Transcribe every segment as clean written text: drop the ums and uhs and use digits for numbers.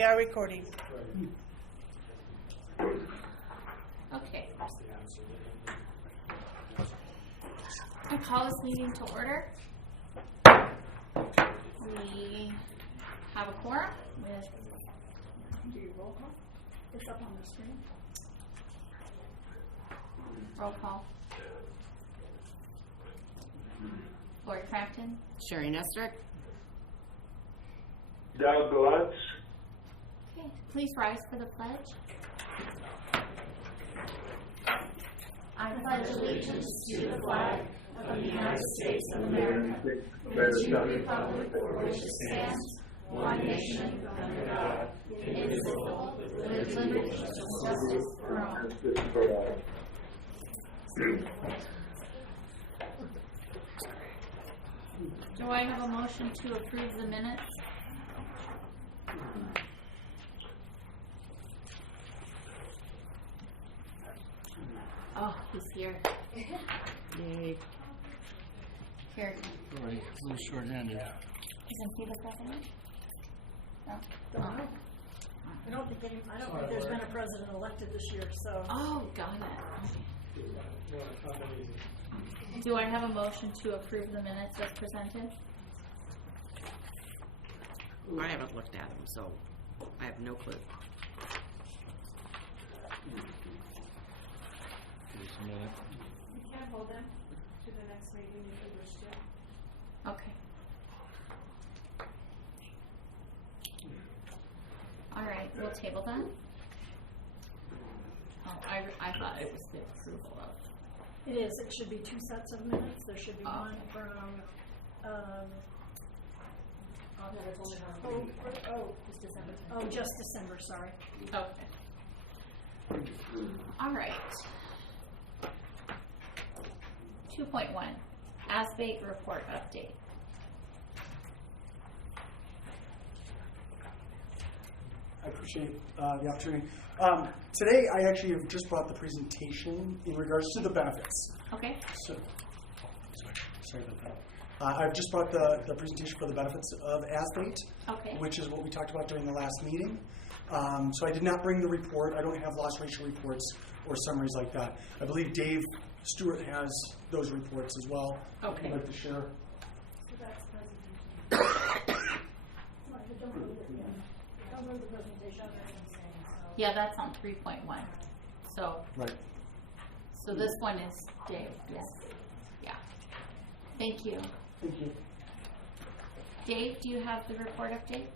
We are recording. Okay. I call this meeting to order. We have a quorum with. Do you roll call? It's up on the screen. Roll call. Lori Crampton. Sherry Nestrick. Doug Lutz. Okay, please rise for the pledge. I pledge allegiance to the flag of the United States of America, and to the republic for which it stands, one nation, under God, indivisible, with liberty and justice for all. Do I have a motion to approve the minutes? Oh, he's here. Yay. Here. Boy, a little short-handed. Isn't he the president? No. Don't know. I don't think there's been a president elected this year, so. Oh, got it. Do I have a motion to approve the minutes as presented? I haven't looked at them, so I have no clue. You can hold them to the next meeting if you wish to. Okay. All right, we'll table them. Oh, I thought it was the approval of. It is. It should be two sets of minutes. There should be Oh, one okay. from, just December, sorry. Okay. All right. 2.1, ASBATE report update. I appreciate the opportunity. Today, I actually have just brought the presentation in regards to the benefits. Okay. So, sorry about that. I've just brought the presentation for the benefits of ASBATE, Okay. which is what we talked about during the last meeting. So I did not bring the report. I don't have loss ratio reports or summaries like that. I believe Dave Stewart has those reports as well. Okay. I'd like to share. So that's presentation. Don't move it yet. Don't move the presentation. Yeah, that's on 3.1. So, Right. so this one is Dave. Yes. Yeah. Thank you. Thank you. Dave, do you have the report update?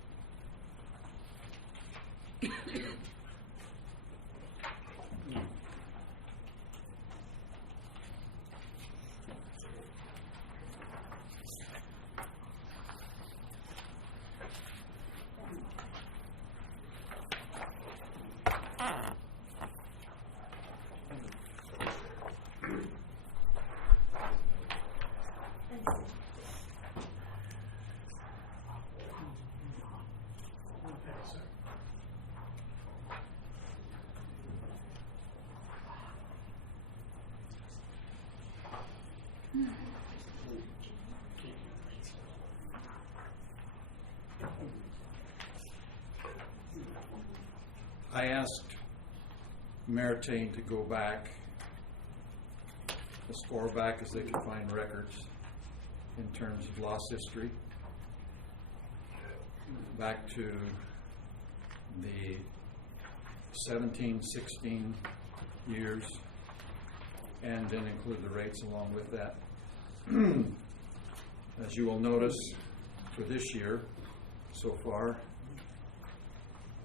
I asked Meritain to go back as far back as they could find records in terms of loss history, back to the 17-16 years, and then include the rates along with that. As you will notice for this year so far,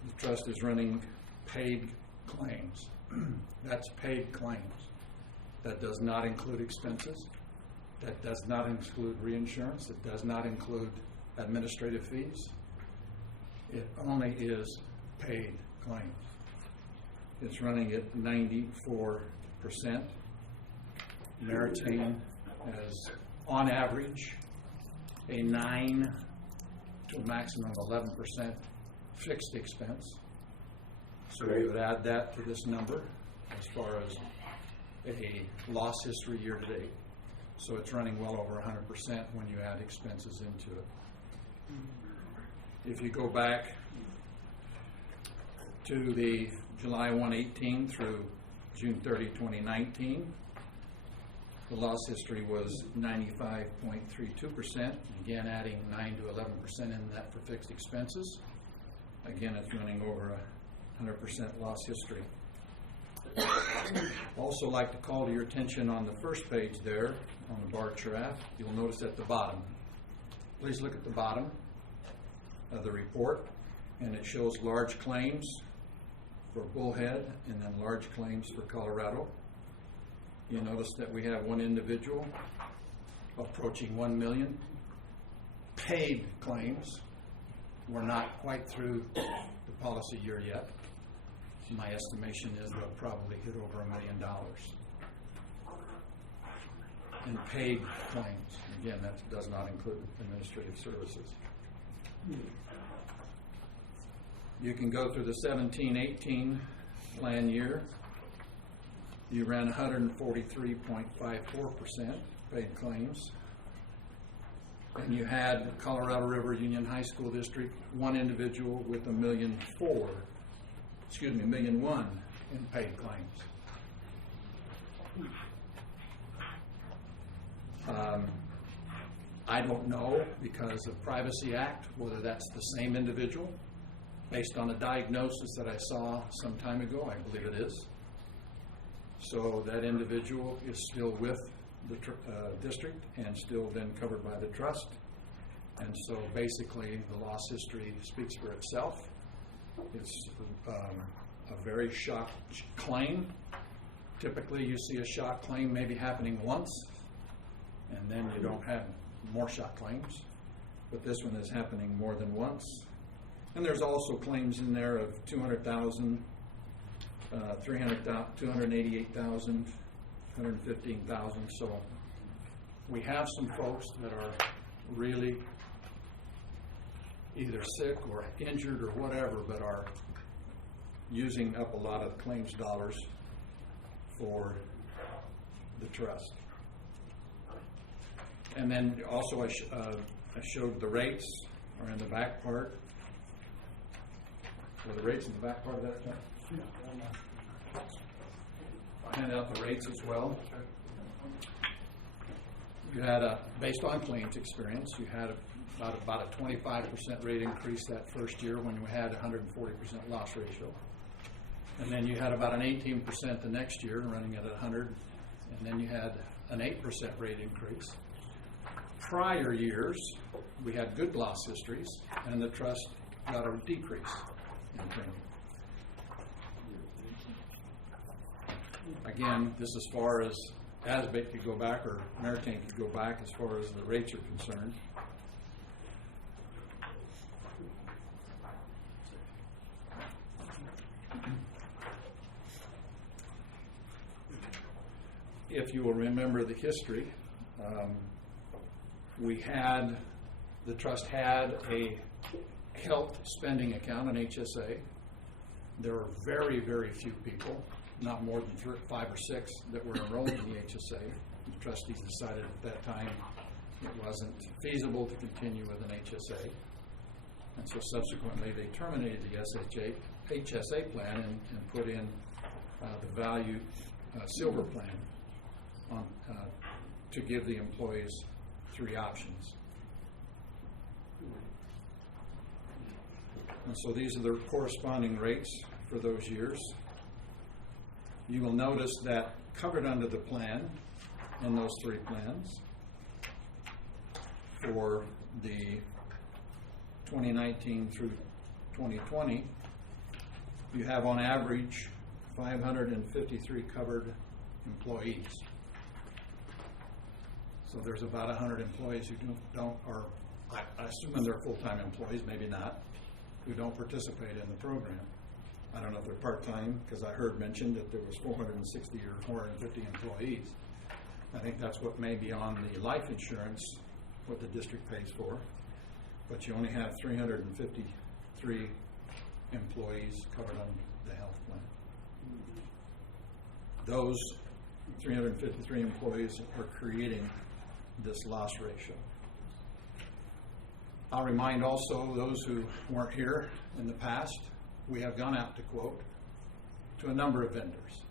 the trust is running paid claims. That's paid claims. That does not include expenses. That does not include reinsurance. It does not include administrative fees. It only is paid claims. It's running at 94%. Meritain has, on average, a 9 to a maximum of 11% fixed expense. So we would add that to this number as far as a loss history year to date. So it's running well over 100% when you add expenses into it. If you go back to the July 1/18 through June 30, 2019. The loss history was 95.32%, again adding 9 to 11% in that for fixed expenses. Again, it's running over 100% loss history. Also like to call to your attention on the first page there, on the bar graph, you'll notice at the bottom. Please look at the bottom of the report, and it shows large claims for Bullhead and then large claims for Colorado. You notice that we have one individual approaching 1 million paid claims. We're not quite through the policy year yet. My estimation is they'll probably hit over $1 million in paid claims. Again, that does not include administrative services. You can go through the 17-18 plan year. You ran 143.54% paid claims. And you had Colorado River Union High School District, one individual with $1.1 million in paid claims. I don't know, because of Privacy Act, whether that's the same individual. Based on a diagnosis that I saw some time ago, I believe it is. So that individual is still with the district and still then covered by the trust. And so basically the loss history speaks for itself. It's a very shock claim. Typically you see a shock claim maybe happening once, and then you don't have more shock claims. But this one is happening more than once. And there's also claims in there of $200,000, $300,000, $288,000, $115,000. So we have some folks that are really either sick or injured or whatever, but are using up a lot of claims dollars for the trust. And then also I showed the rates are in the back part. Were the rates in the back part of that? I handed out the rates as well. You had based on claims experience, you had about a 25% rate increase that first year when you had 140% loss ratio. And then you had about an 18% the next year, running at 100, and then you had an 8% rate increase. Prior years, we had good loss histories, and the trust got a decrease in premium. Again, this as far as CRAHBT could go back, or Maritime could go back as far as the rates are concerned. If you will remember the history, the trust had a health spending account, an HSA. There were very, very few people, not more than 5 or 6, that were enrolled in the HSA. The trustees decided at that time it wasn't feasible to continue with an HSA. And so subsequently they terminated the HSA plan and put in the value silver plan to give the employees 3 options. And so these are the corresponding rates for those years. You will notice that covered under the plan in those 3 plans for the 2019 through 2020, you have on average 553 covered employees. So there's about 100 employees who or I assume they're full-time employees, maybe not, who don't participate in the program. I don't know if they're part-time, because I heard mentioned that there was 460 or 450 employees. I think that's what may be on the life insurance, what the district pays for. But you only have 353 employees covered on the health plan. Those 353 employees are creating this loss ratio. I'll remind also those who weren't here in the past we have gone out to quote to a number of vendors.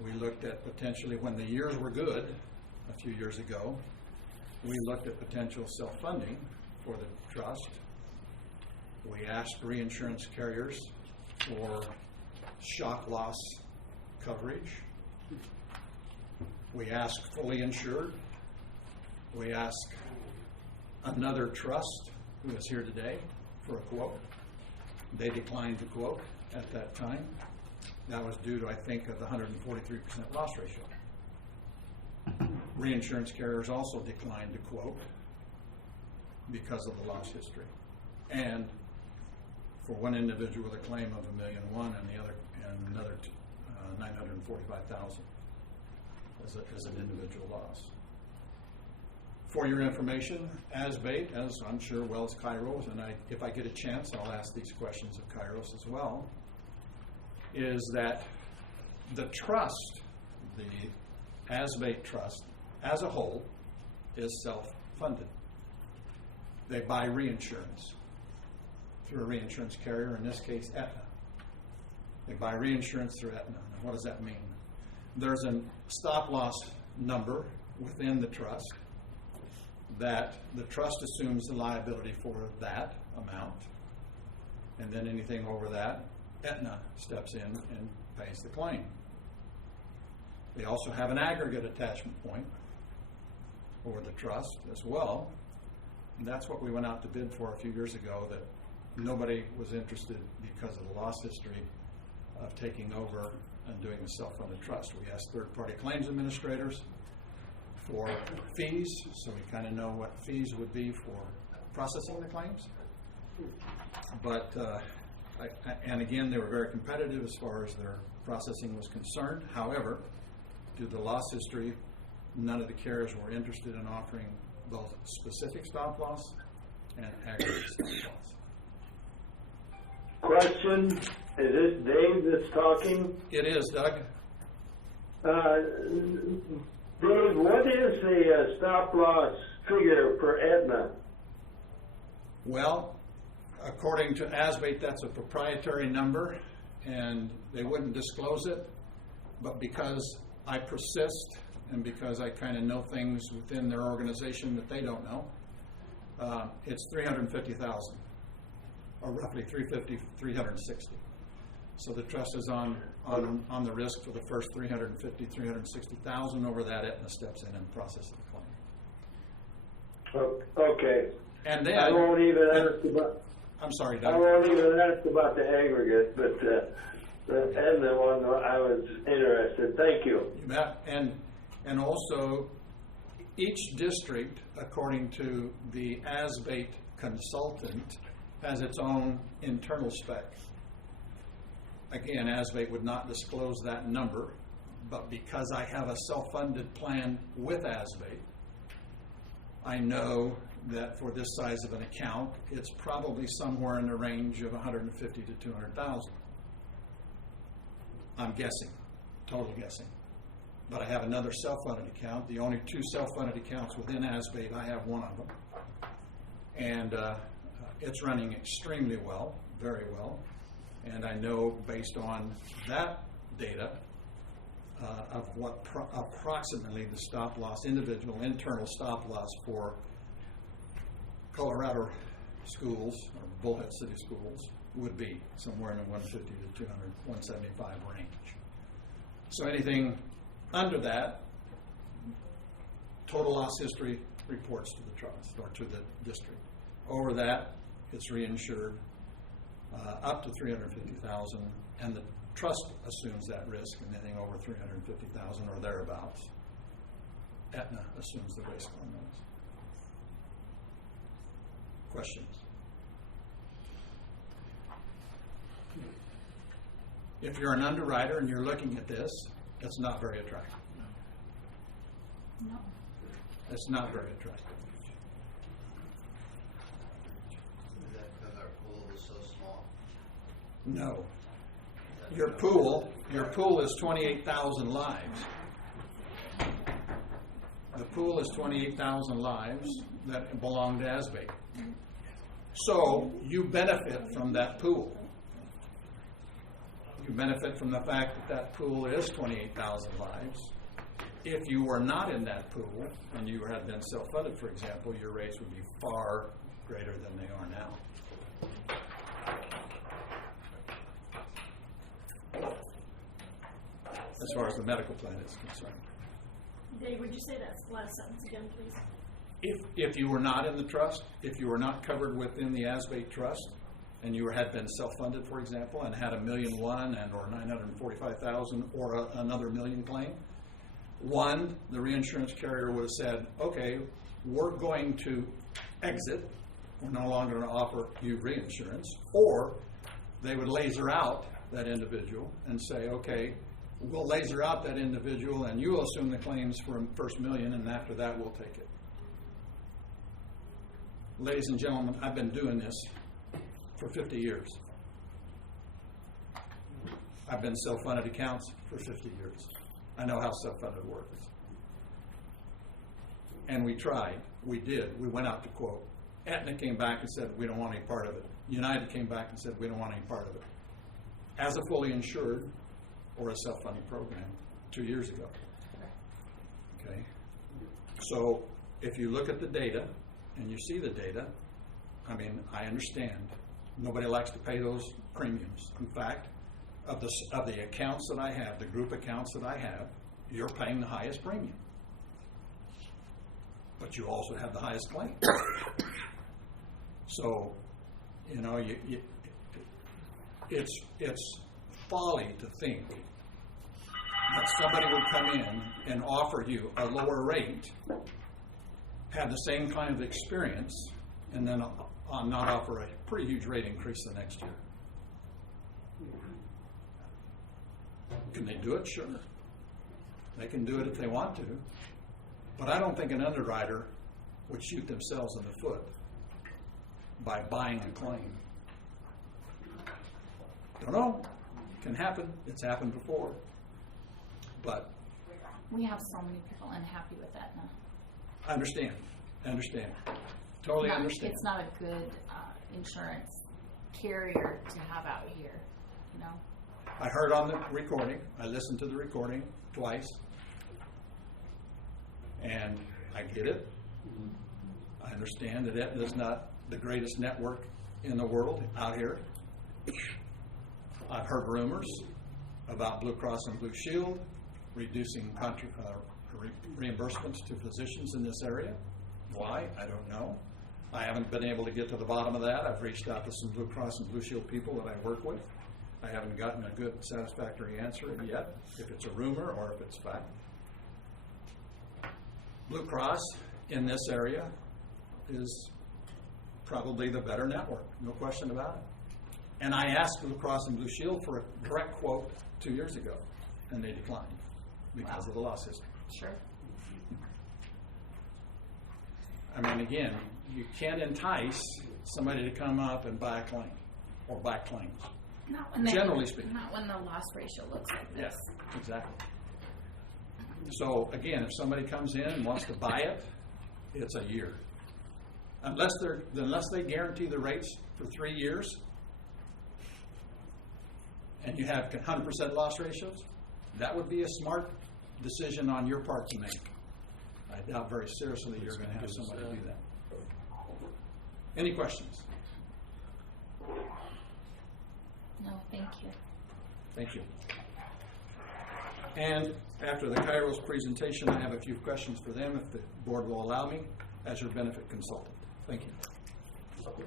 We looked at potentially, when the years were good a few years ago, we looked at potential self-funding for the trust. We asked reinsurance carriers for shock loss coverage. We asked fully insured. We asked another trust who is here today for a quote. They declined the quote at that time. That was due to, I think, of the 143% loss ratio. Reinsurance carriers also declined to quote because of the loss history. And for one individual with a claim of $1.1 million and the other and another $945,000 as an individual loss. For your information, CRAHBT, as I'm sure well as Kairos, and if I get a chance, I'll ask these questions of Kairos as well, is that the trust, the CRAHBT trust as a whole, is self-funded. They buy reinsurance through a reinsurance carrier, in this case, Aetna. They buy reinsurance through Aetna. Now, what does that mean? There's a stop-loss number within the trust that the trust assumes the liability for that amount, and then anything over that, Aetna steps in and pays the claim. They also have an aggregate attachment point over the trust as well, and that's what we went out to bid for a few years ago, that nobody was interested because of the loss history of taking over and doing a self-funded trust. We asked third-party claims administrators for fees, so we kind of know what fees would be for processing the claims. But, and again, they were very competitive as far as their processing was concerned. However, due to the loss history, none of the carriers were interested in offering both specific stop-loss and aggregate stop-loss. Question, is this Dave that's talking? It is, Doug. Dave, what is the stop-loss figure for Aetna? Well, according to CRAHBT, that's a proprietary number, and they wouldn't disclose it. But because I persist, and because I kind of know things within their organization that they don't know, it's $350,000, or roughly $350,000, $360,000. So the trust is on the risk for the first $350,000, $360,000. Over that, Aetna steps in and processes the claim. Okay. And then I won't even ask about. I'm sorry, Doug. I won't even ask about the aggregate, but the Aetna one I was interested. Thank you. You bet. And also, each district, according to the CRAHBT consultant, has its own internal spec. Again, CRAHBT would not disclose that number, but because I have a self-funded plan with CRAHBT, I know that for this size of an account, it's probably somewhere in the range of $150,000 to $200,000. I'm guessing, total guessing. But I have another self-funded account. The only two self-funded accounts within CRAHBT, I have one of them. And it's running extremely well, very well. And I know based on that data of what approximately the stop-loss, individual internal stop-loss for Colorado schools, or Bullhead City schools, would be somewhere in the 150 to 200, 175 range. So anything under that, total loss history reports to the trust or to the district. Over that, it's reinsured up to $350,000, and the trust assumes that risk, and anything over $350,000 or thereabouts, Aetna assumes the risk on those. Questions? If you're an underwriter and you're looking at this, it's not very attractive. No. It's not very attractive. Is that because our pool is so small? No. Your pool is 28,000 lives. The pool is 28,000 lives that belong to CRAHBT. So you benefit from that pool. You benefit from the fact that that pool is 28,000 lives. If you were not in that pool and you had been self-funded, for example, your rates would be far greater than they are now. As far as the medical plan is concerned. Dave, would you say that last sentence again, please? If you were not in the trust, if you were not covered within the ASBATE trust, and you had been self-funded, for example, and had $1.1 million and or $945,000 or another $1 million claim, one, the reinsurance carrier would have said, okay, we're going to exit. We're no longer going to offer you reinsurance. Or they would laser out that individual and say, okay, we'll laser out that individual and you'll assume the claims for the first $1 million, and after that we'll take it. Ladies and gentlemen, I've been doing this for 50 years. I've been self-funded accounts for 50 years. I know how self-funded works. And we tried. We did. We went out to quote. Aetna came back and said, we don't want any part of it. United came back and said, we don't want any part of it. As a fully insured or a self-funded program 2 years ago. Okay? So if you look at the data and you see the data, I mean, I understand. Nobody likes to pay those premiums. In fact, of the accounts that I have, the group accounts that I have, you're paying the highest premium. But you also have the highest claim. So, you know, it's folly to think that somebody would come in and offer you a lower rate, have the same kind of experience, and then not offer a pretty huge rate increase the next year. Can they do it? Sure. They can do it if they want to. But I don't think an underwriter would shoot themselves in the foot by buying a claim. Don't know. It can happen. It's happened before. But We have so many people unhappy with that now. I understand. Totally understand. It's not a good insurance carrier to have out here, you know? I heard on the recording, I listened to the recording twice, and I get it. I understand that Aetna is not the greatest network in the world out here. I've heard rumors about Blue Cross and Blue Shield reducing reimbursements to physicians in this area. Why? I don't know. I haven't been able to get to the bottom of that. I've reached out to some Blue Cross and Blue Shield people that I work with. I haven't gotten a good, satisfactory answer yet, if it's a rumor or if it's fact. Blue Cross in this area is probably the better network, no question about it. And I asked Blue Cross and Blue Shield for a direct quote 2 years ago, and they declined because of the loss history. Sure. I mean, again, you can't entice somebody to come up and buy a claim or buy claims. Not when Generally speaking. Not when the loss ratio looks like this. Yes, exactly. So again, if somebody comes in and wants to buy it, it's a year. Unless they guarantee the rates for 3 years, and you have 100% loss ratios, that would be a smart decision on your part to make. I doubt very seriously you're going to have somebody do that. Any questions? No, thank you. Thank you. And after the Kairos presentation, I have a few questions for them, if the board will allow me, as your benefit consultant. Thank you. Okay.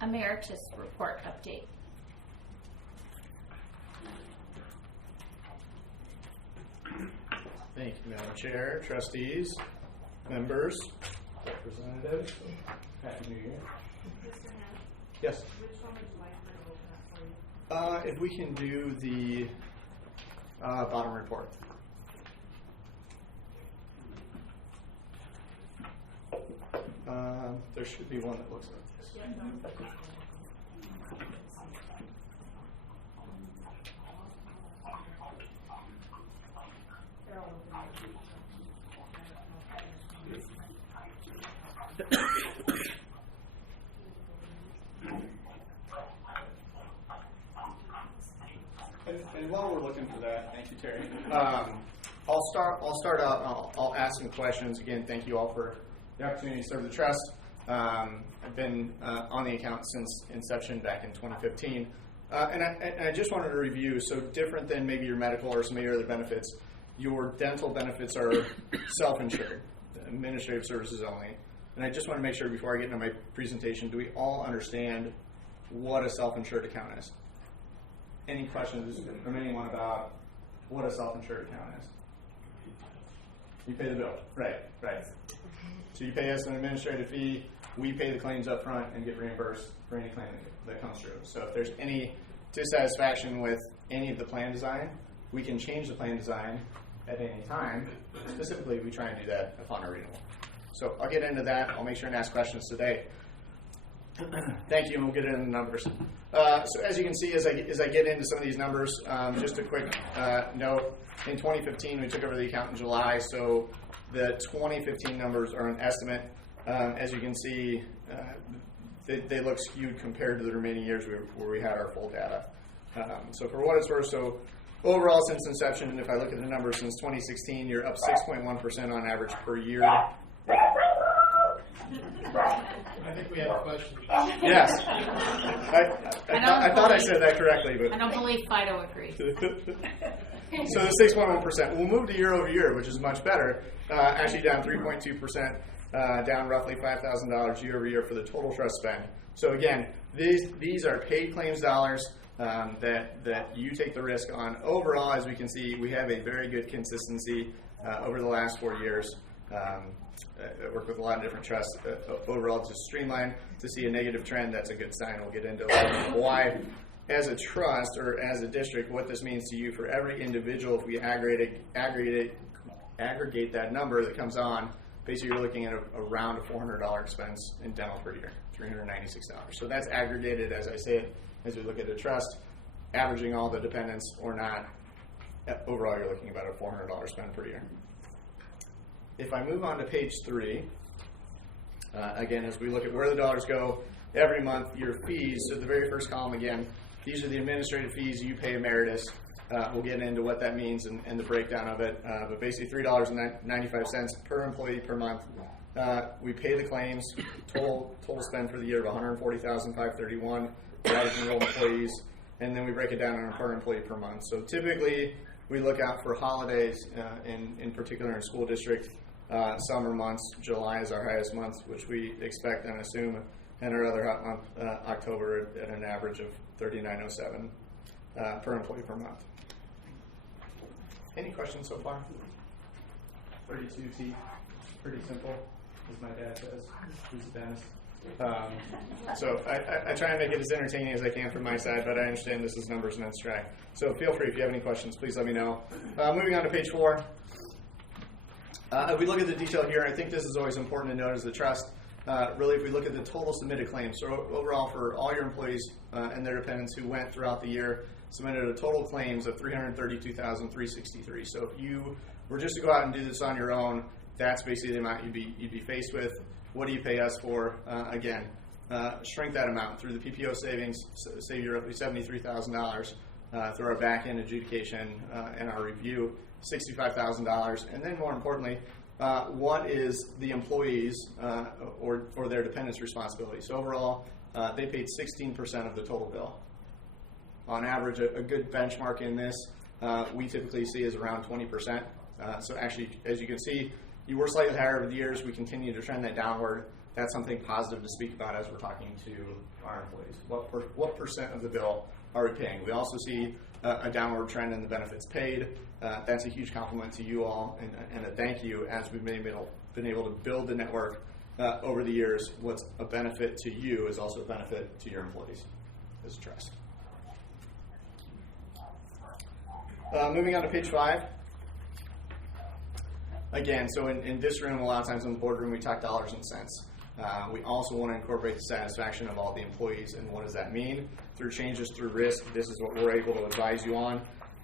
Emeritus report update. Thank you, Madam Chair, trustees, members, representatives. Happy New Year. Yes. Which one would you like me to open up for you? If we can do the bottom report. there should be one that looks like this. And while we're looking for that, thank you, Terry. I'll start out. I'll ask some questions. Again, thank you all for the opportunity to serve the trust. I've been on the account since inception back in 2015, and I just wanted to review. So different than maybe your medical or some of your other benefits, your dental benefits are self-insured, administrative services only. And I just want to make sure before I get into my presentation, do we all understand what a self-insured account is? Any questions from anyone about what a self-insured account is? You pay the bill. Right. So you pay us an administrative fee, we pay the claims up front and get reimbursed for any claim that comes through. So if there's any dissatisfaction with any of the plan design, we can change the plan design at any time. Specifically, we try and do that upon a renewal. So I'll get into that. I'll make sure and ask questions today. Thank you, and we'll get into the numbers. So as you can see, as I get into some of these numbers, just a quick note. In 2015, we took over the account in July, so the 2015 numbers are an estimate. As you can see, they look skewed compared to the remaining years where we had our full data. So for what it's worth, so overall since inception, and if I look at the numbers since 2016, you're up 6.1% on average per year. I think we have a question. Yes. I thought I said that correctly, but I don't believe Fido agrees. So the 6.1%. We'll move to year over year, which is much better. Actually down 3.2%, down roughly $5,000 year over year for the total trust spend. So again, these are paid claims dollars that you take the risk on. Overall, as we can see, we have a very good consistency over the last 4 years. I work with a lot of different trusts. Overall, to streamline, to see a negative trend, that's a good sign. We'll get into why, as a trust or as a district, what this means to you for every individual. If we aggregate that number that comes on, basically you're looking at around a $400 expense in dental per year, $396. So that's aggregated, as I said, as we look at a trust, averaging all the dependents or not. Overall, you're looking at about a $400 spend per year. If I move on to page 3, again, as we look at where the dollars go every month, your fees, so the very first column again, these are the administrative fees you pay emeritus. We'll get into what that means and the breakdown of it, but basically $3.95 per employee per month. We pay the claims, total spend for the year of $140,531 for average enrolled employees, and then we break it down on a per employee per month. So typically, we look out for holidays, in particular in school district. Summer months, July is our highest month, which we expect and assume, and our other hot month, October, at an average of $39.07 per employee per month. Any questions so far? 32 teeth, pretty simple, as my dad says, who's a dentist. So I try and make it as entertaining as I can from my side, but I understand this is numbers and abstract. So feel free, if you have any questions, please let me know. Moving on to page 4. If we look at the detail here, I think this is always important to note as the trust. Really, if we look at the total submitted claims, so overall for all your employees and their dependents who went throughout the year, submitted a total claims of $332,363. So if you were just to go out and do this on your own, that's basically the amount you'd be faced with. What do you pay us for? Again, shrink that amount through the PPO savings, save you roughly $73,000 through our back-end adjudication and our review, $65,000. And then more importantly, what is the employees or their dependents' responsibility? So overall, they paid 16% of the total bill. On average, a good benchmark in this we typically see is around 20%. So actually, as you can see, you were slightly higher over the years. We continue to trend that downward. That's something positive to speak about as we're talking to our employees. What percent of the bill are we paying? We also see a downward trend in the benefits paid. That's a huge compliment to you all and a thank you as we've been able to build the network over the years. What's a benefit to you is also a benefit to your employees as a trust. Moving on to page 5. Again, so in this room, a lot of times in the boardroom, we talk dollars and cents. We also want to incorporate the satisfaction of all the employees. And what does that mean? Through changes, through risk, this is what we're able to advise you on.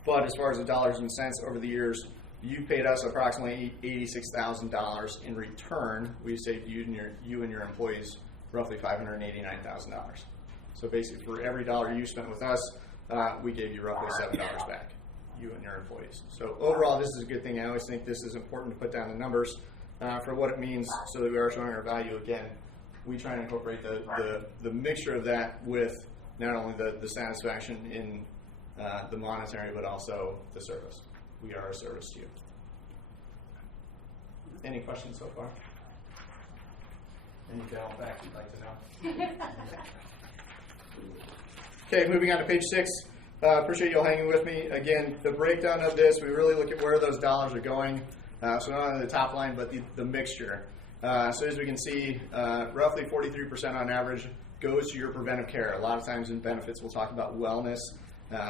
But as far as the dollars and cents over the years, you paid us approximately $86,000 in return. We saved you and your employees roughly $589,000. So basically, for every dollar you spent with us, we gave you roughly $7 back, you and your employees. So overall, this is a good thing. I always think this is important to put down the numbers for what it means, so that we are showing our value. Again, we try and incorporate the mixture of that with not only the satisfaction in the monetary, but also the service. We are a service to you. Any questions so far? Any Dell facts you'd like to know? Okay, moving on to page 6. Appreciate you all hanging with me. Again, the breakdown of this, we really look at where those dollars are going. So not only the top line, but the mixture. So as we can see, roughly 43% on average goes to your preventive care. A lot of times in benefits, we'll talk about wellness.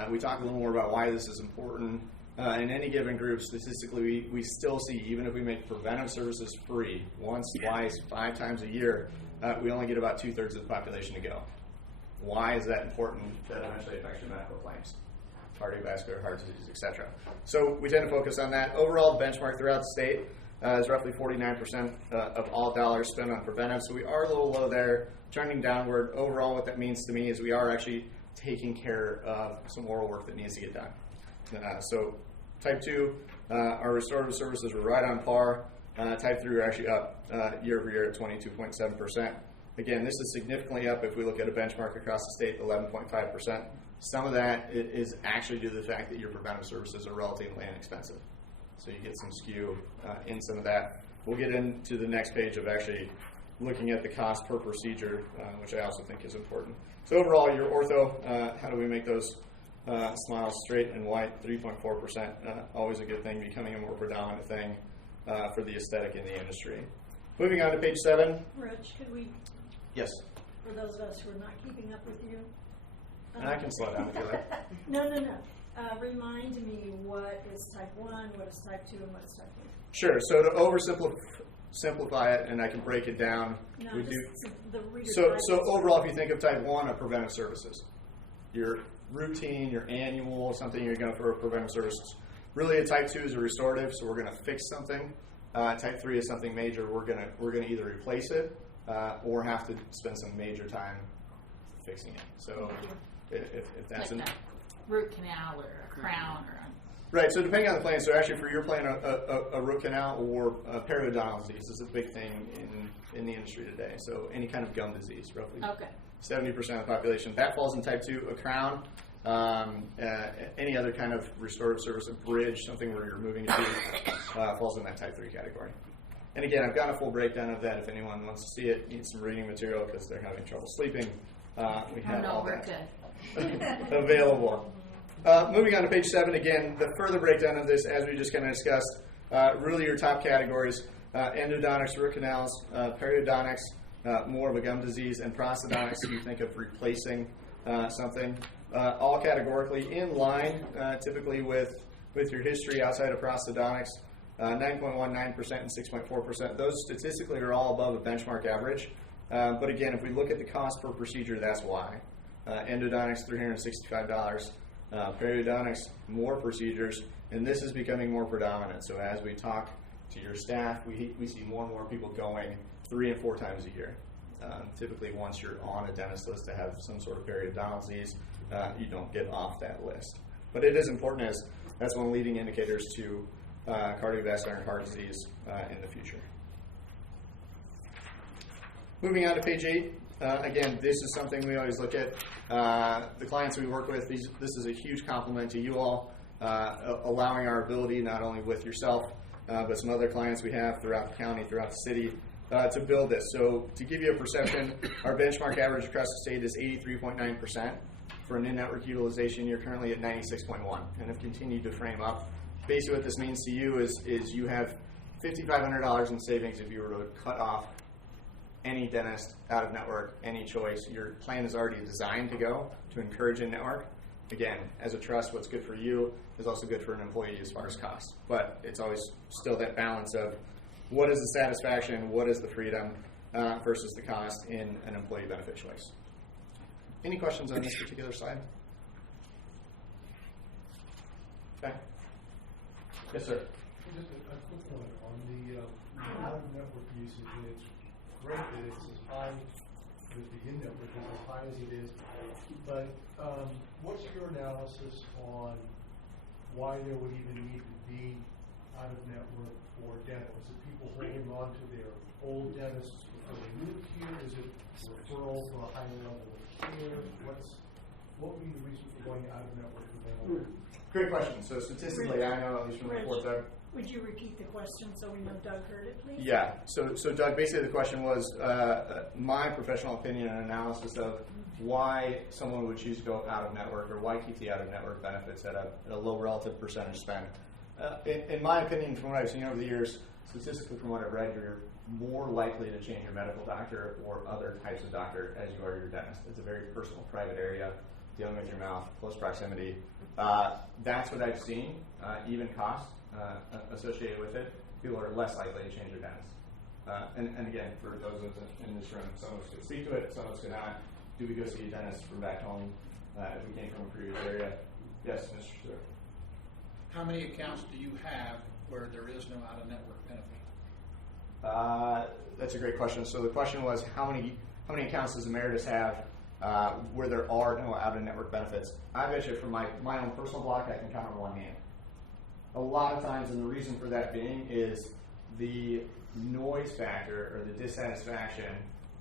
We talk a little more about why this is important. In any given group, statistically, we still see, even if we make preventive services free, once, twice, 5 times a year, we only get about 2/3 of the population to go. Why is that important? That eventually affects your medical claims, cardiovascular, heart disease, etc. So we tend to focus on that. Overall, the benchmark throughout the state is roughly 49% of all dollars spent on preventive. So we are a little low there, trending downward. Overall, what that means to me is we are actually taking care of some oral work that needs to get done. So type 2, our restorative services were right on par. Type 3 are actually up year over year at 22.7%. Again, this is significantly up if we look at a benchmark across the state, 11.5%. Some of that is actually due to the fact that your preventive services are relatively inexpensive. So you get some skew in some of that. We'll get into the next page of actually looking at the cost per procedure, which I also think is important. So overall, your ortho, how do we make those smiles straight and white? 3.4%, always a good thing, becoming a more predominant thing for the aesthetic in the industry. Moving on to page 7. Rich, could we, Yes. for those of us who are not keeping up with you? And I can slow down if you like. No. Remind me what is type 1, what is type 2, and what is type 3. Sure. So to oversimplify it, and I can break it down. No, we just do. the reader. So overall, if you think of type 1 of preventive services, your routine, your annual, something you're going for preventive services. Really, a type 2 is a restorative, so we're going to fix something. Type 3 is something major. We're going to either replace it or have to spend some major time fixing it. So if that's like that root canal or a crown or right. So depending on the plan. So actually, for your plan, a root canal or periodontal disease is a big thing in the industry today. So any kind of gum disease, roughly 70% of the population, that falls in type 2. A crown, any other kind of restorative service, a bridge, something where you're moving a tooth, falls in that type 3 category. And again, I've got a full breakdown of that. If anyone wants to see it, needs some reading material because they're having trouble sleeping, we have all that available. Moving on to page 7, again, the further breakdown of this, as we just kind of discussed, really your top categories, endodontics, root canals, periodontics, more of a gum disease, and prosthodontics, if you think of replacing something, all categorically in line, typically with your history outside of prosthodontics, 9.19% and 6.4%. Those statistically are all above a benchmark average. But again, if we look at the cost per procedure, that's why. Endodontics, $365. Periodontics, more procedures, and this is becoming more predominant. So as we talk to your staff, we see more and more people going 3 and 4 times a year. Typically, once you're on a dentist list to have some sort of periodontal disease, you don't get off that list. But it is important, as that's one leading indicators to cardiovascular and heart disease in the future. Moving on to page 8. Again, this is something we always look at. The clients we work with, this is a huge compliment to you all, allowing our ability, not only with yourself, but some other clients we have throughout the county, throughout the city, to build this. So to give you a perception, our benchmark average across the state is 83.9%. For an in-network utilization, you're currently at 96.1% and have continued to frame up. Basically what this means to you is you have $5,500 in savings if you were to cut off any dentist out of network, any choice. Your plan is already designed to go to encourage in-network. Again, as a trust, what's good for you is also good for an employee as far as cost. But it's always still that balance of what is the satisfaction, what is the freedom. versus the cost in an employee benefit choice. Any questions on this particular slide? Okay. Yes, sir. Just a quick one on the out-of-network usage, and it's great that it's as high, that the in-network is as high as it is, but what's your analysis on why there would even need to be out-of-network for dental? Is it people holding on to their old dentists before they moved here? Is it referral for a higher level of care? What would be the reason for going out-of-network for dental? Great question. So statistically, I know, at least from the reports I've... Would you repeat the question so we know Doug heard it, please? Yeah. So Doug, basically the question was my professional opinion and analysis of why someone would choose to go out-of-network or why keep the out-of-network benefits at a low relative percentage spend. In my opinion, from what I've seen over the years, statistically from what I've read, you're more likely to change your medical doctor or other types of doctor as you are your dentist. It's a very personal, private area, dealing with your mouth, close proximity. That's what I've seen, even cost associated with it. People are less likely to change their dentist. And again, for those of us in this room, some of us could speak to it, some of us could not. Do we go see a dentist from back home if we came from a previous area? Yes, Mr. Stewart. How many accounts do you have where there is no out-of-network benefit? That's a great question. So the question was, how many accounts does Emeritus have where there are no out-of-network benefits? I bet you from my own personal block, I can count on one hand. A lot of times, and the reason for that being is the noise factor or the dissatisfaction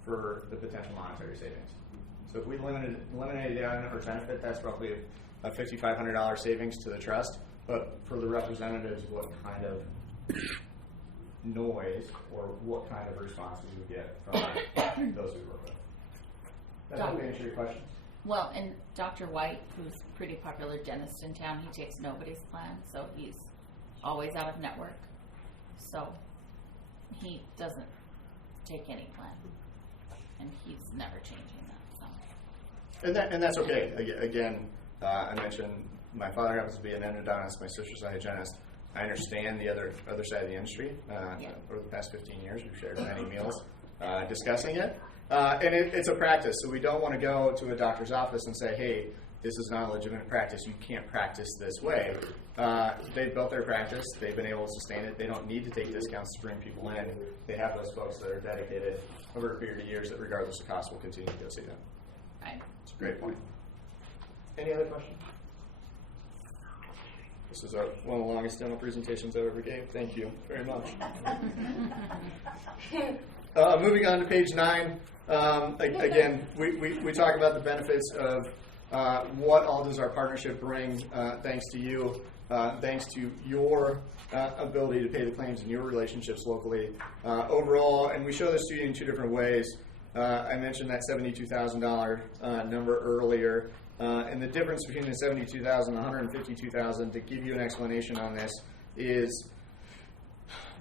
for the potential monetary savings. So if we eliminated the out-of-network benefit, that's roughly a $5,500 savings to the trust. But for the representatives, what kind of noise or what kind of responses we get from those we work with? Does that answer your question? Well, and Dr. White, who's a pretty popular dentist in town, he takes nobody's plan, so he's always out of network. So he doesn't take any plan, and he's never changing that. So. And that's okay. Again, I mentioned my father happens to be an endodontist, my sister's a hygienist. I understand the other side of the industry. Over the past 15 years, we've shared many meals discussing it. And it's a practice, so we don't want to go to a doctor's office and say, hey, this is not a legitimate practice. You can't practice this way. They've built their practice. They've been able to sustain it. They don't need to take discounts to bring people in. They have those folks that are dedicated over a period of years that regardless of cost will continue to go see them. Right. It's a great point. Any other questions? This is one of the longest dental presentations I've ever gave. Thank you very much. Moving on to page 9. Again, we talk about the benefits of what all does our partnership bring thanks to you, thanks to your ability to pay the claims in your relationships locally. Overall, and we show this to you in two different ways. I mentioned that $72,000 number earlier. And the difference between the $72,000 and the $152,000, to give you an explanation on this, is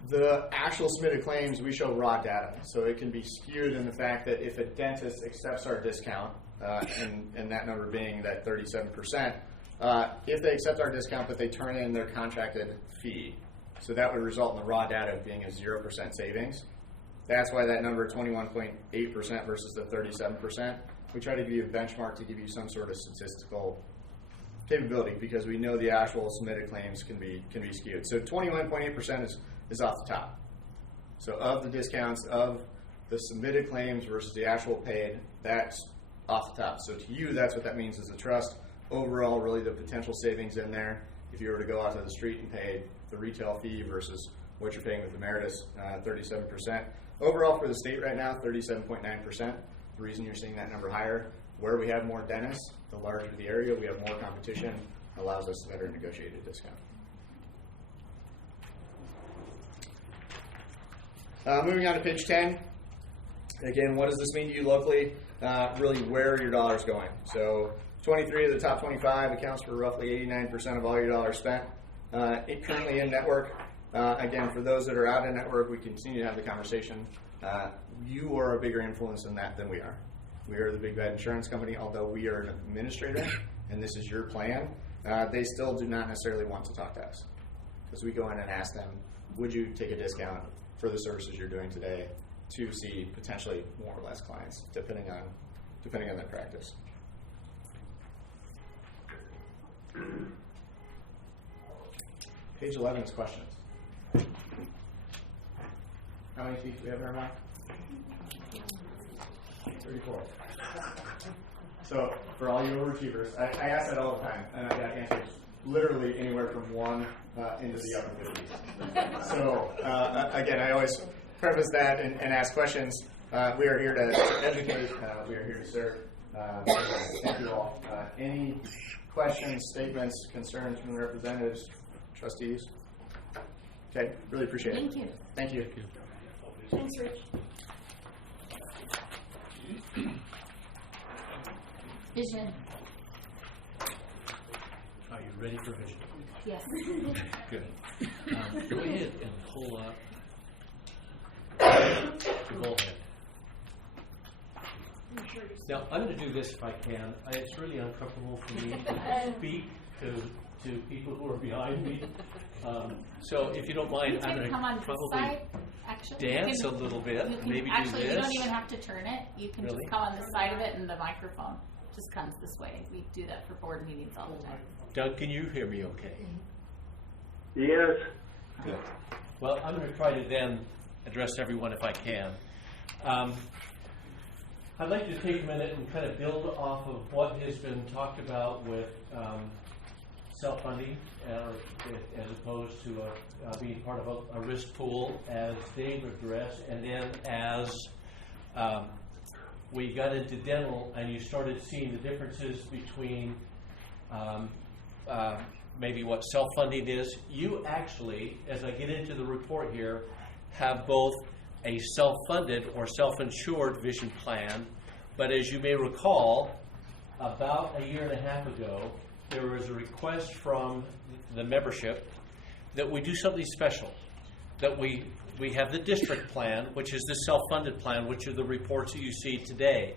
the actual submitted claims, we show raw data. So it can be skewed in the fact that if a dentist accepts our discount, and that number being that 37%, if they accept our discount but they turn in their contracted fee, so that would result in the raw data being a 0% savings. That's why that number 21.8% versus the 37%. We try to give you a benchmark to give you some sort of statistical capability because we know the actual submitted claims can be skewed. So 21.8% is off the top. So of the discounts of the submitted claims versus the actual paid, that's off the top. So to you, that's what that means as a trust. Overall, really the potential savings in there, if you were to go out to the street and pay the retail fee versus what you're paying with Emeritus, 37%. Overall for the state right now, 37.9%. The reason you're seeing that number higher, where we have more dentists, the larger the area, we have more competition, allows us to better negotiate a discount. Moving on to page 10. Again, what does this mean to you locally? Really, where are your dollars going? So 23 of the top 25 accounts for roughly 89% of all your dollars spent. Currently in network. Again, for those that are out in network, we continue to have the conversation. You are a bigger influence in that than we are. We are the big bad insurance company, although we are an administrator, and this is your plan. They still do not necessarily want to talk to us. Because we go in and ask them, would you take a discount for the services you're doing today to see potentially more or less clients, depending on their practice. Page 11 is questions. How many teeth do we have in our mouth? 34. So for all you overachievers, I ask that all the time, and I got answers literally anywhere from 1 into the upper 50s. So again, I always preface that and ask questions. We are here to educate. We are here to serve. Thank you all. Any questions, statements, concerns from the representatives, trustees? Okay, really appreciate it. Thank you. Thank you. Thanks, Rich. Vision. Are you ready for vision? Yes. Good. Go ahead and pull up the bullhead. Now, I'm going to do this if I can. It's really uncomfortable for me to speak to people who are behind me. So if you don't mind, I'm going come on to this probably side, actually. dance You a can- little bit, you can- maybe do actually, this. you don't even have to turn it. You can Really? just come on the side of it, and the microphone just comes this way. We do that for board meetings all the time. Doug, can you hear me okay? Yes. Good. Well, I'm going to try to then address everyone if I can. I'd like to take a minute and kind of build off of what has been talked about with self-funding as opposed to being part of a risk pool, as Dave addressed, and then as we got into dental and you started seeing the differences between maybe what self-funding is. You actually, as I get into the report here, have both a self-funded or self-insured vision plan, but as you may recall, about a year and a half ago, there was a request from the membership that we do something special, that we have the district plan, which is the self-funded plan, which are the reports that you see today.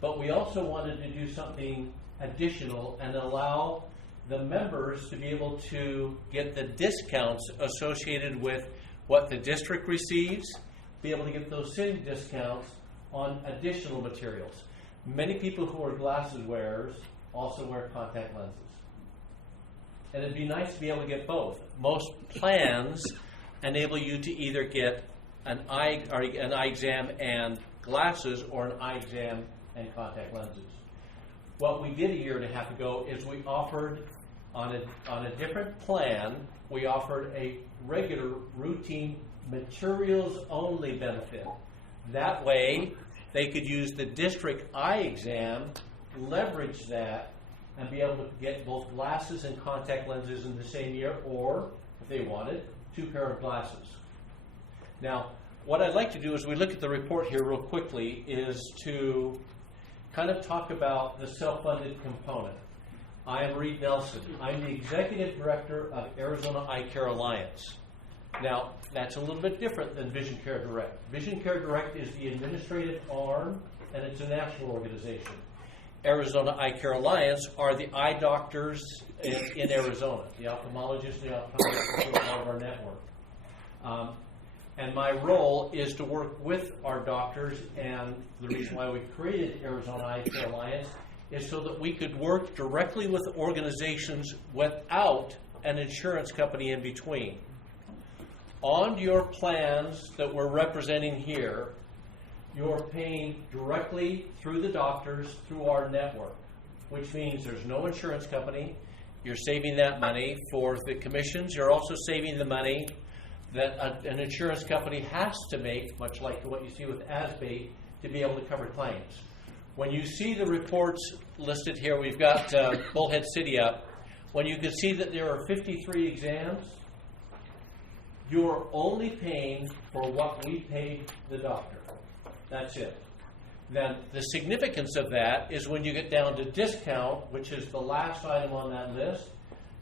But we also wanted to do something additional and allow the members to be able to get the discounts associated with what the district receives, be able to get those same discounts on additional materials. Many people who are glasses wearers also wear contact lenses. And it'd be nice to be able to get both. Most plans enable you to either get an eye exam and glasses or an eye exam and contact lenses. What we did a year and a half ago is we offered on a different plan, we offered a regular routine materials only benefit. That way they could use the district eye exam, leverage that, and be able to get both glasses and contact lenses in the same year, or if they wanted, 2 pairs of glasses. Now, what I'd like to do as we look at the report here real quickly is to kind of talk about the self-funded component. I am Reed Nelson. I'm the Executive Director of Arizona Eye Care Alliance. Now, that's a little bit different than Vision Care Direct. Vision Care Direct is the administrative arm, and it's a national organization. Arizona Eye Care Alliance are the eye doctors in Arizona, the ophthalmologists, the optometrists, part of our network. And my role is to work with our doctors, and the reason why we created Arizona Eye Care Alliance is so that we could work directly with organizations without an insurance company in between. On your plans that we're representing here, you're paying directly through the doctors, through our network, which means there's no insurance company. You're saving that money for the commissions. You're also saving the money that an insurance company has to make, much like what you see with CRAHBT, to be able to cover claims. When you see the reports listed here, we've got Bullhead City up. When you can see that there are 53 exams, you're only paying for what we paid the doctor. That's it. Then the significance of that is when you get down to discount, which is the last item on that list,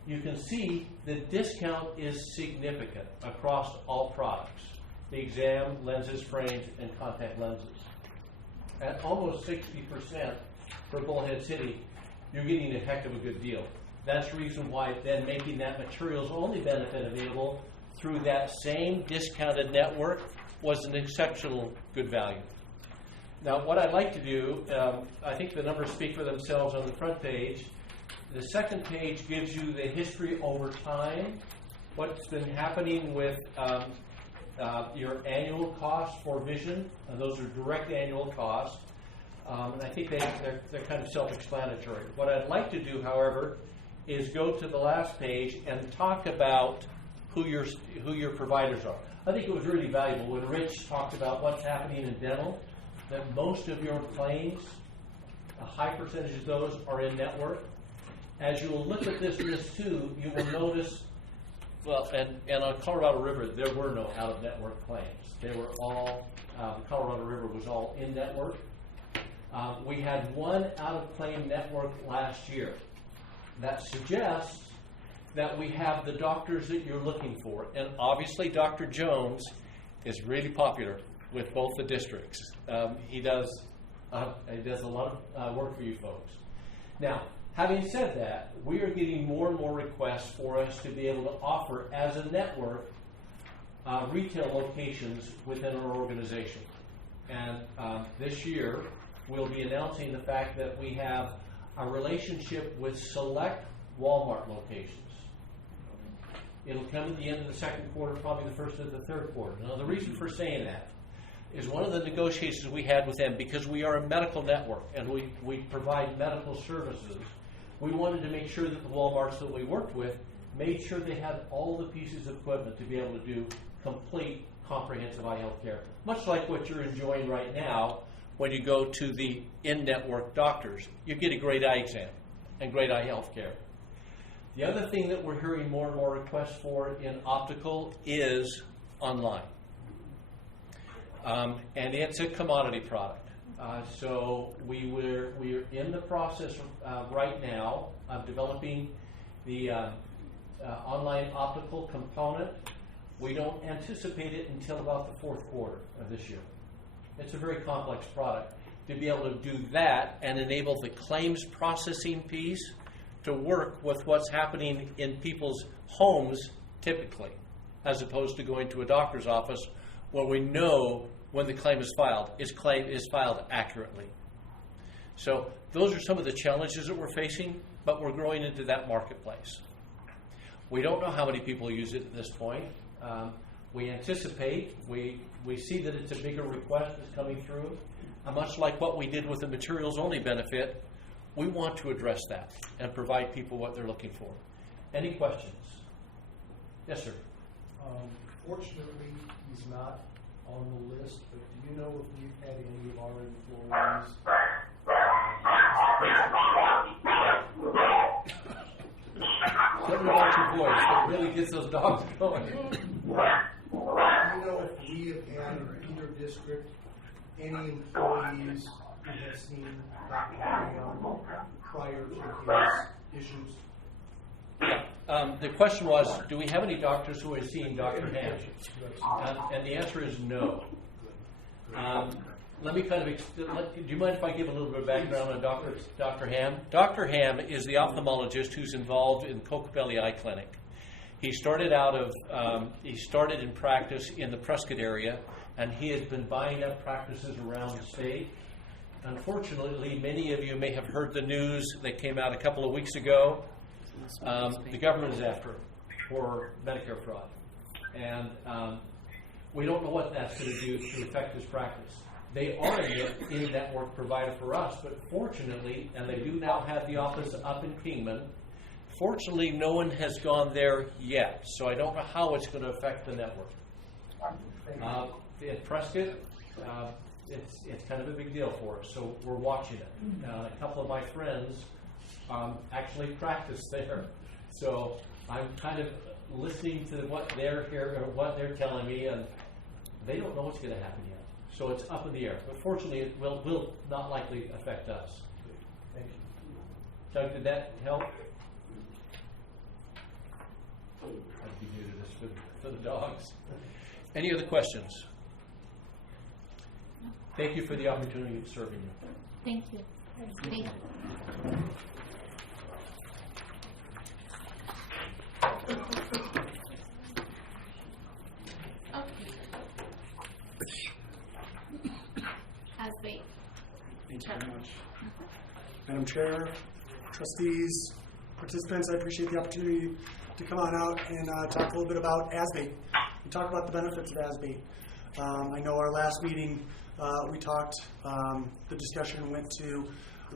you can see the discount is significant across all products. The exam, lenses, frames, and contact lenses. At almost 60% for Bullhead City, you're getting a heck of a good deal. That's the reason why then making that materials only benefit available through that same discounted network was an exceptional good value. Now, what I'd like to do, I think the numbers speak for themselves on the front page. The second page gives you the history over time, what's been happening with your annual costs for vision, and those are direct annual costs. And I think they're kind of self-explanatory. What I'd like to do, however, is go to the last page and talk about who your providers are. I think it was really valuable when Rich talked about what's happening in dental, that most of your claims, a high percentage of those are in network. As you will look at this list too, you will notice, well, and on Colorado River, there were no out-of-network claims. They were all, Colorado River was all in network. We had one out-of-claim network last year. That suggests that we have the doctors that you're looking for. And obviously, Dr. Jones is really popular with both the districts. He does a lot of work for you folks. Now, having said that, we are getting more and more requests for us to be able to offer, as a network, retail locations within our organization. And this year, we'll be announcing the fact that we have a relationship with select Walmart locations. It'll come at the end of the second quarter, probably the first of the third quarter. Now, the reason for saying that is one of the negotiations we had with them, because we are a medical network and we provide medical services, we wanted to make sure that the Walmarts that we worked with made sure they had all the pieces of equipment to be able to do complete, comprehensive eye health care. Much like what you're enjoying right now when you go to the in-network doctors. You get a great eye exam and great eye health care. The other thing that we're hearing more and more requests for in optical is online. And it's a commodity product. So we're in the process right now of developing the online optical component. We don't anticipate it until about the fourth quarter of this year. It's a very complex product. To be able to do that and enable the claims processing piece to work with what's happening in people's homes typically, as opposed to going to a doctor's office where we know when the claim is filed accurately. So those are some of the challenges that we're facing, but we're growing into that marketplace. We don't know how many people use it at this point. We anticipate, we see that it's a bigger request that's coming through. And much like what we did with the materials only benefit, we want to address that and provide people what they're looking for. Any questions? Yes, sir. Fortunately, he's not on the list, but do you know if we've had any of our employees Something about your voice that really gets those dogs going. do you know if we have had in either district any employees who have seen Dr. Ham prior to his issues? The question was, do we have any doctors who are seeing Dr. Ham? And the answer is no. Let me kind of, do you mind if I give a little bit of background on Dr. Ham? Dr. Ham is the ophthalmologist who's involved in Cocobelli Eye Clinic. He started in practice in the Prescott area, and he has been buying up practices around the state. Unfortunately, many of you may have heard the news that came out a couple of weeks ago. The government is after him for Medicare fraud. And we don't know what that's going to do to affect his practice. They are an in-network provider for us, but fortunately, and they do now have the office up in Kingman, fortunately no one has gone there yet, so I don't know how it's going to affect the network. In Prescott, it's kind of a big deal for us, so we're watching it. A couple of my friends actually practice there, so I'm kind of listening to what they're hearing or what they're telling me, and they don't know what's going to happen yet. So it's up in the air, but fortunately it will not likely affect us. Thank you. Doug, did that help? I'd be new to this for the dogs. Any other questions? Thank you for the opportunity of serving you. Thank you. Thank you. Asbate. Thank you very much. Madam Chair, trustees, participants, I appreciate the opportunity to come on out and talk a little bit about ASBATE and talk about the benefits of ASBATE. I know our last meeting we talked, the discussion went to,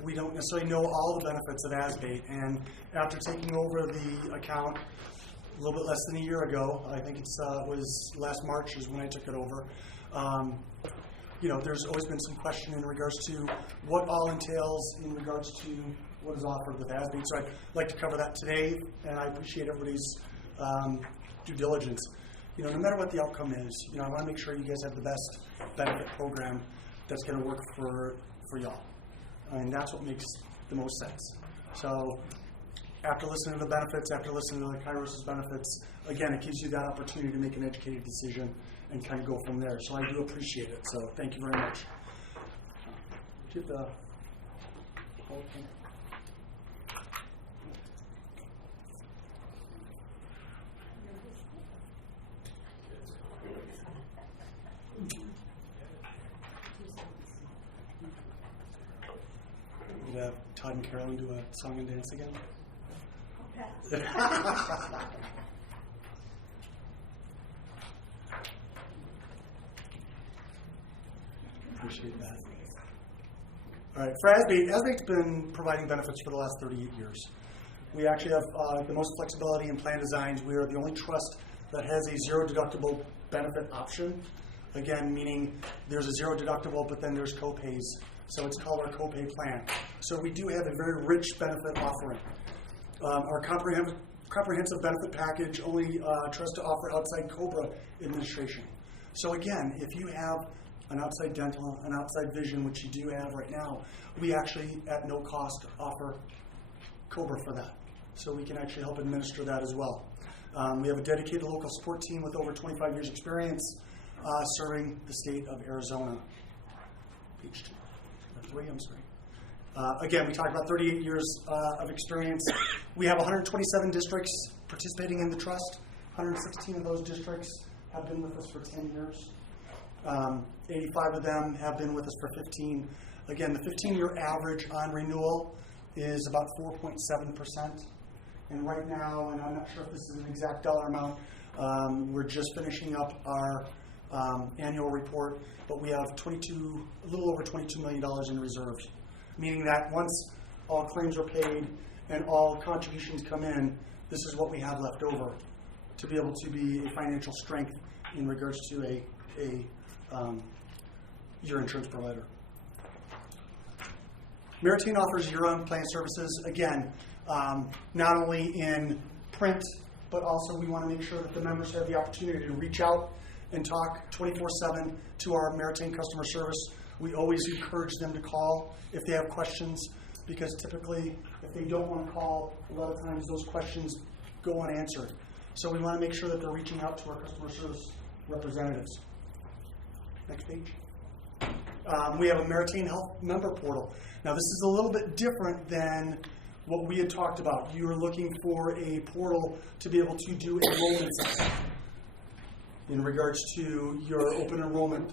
we don't necessarily know all the benefits of ASBATE, and after taking over the account a little bit less than a year ago, I think it was last March is when I took it over, there's always been some question in regards to what all entails in regards to what is offered with ASBATE. So I'd like to cover that today, and I appreciate everybody's due diligence. No matter what the outcome is, I want to make sure you guys have the best benefit program that's going to work for y'all. And that's what makes the most sense. So after listening to the benefits, after listening to the Kairos' benefits, again, it gives you that opportunity to make an educated decision and kind of go from there. So I do appreciate it. So thank you very much. Do you have the whole thing? Would Todd and Carolyn do a song and dance again? Appreciate that. All right, for ASBATE's been providing benefits for the last 38 years. We actually have the most flexibility in plan designs. We are the only trust that has a zero deductible benefit option. Again, meaning there's a zero deductible, but then there's co-pays. So it's called our co-pay plan. So we do have a very rich benefit offering. Our comprehensive benefit package only trusts to offer outside COBRA administration. So again, if you have an outside dental, an outside vision, which you do have right now, we actually at no cost offer COBRA for that. So we can actually help administer that as well. We have a dedicated local support team with over 25 years experience serving the state of Arizona. Page 2. 3, I'm sorry. Again, we talked about 38 years of experience. We have 127 districts participating in the trust. 116 of those districts have been with us for 10 years. 85 of them have been with us for 15. Again, the 15-year average on renewal is about 4.7%. And right now, and I'm not sure if this is an exact dollar amount, we're just finishing up our annual report, but we have a little over $22 million in reserves, meaning that once all claims are paid and all contributions come in, this is what we have left over to be able to be a financial strength in regards to your insurance provider. Meritain offers year-round plan services, again, not only in print, but also we want to make sure that the members have the opportunity to reach out and talk 24/7 to our Meritain customer service. We always encourage them to call if they have questions, because typically if they don't want to call, a lot of times those questions go unanswered. So we want to make sure that they're reaching out to our customer service representatives. Next page. We have a Meritain Health member portal. Now this is a little bit different than what we had talked about. You are looking for a portal to be able to do enrollments in regards to your open enrollment.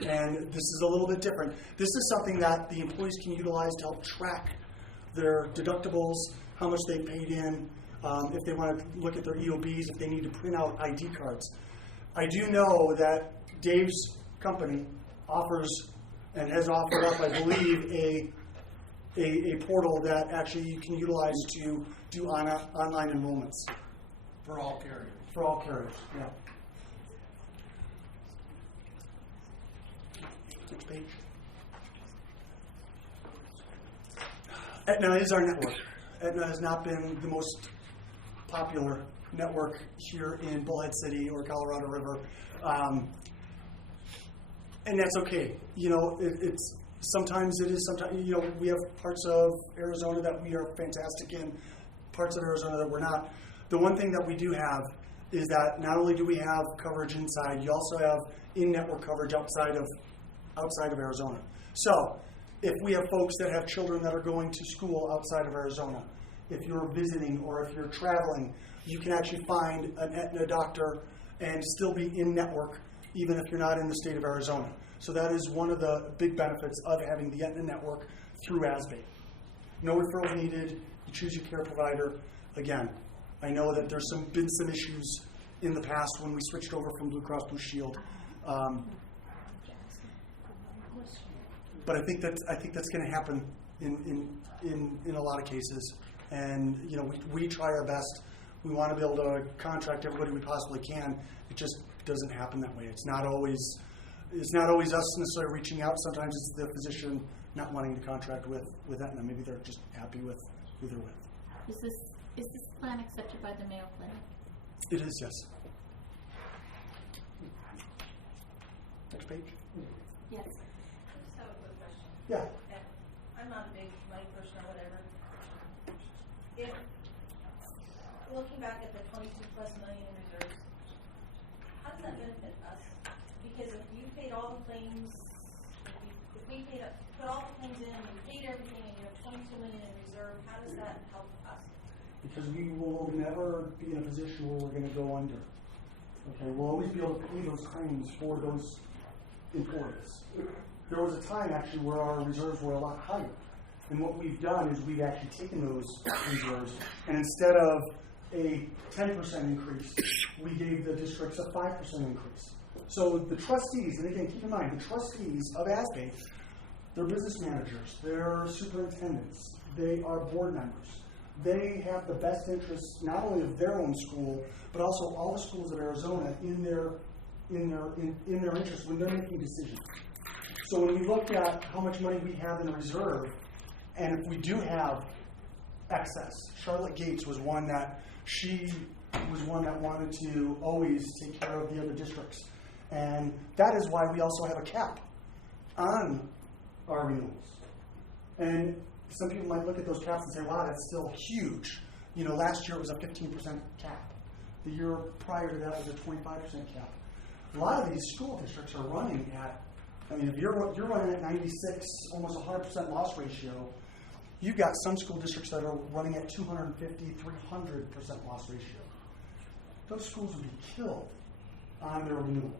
And this is a little bit different. This is something that the employees can utilize to help track their deductibles, how much they paid in, if they want to look at their EOBs, if they need to print out ID cards. I do know that Dave's company offers and has offered up, I believe, a portal that actually you can utilize to do online enrollments. For all carriers. For all carriers, yeah. Next page. Aetna is our network. Aetna has not been the most popular network here in Bullhead City or Colorado River. And that's okay. It's sometimes it is, sometimes, we have parts of Arizona that we are fantastic in, parts of Arizona that we're not. The one thing that we do have is that not only do we have coverage inside, you also have in-network coverage outside of Arizona. So if we have folks that have children that are going to school outside of Arizona, if you're visiting or if you're traveling, you can actually find an Aetna doctor and still be in network even if you're not in the state of Arizona. So that is one of the big benefits of having the Aetna network through ASBATE. No referrals needed. You choose your care provider. Again, I know that there's been some issues in the past when we switched over from Blue Cross Blue Shield, but I think that's going to happen in a lot of cases. And we try our best. We want to be able to contract everybody we possibly can. It just doesn't happen that way. It's not always us necessarily reaching out. Sometimes it's the physician not wanting to contract with Aetna. Maybe they're just happy with who they're with. Is this plan accepted by the Mayo Clinic? It is, yes. Next page. Yes. I just have a quick question. Yeah. And I'm not a big money person or whatever. If, looking back at the 22+ million in reserves, how does that benefit us? Because if you paid all the claims, if we put all the claims in, and we paid everything, and you have 22 million in reserve, how does that help us? Because we will never be in a position where we're going to go under. Okay, we'll always be able to pay those claims for those employees. There was a time actually where our reserves were a lot higher. And what we've done is we've actually taken those reserves, and instead of a 10% increase, we gave the districts a 5% increase. So the trustees, and again, keep in mind, the trustees of ASBATE, they're business managers, they're superintendents, they are board members. They have the best interests not only of their own school, but also all the schools of Arizona in their interest when they're making decisions. So when we look at how much money we have in reserve, and if we do have excess, Charlotte Gates was one that wanted to always take care of the other districts. And that is why we also have a cap on our renewals. And some people might look at those caps and say, wow, that's still huge. Last year it was a 15% cap. The year prior to that was a 25% cap. A lot of these school districts are running at, if you're running at 96, almost 100% loss ratio, you've got some school districts that are running at 250, 300% loss ratio. Those schools would be killed on their renewal.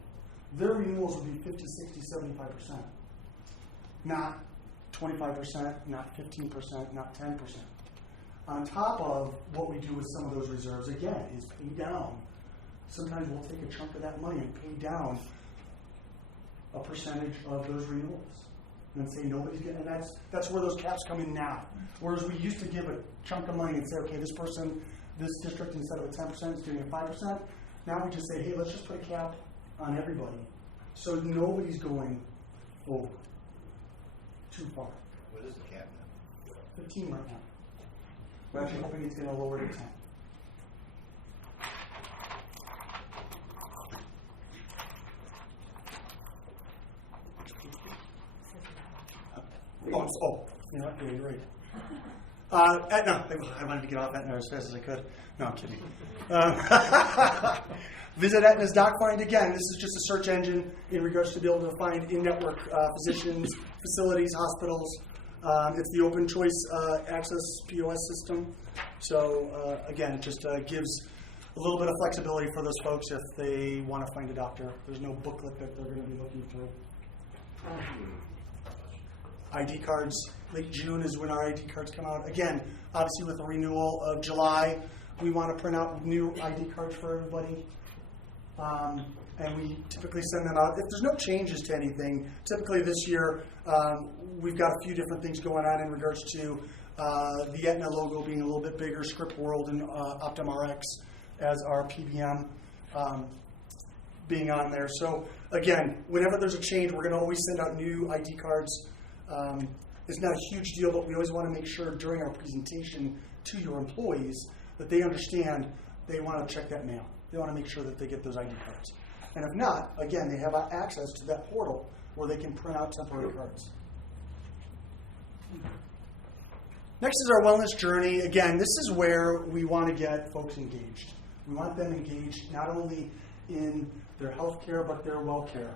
Their renewals would be 50, 60, 75%. Not 25%, not 15%, not 10%. On top of what we do with some of those reserves, again, is pay down. Sometimes we'll take a chunk of that money and pay down a percentage of those renewals. And say nobody's getting, and that's where those caps come in now. Whereas we used to give a chunk of money and say, okay, this district, instead of a 10% is doing a 5%. Now we just say, hey, let's just put a cap on everybody, so nobody's going over too far. What is the cap now? 15 right now. We're actually hoping it's going to lower to 10. You know what? Yeah, you're right. Aetna. I wanted to get off Aetna as fast as I could. No, I'm kidding. Visit Aetna's DocFind. Again, this is just a search engine in regards to be able to find in-network physicians, facilities, hospitals. It's the open choice access POS system. So, again, it just gives a little bit of flexibility for those folks if they want to find a doctor. There's no booklet that they're going to be looking through. ID cards, late June is when our ID cards come out. Again, obviously with the renewal of July, we want to print out new ID cards for everybody. And we typically send them out. If there's no changes to anything, typically this year, we've got a few different things going on in regards to the Aetna logo being a little bit bigger, Script World and OptumRx as our PBM being on there. So again, whenever there's a change, we're going to always send out new ID cards. It's not a huge deal, but we always want to make sure during our presentation to your employees that they understand they want to check that mail. They want to make sure that they get those ID cards. And if not, again, they have access to that portal where they can print out temporary cards. Next is our wellness journey. Again, this is where we want to get folks engaged. We want them engaged not only in their health care, but their well care.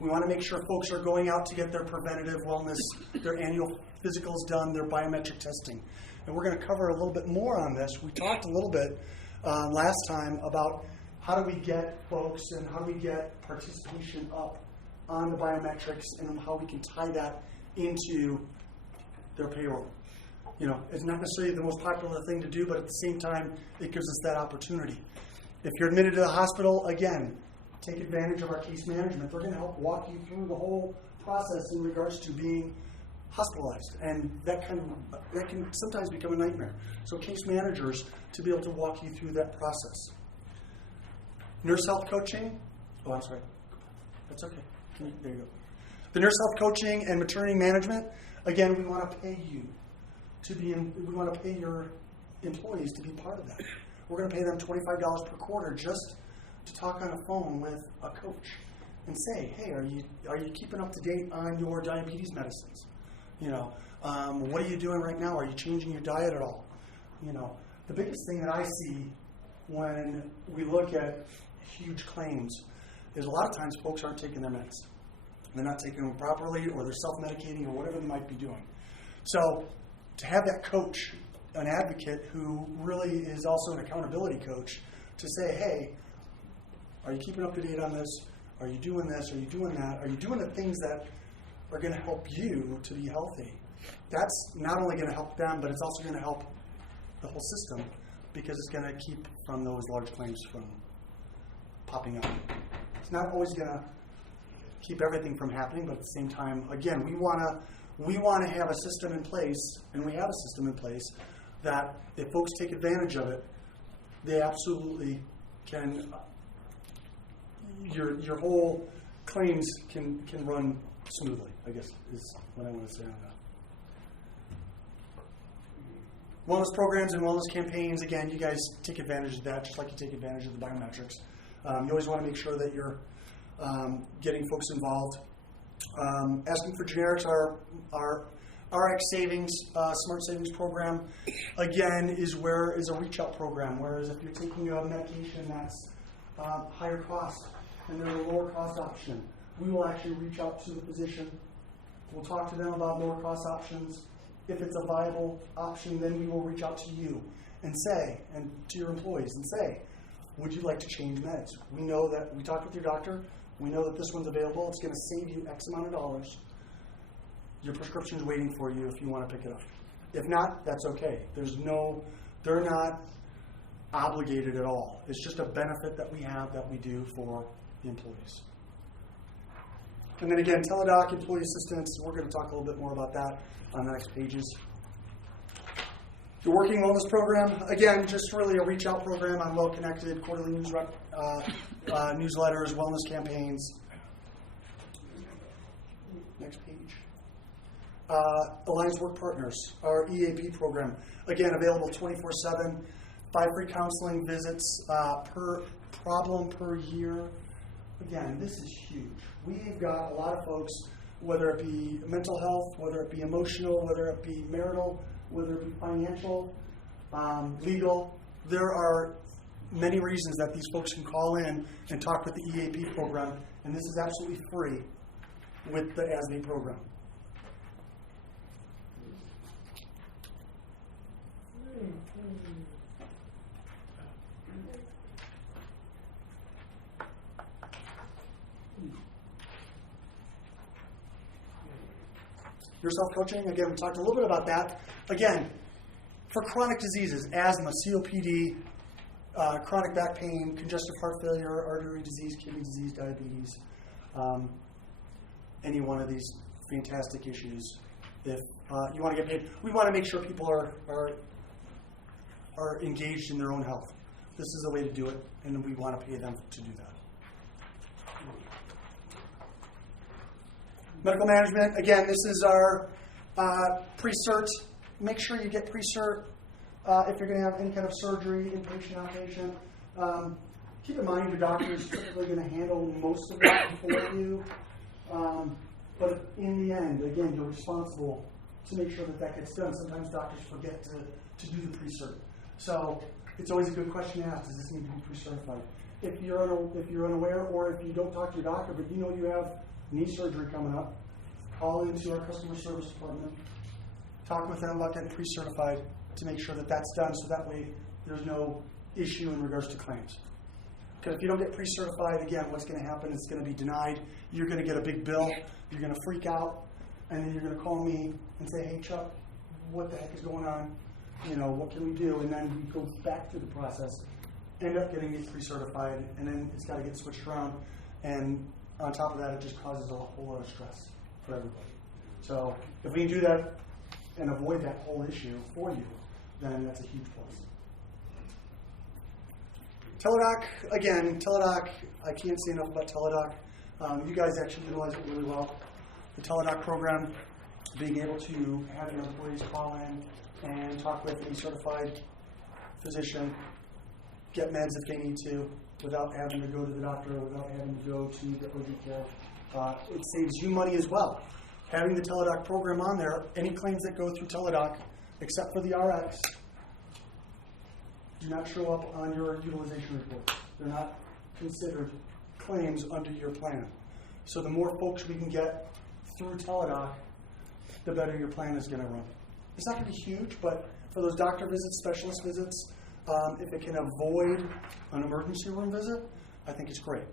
We want to make sure folks are going out to get their preventative wellness, their annual physicals done, their biometric testing. And we're going to cover a little bit more on this. We talked a little bit last time about how do we get folks and how do we get participation up on the biometrics and how we can tie that into their payroll. You know, it's not necessarily the most popular thing to do, but at the same time, it gives us that opportunity. If you're admitted to the hospital, again, take advantage of our case management. They're going to help walk you through the whole process in regards to being hospitalized, and that can sometimes become a nightmare. So case managers to be able to walk you through that process. Nurse health coaching. Oh, I'm sorry. That's okay. There you go. The nurse health coaching and maternity management. Again, we want to pay you to be. We want to pay your employees to be part of that. We're going to pay them $25 per quarter just to talk on a phone with a coach and say, hey, are you keeping up to date on your diabetes medicines? You know, what are you doing right now? Are you changing your diet at all? You know, the biggest thing that I see when we look at huge claims is a lot of times folks aren't taking their meds. They're not taking them properly, or they're self-medicating, or whatever they might be doing. So to have that coach, an advocate who really is also an accountability coach, to say, hey, are you keeping up to date on this? Are you doing this? Are you doing that? Are you doing the things that are going to help you to be healthy? That's not only going to help them, but it's also going to help the whole system, because it's going to keep from those large claims from popping up. It's not always going to keep everything from happening, but at the same time, again, we want to have a system in place, and we have a system in place that if folks take advantage of it, they absolutely can. Your whole claims can run smoothly, I guess is what I want to say on that. Wellness programs and wellness campaigns, again, you guys take advantage of that just like you take advantage of the biometrics. You always want to make sure that you're getting folks involved. Asking for generics, our RX Savings, Smart Savings program, again, is a reach-out program, whereas if you're taking a medication that's higher cost and there's a lower cost option, we will actually reach out to the physician. We'll talk to them about lower cost options. If it's a viable option, then we will reach out to you and say, and to your employees and say, would you like to change meds? We know that we talked with your doctor. We know that this one's available. It's going to save you X amount of dollars. Your prescription is waiting for you if you want to pick it up. If not, that's okay. They're not obligated at all. It's just a benefit that we have that we do for the employees. And then again, Teledoc, employee assistance, we're going to talk a little bit more about that on the next pages. The Working Wellness Program, again, just really a reach-out program on well-connected quarterly newsletters, wellness campaigns. Next page. Alliance Work Partners, our EAP program. Again, available 24/7, 5 free counseling visits per problem per year. Again, this is huge. We've got a lot of folks, whether it be mental health, whether it be emotional, whether it be marital, whether it be financial, legal. There are many reasons that these folks can call in and talk with the EAP program, and this is absolutely free with the ASB program. Your self-coaching, again, we talked a little bit about that. Again, for chronic diseases, asthma, COPD, chronic back pain, congestive heart failure, artery disease, kidney disease, diabetes, any one of these fantastic issues. If you want to get paid, we want to make sure people are engaged in their own health. This is the way to do it, and we want to pay them to do that. Medical management, again, this is our pre-cert. Make sure you get pre-cert if you're going to have any kind of surgery, inpatient, outpatient. Keep in mind your doctor is typically going to handle most of that for you. But in the end, again, you're responsible to make sure that that gets done. Sometimes doctors forget to do the pre-cert. So it's always a good question to ask, does this need to be pre-certified? If you're unaware, or if you don't talk to your doctor, but you know you have knee surgery coming up, call into our customer service department, talk with them about getting pre-certified to make sure that that's done, so that way there's no issue in regards to claims. Because if you don't get pre-certified, again, what's going to happen is it's going to be denied. You're going to get a big bill. You're going to freak out. And then you're going to call me and say, hey, Chuck, what the heck is going on? You know, what can we do? And then we go back through the process, end up getting it pre-certified, and then it's got to get switched around. And on top of that, it just causes a whole lot of stress for everybody. So if we can do that and avoid that whole issue for you, then that's a huge plus. Teledoc, again, Teledoc, I can't say enough about Teledoc. You guys actually utilize it really well. The Teledoc program, being able to have your employees call in and talk with a certified physician, get meds if they need to, without having to go to the doctor, without having to go to the urgent care. It saves you money as well. Having the Teledoc program on there, any claims that go through Teledoc, except for the RX, do not show up on your utilization report. They're not considered claims under your plan. So the more folks we can get through Teledoc, the better your plan is going to run. It's not going to be huge, but for those doctor visits, specialist visits, if it can avoid an emergency room visit, I think it's great.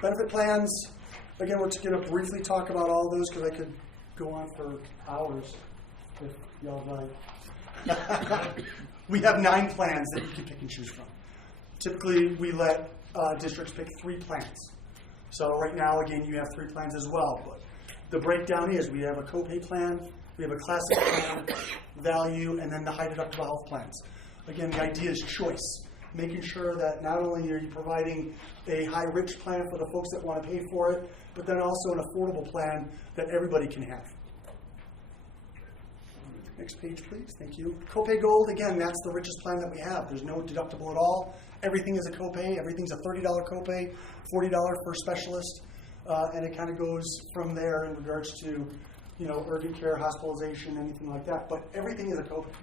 Benefit plans, again, we're going to briefly talk about all those because I could go on for hours if y'all like. We have 9 plans that you can pick and choose from. Typically, we let districts pick 3 plans. So right now, again, you have 3 plans as well. But the breakdown is we have a copay plan, we have a classic plan, value, and then the high deductible health plans. Again, the idea is choice. Making sure that not only are you providing a high-rich plan for the folks that want to pay for it, but then also an affordable plan that everybody can have. Next page, please. Thank you. Copay Gold, again, that's the richest plan that we have. There's no deductible at all. Everything is a copay. Everything's a $30 copay, $40 for a specialist, and it kind of goes from there in regards to, you know, urgent care, hospitalization, anything like that. But everything is a copay.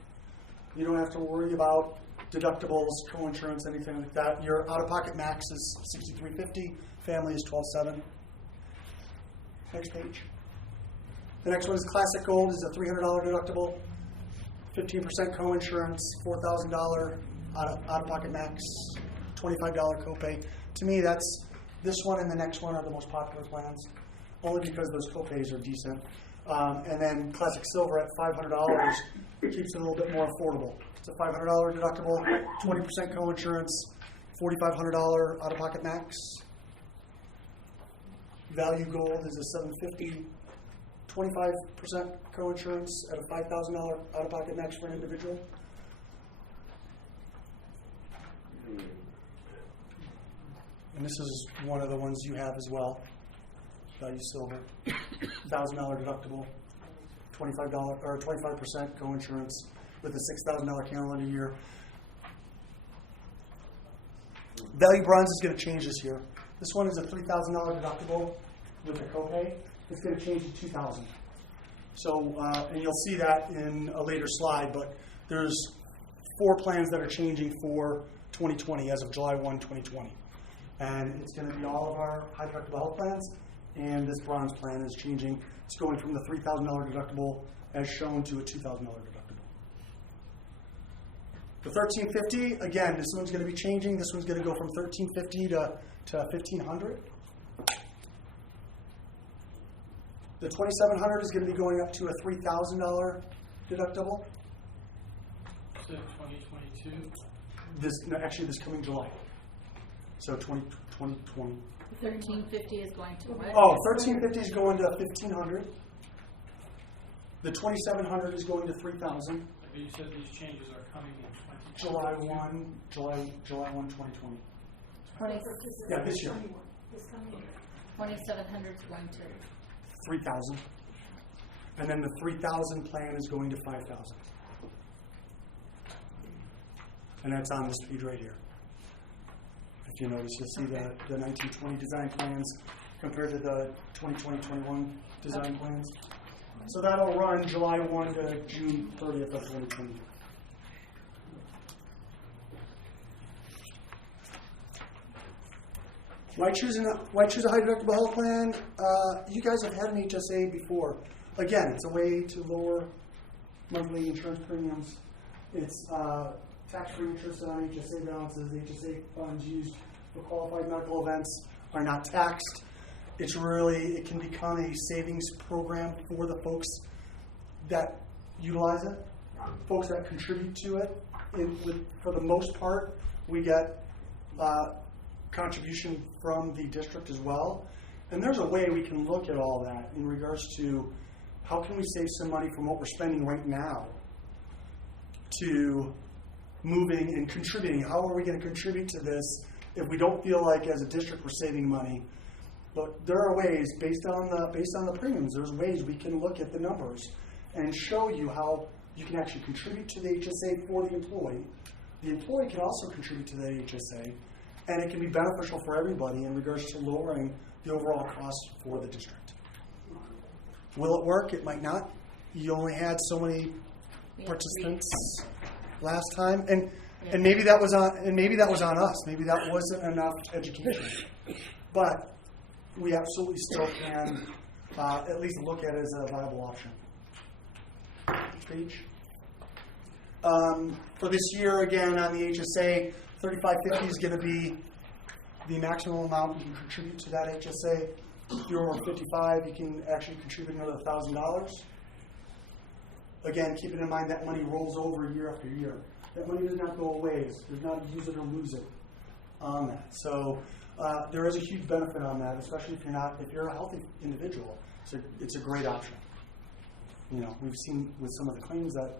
You don't have to worry about deductibles, co-insurance, anything like that. Your out-of-pocket max is $63.50. Family is $12.7. Next page. The next one is Classic Gold. Is a $300 deductible, 15% co-insurance, $4,000 out-of-pocket max, $25 copay. To me, that's this one and the next one are the most popular plans, only because those copays are decent. And then Classic Silver at $500 keeps it a little bit more affordable. It's a $500 deductible, 20% co-insurance, $4,500 out-of-pocket max. Value Gold is a $750, 25% co-insurance at a $5,000 out-of-pocket max for an individual. And this is one of the ones you have as well. Value Silver, $1,000 deductible, $25 or 25% co-insurance with a $6,000 calendar year. Value Bronze is going to change this year. This one is a $3,000 deductible with a copay. It's going to change to $2,000. So, and you'll see that in a later slide, but there's 4 plans that are changing for 2020 as of July 1, 2020. And it's going to be all of our high deductible health plans, and this bronze plan is changing. It's going from the $3,000 deductible as shown to a $2,000 deductible. The $1,350, again, this one's going to be changing. This one's going to go from $1,350 to $1,500. The $2,700 is going to be going up to a $3,000 deductible. So 2022? Actually, this coming July. So 2020. $1,350 is going to what? Oh, $1,350 is going to $1,500. The $2,700 is going to $3,000. You said these changes are coming in July 1, 2020. Yeah, this year. 2,700 is going to $3,000. And then the $3,000 plan is going to $5,000. And that's on this page right here. If you notice, you'll see the 1920 design plans compared to the 2020-21 design plans. So that'll run July 1 to June 30th of 2020. Why choose a high deductible health plan? You guys have had an HSA before. Again, it's a way to lower monthly insurance premiums. It's tax-free interest on HSA balances. HSA funds used for qualified medical events are not taxed. It can become a savings program for the folks that utilize it, folks that contribute to it. For the most part, we get contribution from the district as well. And there's a way we can look at all that in regards to how can we save some money from what we're spending right now to moving and contributing. How are we going to contribute to this if we don't feel like as a district we're saving money? But there are ways, based on the premiums, there's ways we can look at the numbers and show you how you can actually contribute to the HSA for the employee. The employee can also contribute to the HSA, and it can be beneficial for everybody in regards to lowering the overall cost for the district. Will it work? It might not. You only had so many participants last time, and maybe that was on us. Maybe that wasn't enough education, but we absolutely still can at least look at it as a viable option. Next page. For this year, again, on the HSA, $35.50 is going to be the maximum amount you can contribute to that HSA. If you're over 55, you can actually contribute another $1,000. Again, keeping in mind that money rolls over year after year. That money does not go away. There's not use it or lose it on that. So there is a huge benefit on that, especially if you're a healthy individual. So it's a great option. We've seen with some of the claims that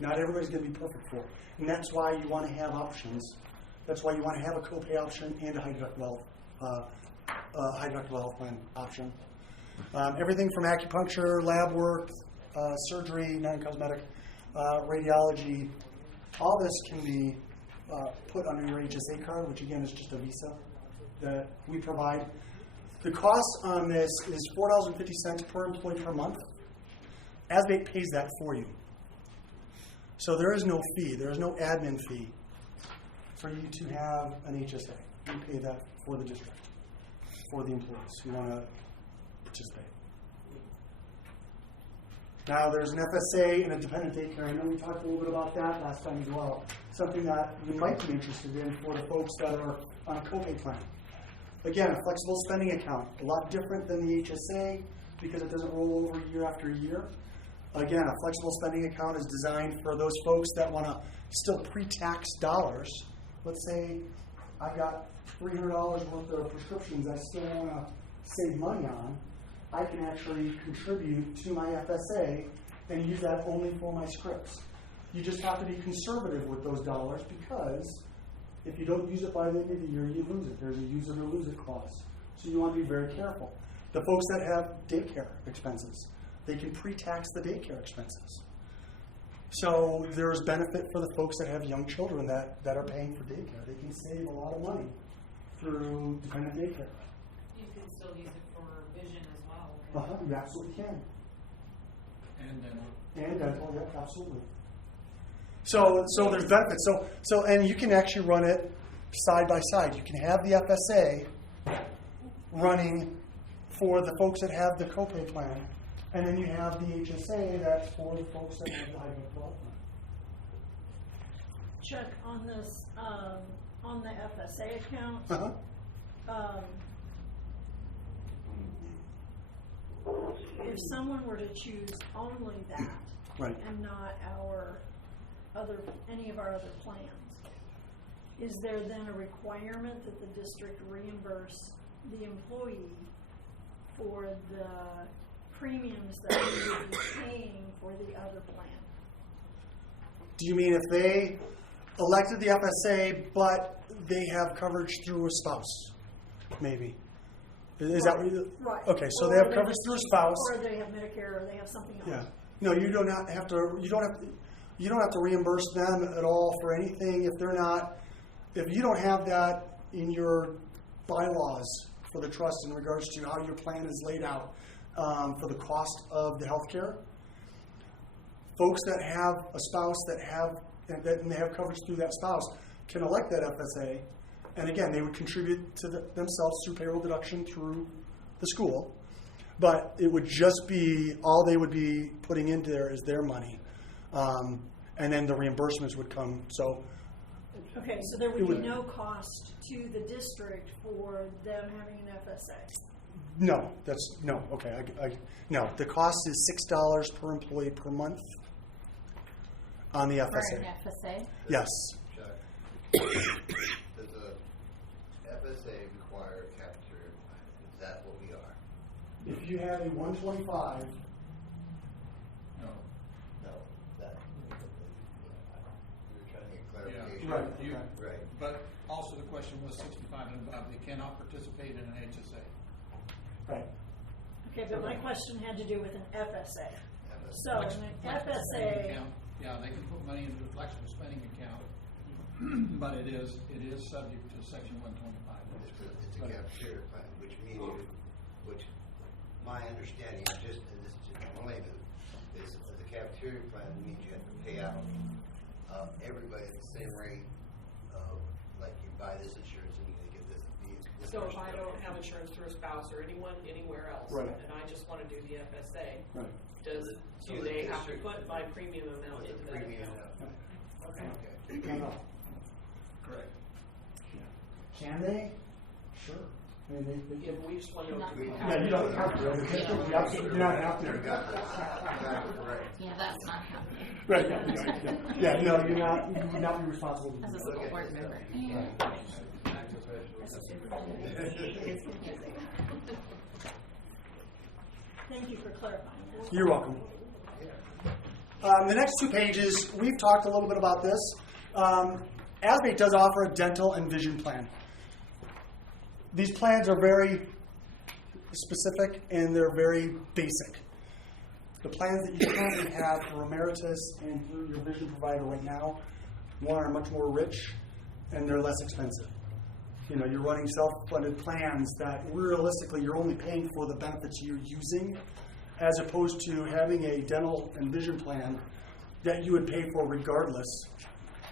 not everybody's going to be perfect for, and that's why you want to have options. That's why you want to have a copay option and a high deductible health plan option. Everything from acupuncture, lab work, surgery, non-cosmetic, radiology, all this can be put under your HSA card, which again is just a visa that we provide. The cost on this is $4.50 per employee per month. ASBATE pays that for you. So there is no fee. There is no admin fee for you to have an HSA. We pay that for the district, for the employees who want to participate. Now, there's an FSA and a dependent daycare. I know we talked a little bit about that last time as well. Something that you might be interested in for the folks that are on a copay plan. Again, a flexible spending account, a lot different than the HSA because it doesn't roll over year after year. Again, a flexible spending account is designed for those folks that want to still pre-tax dollars. Let's say I've got $300 worth of prescriptions I still want to save money on. I can actually contribute to my FSA and use that only for my scripts. You just have to be conservative with those dollars because if you don't use it by the end of the year, you lose it. There's a use it or lose it clause. So you want to be very careful. The folks that have daycare expenses, they can pre-tax the daycare expenses. So there's benefit for the folks that have young children that are paying for daycare. They can save a lot of money through dependent daycare. You can still use it for vision as well. You absolutely can. And dental. And dental, yeah, absolutely. So there's benefits. And you can actually run it side by side. You can have the FSA running for the folks that have the copay plan, and then you have the HSA that's for the folks that have the high deductible plan. Chuck, on this, on the FSA account, if someone were to choose only that, right, and not any of our other plans, is there then a requirement that the district reimburse the employee for the premiums that we would be paying for the other plan? Do you mean if they elected the FSA, but they have coverage through a spouse, maybe? Is that what you? Right. Okay, so they have coverage through a spouse. Or they have Medicare, or they have something else. Yeah. No, you don't have to. You don't have to reimburse them at all for anything if they're not. If you don't have that in your bylaws for the trust in regards to how your plan is laid out for the cost of the health care, folks that have a spouse and they have coverage through that spouse can elect that FSA, and again, they would contribute to themselves through payroll deduction through the school, but it would just be, all they would be putting into there is their money. and then the reimbursements would come. So Okay, so there It would would- be no cost to the district for them having an FSA? no, that's no. Okay, no. The cost is $6 per employee per month on the For FSA. an FSA? Yes. Chuck, does a FSA require a cafeteria plan? Is that what we are? If you have a 125, No. No, that, we were trying to get Yeah, clarification. Right. You, Right. but also the question was 65 and above, they cannot participate in an HSA. right? Okay, but my question had to do with an FSA. So Flex- an flexible spending FSA, account. Yeah, they can put money into the flexible spending account, but it is subject to section 125. It's a cafeteria plan, which means which my understanding, just, and this is just my layman, is the cafeteria plan means you have to pay out everybody at the same rate of, like you buy this insurance and you get this. So if I don't have insurance through a spouse or anyone anywhere else, Right. and I just want to do the FSA, Right. do So they the have to district- put my premium amount What's the into that premium account? now? Okay. Okay. No. Correct. Can they? Sure. I mean, they Yeah, we just want to know. Not- Yeah, you don't have to. You absolutely do not have to. You got this. You got it correct. Yeah, that's not happening. Right. Yeah. No, you're not. You would not be responsible. As a school board member. thank you for clarifying that. You're welcome. The next 2 pages, we've talked a little bit about this. ASBATE does offer a dental and vision plan. These plans are very specific and they're very basic. The plans that you currently have for Emeritus and through your vision provider right now, one, are much more rich and they're less expensive. You know, you're running self-funded plans that realistically you're only paying for the benefits you're using, as opposed to having a dental and vision plan that you would pay for regardless.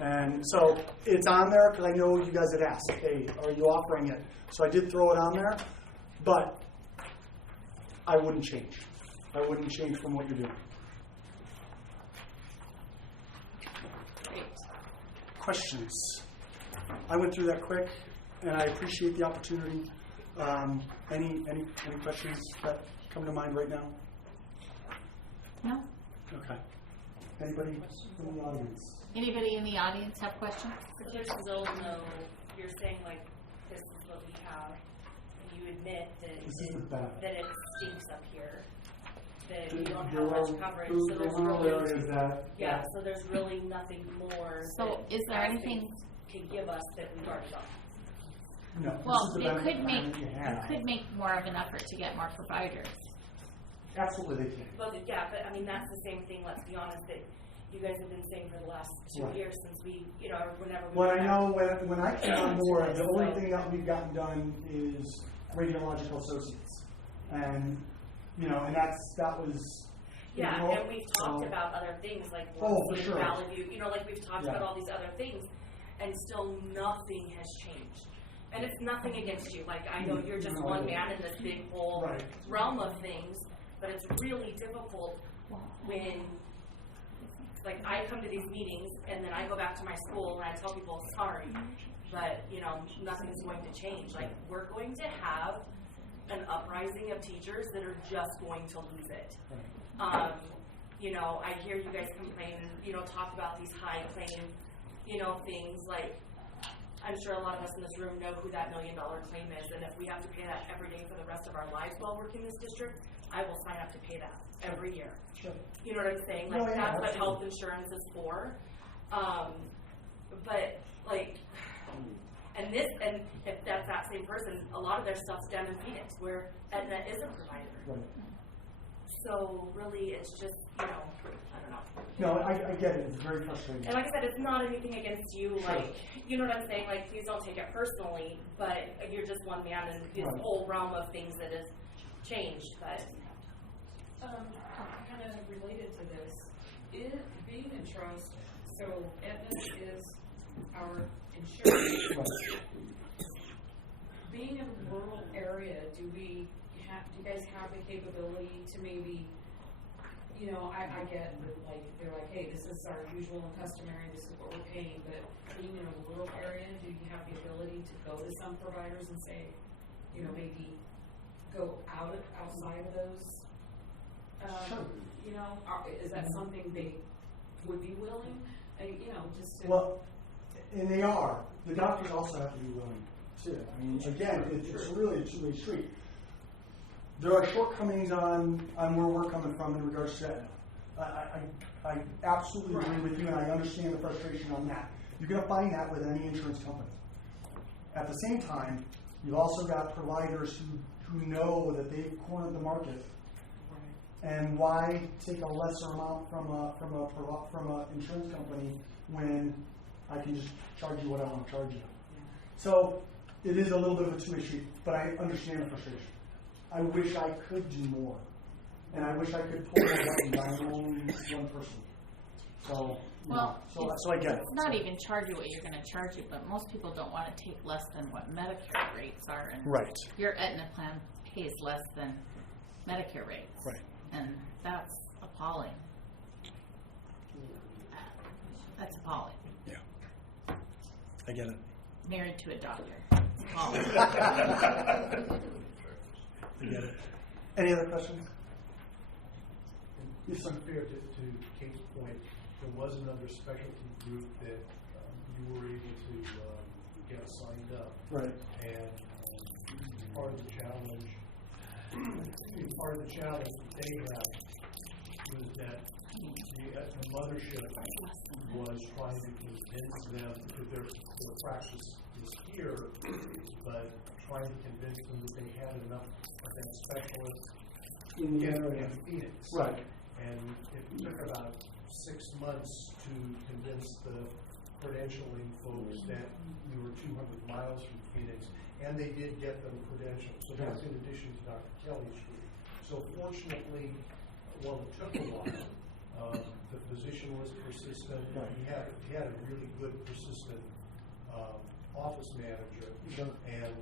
And so it's on there because I know you guys had asked, hey, are you offering it? So I did throw it on there, but I wouldn't change. I wouldn't change from what you're doing. Great. Questions? I went through that quick, and I appreciate the opportunity. Any questions that come to mind right now? No? Okay. Anybody from the audience? Anybody in the audience have questions? So there's still no, you're saying like, this is what we have, and you admit This is the bad. that it stinks up here, that you don't There have are much coverage, those so there's rural really, areas that. yeah, so there's really nothing more So that is there Aspen anything- could give us that we've already got. No, this Well, is the you benefit could plan make, that you you have. could make more of an effort to get more providers. Absolutely, they can. Well, yeah, but I mean, that's the same thing, let's be honest, that you guys have been saying for the last 2 Right. years since we, you know, or whenever we. What I went know, out. when I came on board, the only thing that we've gotten done is radiological associates. And, you know, and that was. Yeah, you know, and we've talked about other things like Oh, for Washington, sure. Valley View, you know, like we've talked Yeah. about all these other things, and still nothing has changed. And it's nothing against you, like I know you're just No. one man in this big whole Right. realm of things, but it's really difficult when, like I come to these meetings and then I go back to my school and I tell people, sorry, but you know, nothing's going to change. Like we're going to have an uprising of teachers that are just going to lose it. You know, I hear you guys complain and, you know, talk about these high claim, you know, things like, I'm sure a lot of us in this room know who that $1 million claim is, and if we have to pay that every day for the rest of our lives while working this district, I will sign up to pay that every year. Sure. You know what I'm saying? Like, No, yeah, that's what absolutely. health insurance is for. But, like, and if that's that same person, a lot of their stuff's down in Phoenix, where Aetna is a provider. Right. So really, it's just, you know, I don't know. No, I get it. It's very frustrating. And like I said, it's not anything against you. Like, you know what I'm saying? Like, please don't take it personally. But you're just one man in this Right. whole realm of things that has changed. But Kind of related to this, being in trust, so Aetna is our insurance. Right. Being in a rural area, do you guys have the capability to maybe you know, I get that, like, they're like, hey, this is our usual and customary, this is what we're paying, but being in a rural area, do you have the ability to go to some providers and say, you know, maybe go outside of those? Sure. You know, is that something they would be willing? You know, just to. Well, and they are. The doctors also have to be willing too. I mean, again, it's really a two-way street. There are shortcomings on where we're coming from in regards to that. I absolutely agree with you, and I understand the frustration on that. You're going to find that with any insurance company. At the same time, you've also got providers who know that they've cornered the market. And why take a lesser amount from a insurance company when I can just charge you what I want to charge you? So it is a little bit of a two-way street, but I understand the frustration. I wish I could do more, and I wish I could pull that button, but I'm only one person. So, so I get it. It's not even charge you what you're going to charge you, but most people don't want to take less than what Medicare rates are. And right. Your Aetna plan pays less than Medicare rates. Right. And that's appalling. That's appalling. Yeah. I get it. Married to a doctor. It's appalling. I get it. Any other questions? It's unfair to Kate's point. There was another specialty group that you were able to get signed up. Right. And part of the challenge that they had was that the mothership was trying to convince them that their practice is here, but trying to convince them that they had enough of that specialist in Phoenix. Right. And it took about 6 months to convince the credentialing folks that we were 200 miles from Phoenix, and they did get them credentialed. So that's in addition to Dr. Kelly's group. So fortunately, well, it took a while. The physician was persistent. He had a really good, persistent office manager, and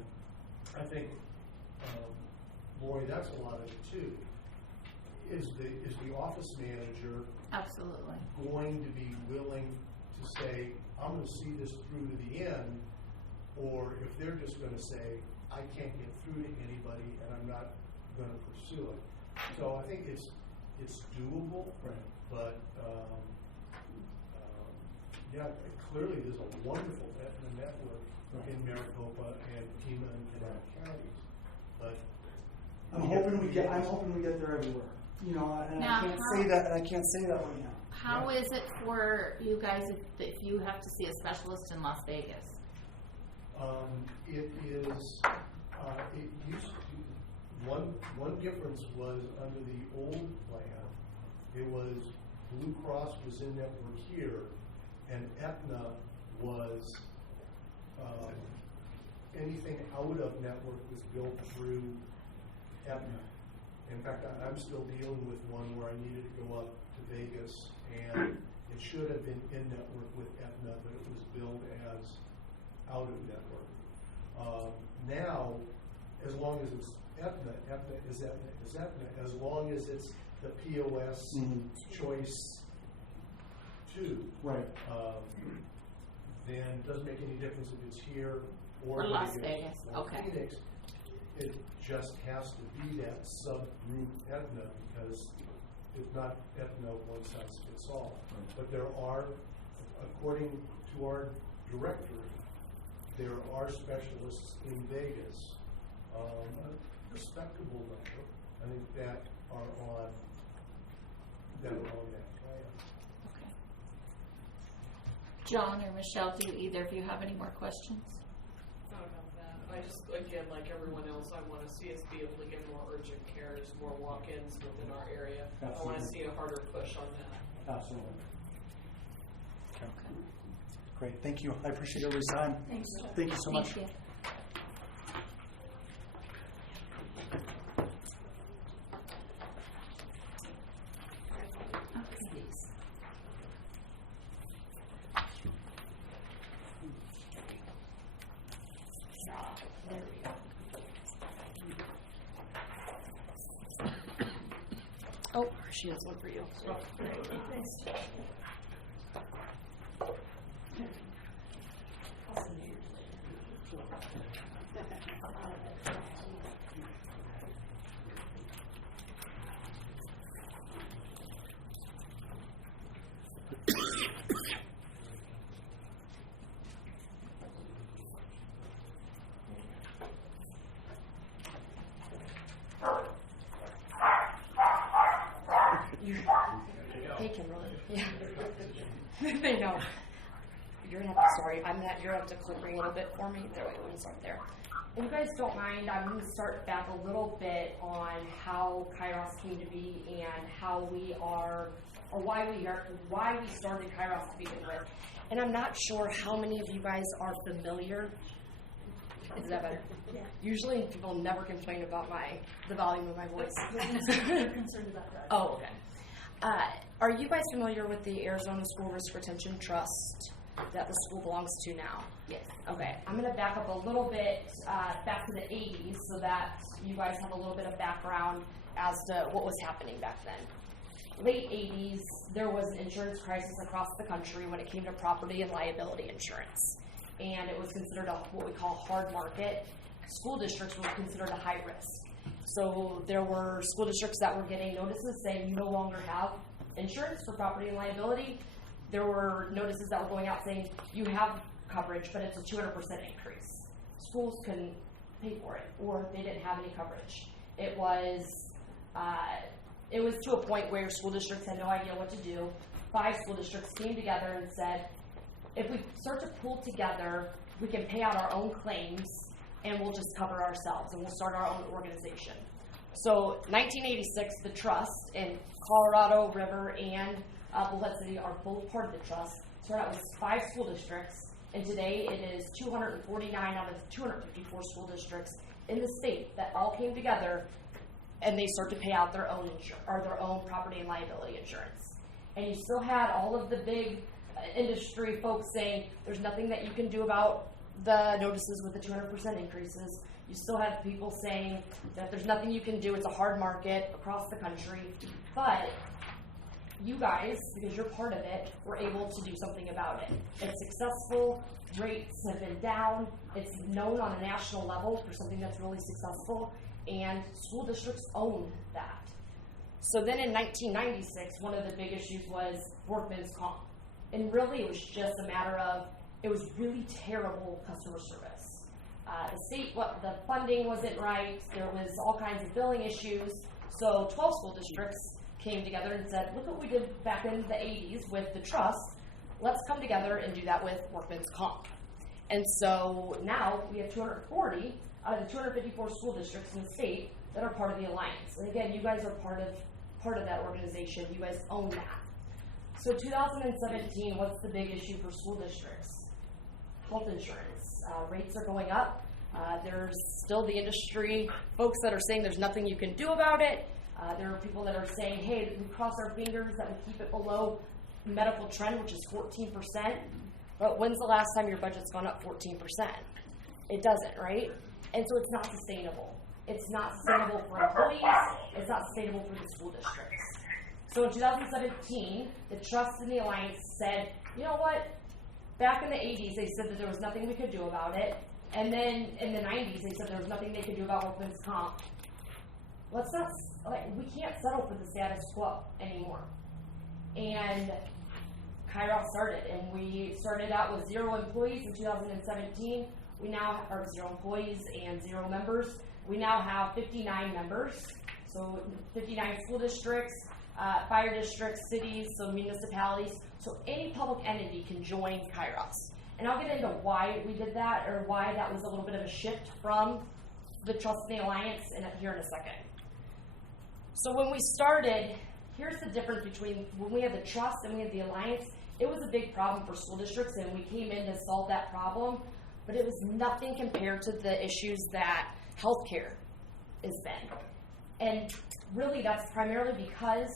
I think, Lori, that's a lot of it too. Is the office manager absolutely going to be willing to say, I'm going to see this through to the end, or if they're just going to say, I can't get through to anybody and I'm not going to pursue it. So I think it's doable, right. But yeah, clearly there's a wonderful network in Maricopa and Pima and Canal counties, but I'm hoping we get there everywhere. You know, and now, I can't say that right now. How is it for you guys if you have to see a specialist in Las Vegas? It is. It used to. One difference was under the old plan. It was Blue Cross was in network here, and Aetna was anything out of network was built through Aetna. In fact, I'm still dealing with one where I needed to go up to Vegas, and it should have been in network with Aetna, but it was billed as out of network. Now, as long as it's Aetna is Aetna. As long as it's the POS choice 2, right? Then it doesn't make any difference if it's here or Las Vegas. Okay. Phoenix. It just has to be that subgroup Aetna, because if not Aetna, one size fits all. But there are, according to our directory, there are specialists in Vegas, a respectable number, I think, that are on that plan. Okay. John or Michelle, do either of you have any more questions? Not about that. I just, again, like everyone else, I want to see us be able to get more urgent cares, more walk-ins within our area. Absolutely. I want to see a harder push on that. Absolutely. Okay. Great. Thank you. I appreciate everybody's time. Thanks. Thank you so much. Thank you. Oh. She has one for you. Hey, Kimberly. Yeah. I know. You're gonna have to, sorry, you're gonna have to click a little bit for me. There we go, we'll start there. If you guys don't mind, I'm gonna start back a little bit on how Kairos came to be and how we are, or why we started Kairos to begin with. And I'm not sure how many of you guys are familiar. Is that better? Yeah. Usually people never complain about the volume of my voice. We're concerned about that. Oh, okay. Are you guys familiar with the Arizona School Risk Retention Trust that the school belongs to now? Yes. Okay. I'm going to back up a little bit back to the 80s so that you guys have a little bit of background as to what was happening back then. Late 80s, there was an insurance crisis across the country when it came to property and liability insurance. And it was considered what we call hard market. School districts were considered a high risk. So there were school districts that were getting notices saying you no longer have insurance for property and liability. There were notices that were going out saying you have coverage, but it's a 200% increase. Schools couldn't pay for it, or they didn't have any coverage. It was to a point where school districts had no idea what to do. 5 school districts came together and said, if we start to pull together, we can pay out our own claims and we'll just cover ourselves and we'll start our own organization. So 1986, the trust in Colorado River and Bullet City are both part of the trust. Started out with 5 school districts, and today it is 249 out of 254 school districts in the state that all came together, and they start to pay out their own their own property and liability insurance. And you still had all of the big industry folks saying there's nothing that you can do about the notices with the 200% increases. You still have people saying that there's nothing you can do. It's a hard market across the country. But you guys, because you're part of it, were able to do something about it. It's successful. Rates have been down. It's known on a national level for something that's really successful. And school districts own that. So then in 1996, one of the big issues was workman's comp. And really it was just a matter of, it was really terrible customer service. The state, the funding wasn't right. There was all kinds of billing issues. So 12 school districts came together and said, look what we did back in the 80s with the trust. Let's come together and do that with workman's comp. And so now we have 240 out of the 254 school districts in the state that are part of the alliance. And again, you guys are part of that organization. You guys own that. So 2017, what's the big issue for school districts? Health insurance. Rates are going up. There's still the industry folks that are saying there's nothing you can do about it. There are people that are saying, hey, we cross our fingers that we keep it below medical trend, which is 14%. But when's the last time your budget's gone up 14%? It doesn't, right? And so it's not sustainable. It's not sustainable for employees. It's not sustainable for the school districts. So in 2017, the trust and the alliance said, you know what? Back in the 80s, they said that there was nothing we could do about it. And then in the 90s, they said there was nothing they could do about workman's comp. We can't settle for the status quo anymore. And Kairos started, and we started out with 0 employees in 2017. We now are 0 employees and 0 members. We now have 59 members, so 59 school districts, fire districts, cities, so municipalities. So any public entity can join Kairos. And I'll get into why we did that, or why that was a little bit of a shift from the Trust and the Alliance here in a second. So when we started, here's the difference between when we had the Trust and we had the Alliance. It was a big problem for school districts, and we came in to solve that problem, but it was nothing compared to the issues that healthcare has been. And really that's primarily because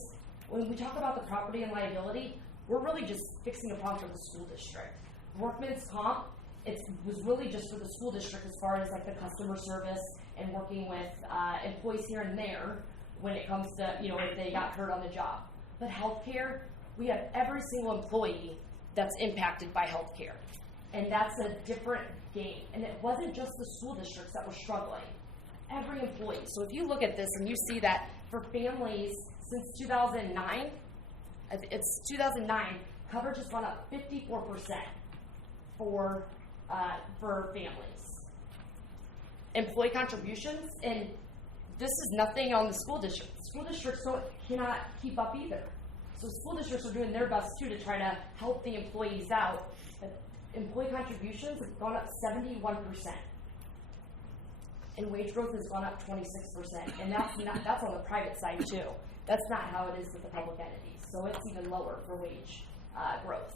when we talk about the property and liability, we're really just fixing a problem for the school district. Workman's comp, it was really just for the school district as far as like the customer service and working with employees here and there. when it comes to, if they got hurt on the job. But healthcare, we have every single employee that's impacted by healthcare. And that's a different game. And it wasn't just the school districts that were struggling. Every employee. So if you look at this and you see that for families since 2009, it's 2009, coverage has gone up 54% for families. Employee contributions, and this is nothing on the school districts. School districts cannot keep up either. So school districts are doing their best too to try to help the employees out. But employee contributions have gone up 71%. And wage growth has gone up 26%. And that's on the private side too. That's not how it is with the public entities. So it's even lower for wage growth.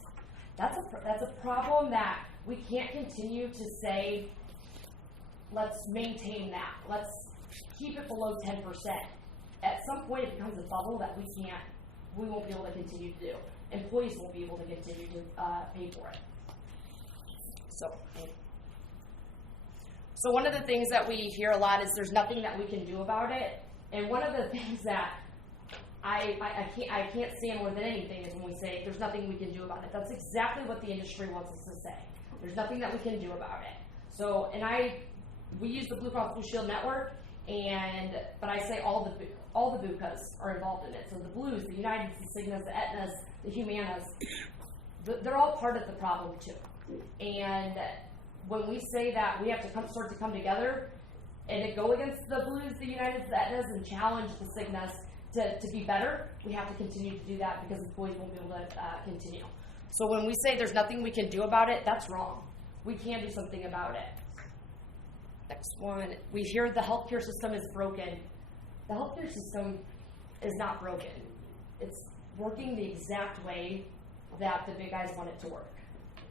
That's a problem that we can't continue to say, let's maintain that. Let's keep it below 10%. At some point it becomes a bubble that we won't be able to continue to do. Employees won't be able to continue to pay for it. So one of the things that we hear a lot is there's nothing that we can do about it. And one of the things that I can't stand more than anything is when we say there's nothing we can do about it. That's exactly what the industry wants us to say. There's nothing that we can do about it. So, we use the Blue Cross Blue Shield network, but I say all the BUCAs are involved in it. So the Blues, the Uniteds, the Cignas, the Aetnas, the Humanas, they're all part of the problem too. And when we say that we have to start to come together and to go against the Blues, the Uniteds, the Aetnas, and challenge the Cignas to be better, we have to continue to do that because employees won't be able to continue. So when we say there's nothing we can do about it, that's wrong. We can do something about it. Next one. We hear the healthcare system is broken. The healthcare system is not broken. It's working the exact way that the big guys want it to work.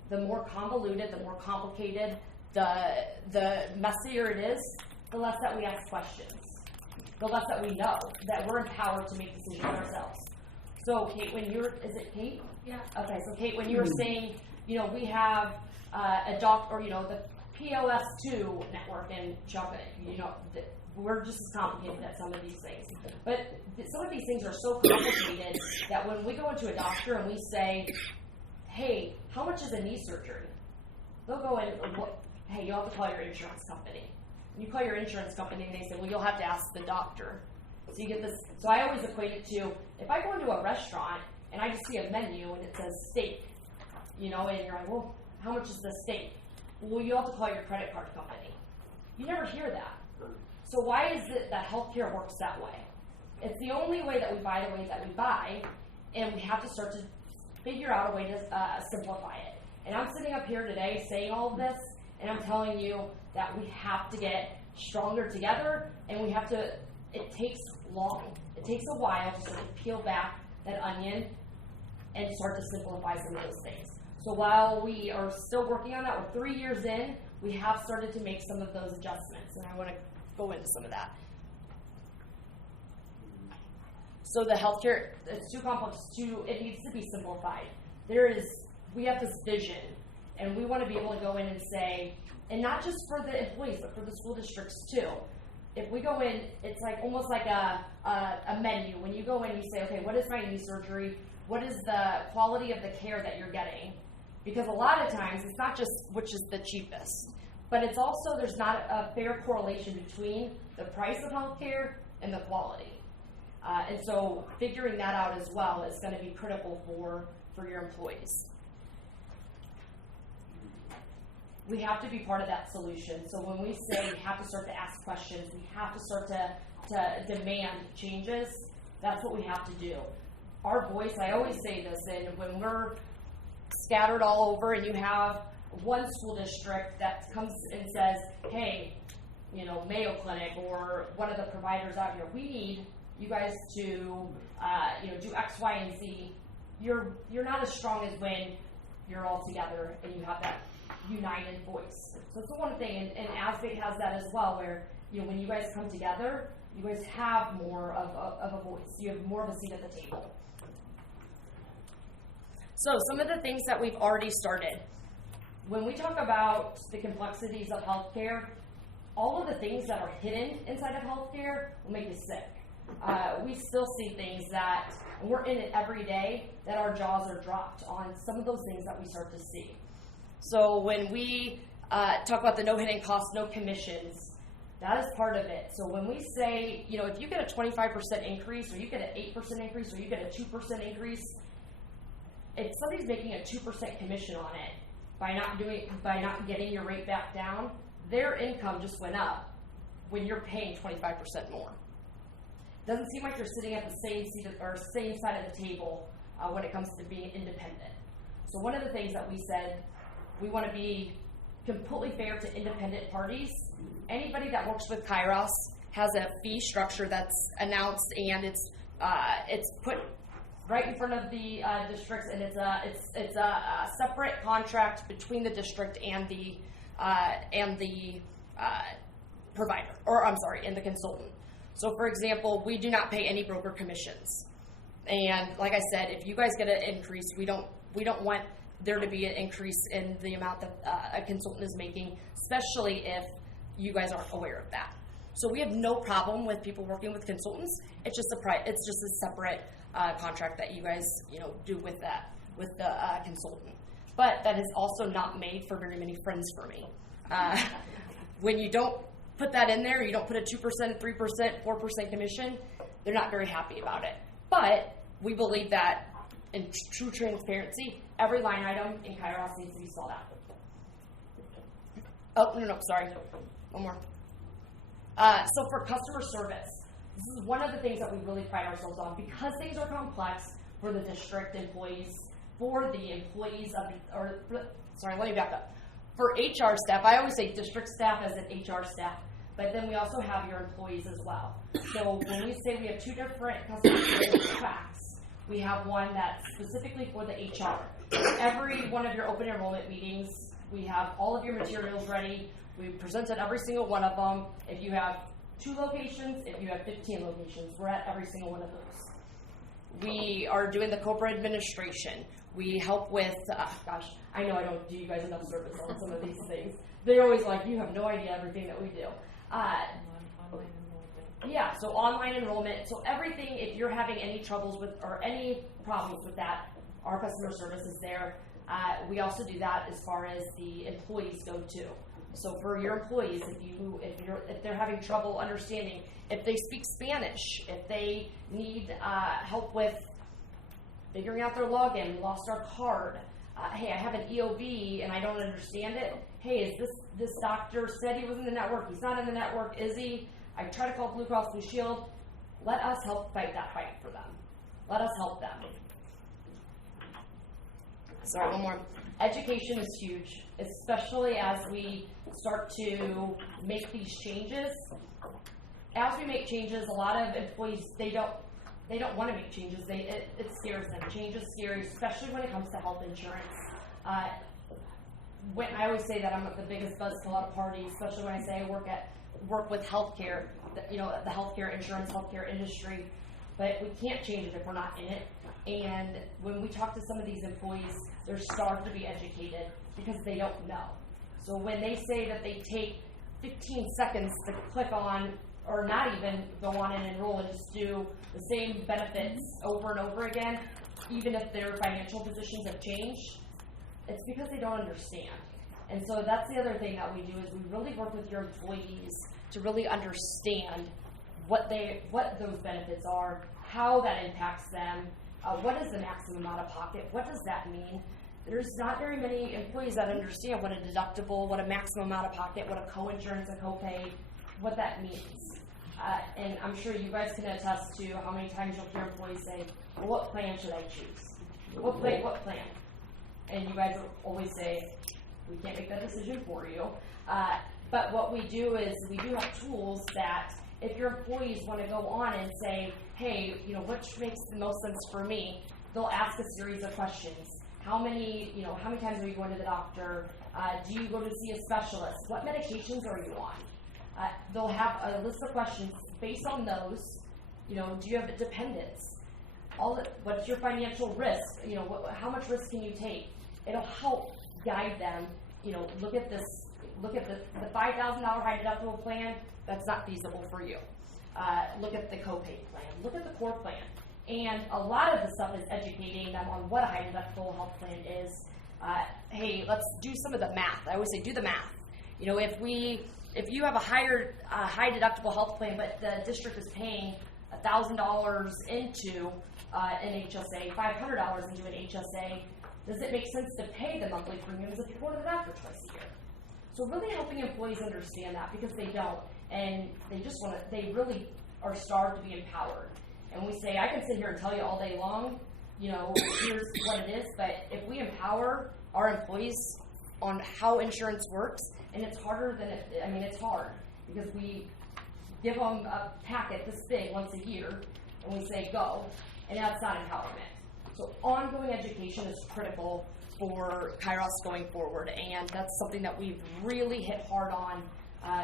The more convoluted, the more complicated, the messier it is, the less that we ask questions. The less that we know, that we're empowered to make decisions ourselves. So Kate, is it Kate? Yeah. Okay, so Kate, when you were saying, we have the POS2 network, and Chuck, we're just as complicated at some of these things. But some of these things are so complicated that when we go into a doctor and we say, hey, how much is a knee surgery? They'll go in, hey, you'll have to call your insurance company. You call your insurance company and they say, well, you'll have to ask the doctor. So you get this. So I always equate it to, if I go into a restaurant and I just see a menu and it says steak, and you're like, well, how much is the steak? Well, you have to call your credit card company. You never hear that. So why is it that healthcare works that way? It's the only way that we buy the way that we buy, and we have to start to figure out a way to simplify it. And I'm sitting up here today saying all of this, and I'm telling you that we have to get stronger together, and it takes long. It takes a while to sort of peel back that onion and start to simplify some of those things. So while we are still working on that, we're 3 years in, we have started to make some of those adjustments, and I want to go into some of that. So the healthcare, it's too complex, it needs to be simplified. We have this vision, and we want to be able to go in and say, and not just for the employees, but for the school districts too. If we go in, it's like almost like a menu. When you go in, you say, okay, what is my knee surgery? What is the quality of the care that you're getting? Because a lot of times, it's not just which is the cheapest, but it's also there's not a fair correlation between the price of healthcare and the quality. And so figuring that out as well is going to be critical for your employees. We have to be part of that solution. So when we say we have to start to ask questions, we have to start to demand changes, that's what we have to do. Our voice, I always say this, and when we're scattered all over and you have one school district that comes and says, hey, Mayo Clinic or one of the providers out here, we need you guys to do X, Y, and Z. You're not as strong as when you're all together and you have that united voice. So it's the one thing, and ASBIC has that as well, where when you guys come together, you guys have more of a voice. You have more of a seat at the table. So some of the things that we've already started. When we talk about the complexities of healthcare, all of the things that are hidden inside of healthcare will make you sick. we still see things that, and we're in it every day, that our jaws are dropped on some of those things that we start to see. So when we talk about the no hidden costs, no commissions, that is part of it. So when we say, if you get a 25% increase, or you get an 8% increase, or you get a 2% increase, if somebody's making a 2% commission on it by not getting your rate back down, their income just went up when you're paying 25% more. Doesn't seem like you're sitting at the same seat or same side of the table when it comes to being independent. So one of the things that we said, we want to be completely fair to independent parties. Anybody that works with Kairos has a fee structure that's announced, and it's put right in front of the districts, and it's a separate contract between the district and the provider, and the consultant. So, for example, we do not pay any broker commissions, and like I said, if you guys get an increase, we don't want there to be an increase in the amount that a consultant is making, especially if you guys aren't aware of that. So we have no problem with people working with consultants. It's just a separate contract that you guys do with the consultant. But that is also not made for very many friends for me. When you don't put that in there, you don't put a 2%, 3%, 4% commission, they're not very happy about it. But we believe that in true transparency, every line item in Kairos needs to be spelled out. Oh, no, sorry. One more. So for customer service, this is one of the things that we really pride ourselves on, because things are complex for the district employees, for the employees let me back up. For HR staff, I always say district staff as an HR staff, but then we also have your employees as well. So when we say we have two different customer service tracks, we have one that's specifically for the HR. Every one of your open enrollment meetings, we have all of your materials ready. We presented every single one of them. If you have 2 locations, if you have 15 locations, we're at every single one of those. We are doing the corporate administration. We help with, I know I don't do you guys enough service on some of these things. They're always like, you have no idea everything that we do. Yeah, so online enrollment. So everything, if you're having any troubles with or any problems with that, our customer service is there. We also do that as far as the employees go too. So for your employees, if they're having trouble understanding, if they speak Spanish, if they need help with figuring out their login, we lost our card. Hey, I have an EOB and I don't understand it. Hey, is this doctor said he was in the network? He's not in the network, is he? I try to call Blue Cross Blue Shield. Let us help fight that fight for them. Let us help them. Sorry, one more. Education is huge, especially as we start to make these changes. As we make changes, a lot of employees, they don't want to make changes. It scares them. Change is scary, especially when it comes to health insurance. When I always say that I'm the biggest buzzkill at a party, especially when I say I work with healthcare, the healthcare insurance, healthcare industry. But we can't change it if we're not in it. And when we talk to some of these employees, they're starved to be educated because they don't know. So when they say that they take 15 seconds to click on, or not even go on and enroll and just do the same benefits over and over again, even if their financial positions have changed, it's because they don't understand. And so that's the other thing that we do, is we really work with your employees to really understand what those benefits are, how that impacts them, what is the maximum out of pocket, what does that mean. There's not very many employees that understand what a deductible, what a maximum out of pocket, what a co-insurance, a copay, what that means. And I'm sure you guys can attest to how many times you'll hear employees say, well, what plan should I choose? What plan? And you guys always say, we can't make that decision for you. But what we do is we do have tools that if your employees want to go on and say, hey, which makes the most sense for me, they'll ask a series of questions. How many times are you going to the doctor? Do you go to see a specialist? What medications are you on? They'll have a list of questions based on those. Do you have dependents? What's your financial risk? How much risk can you take? It'll help guide them. Look at the $5,000 high deductible plan. That's not feasible for you. look at the copay plan, look at the core plan. And a lot of the stuff is educating them on what a high deductible health plan is. Hey, let's do some of the math. I always say do the math. You know, if you have a high deductible health plan, but the district is paying $1,000 into an HSA, $500 into an HSA, does it make sense to pay the monthly premiums if you go to the doctor twice a year? So really helping employees understand that, because they don't, and they really are starved to be empowered. And we say, I can sit here and tell you all day long, you know, here's what it is, but if we empower our employees on how insurance works, and it's harder than it's hard, because we give them a packet this big once a year, and we say go, and that's not empowerment. So ongoing education is critical for Kairos going forward, and that's something that we've really hit hard on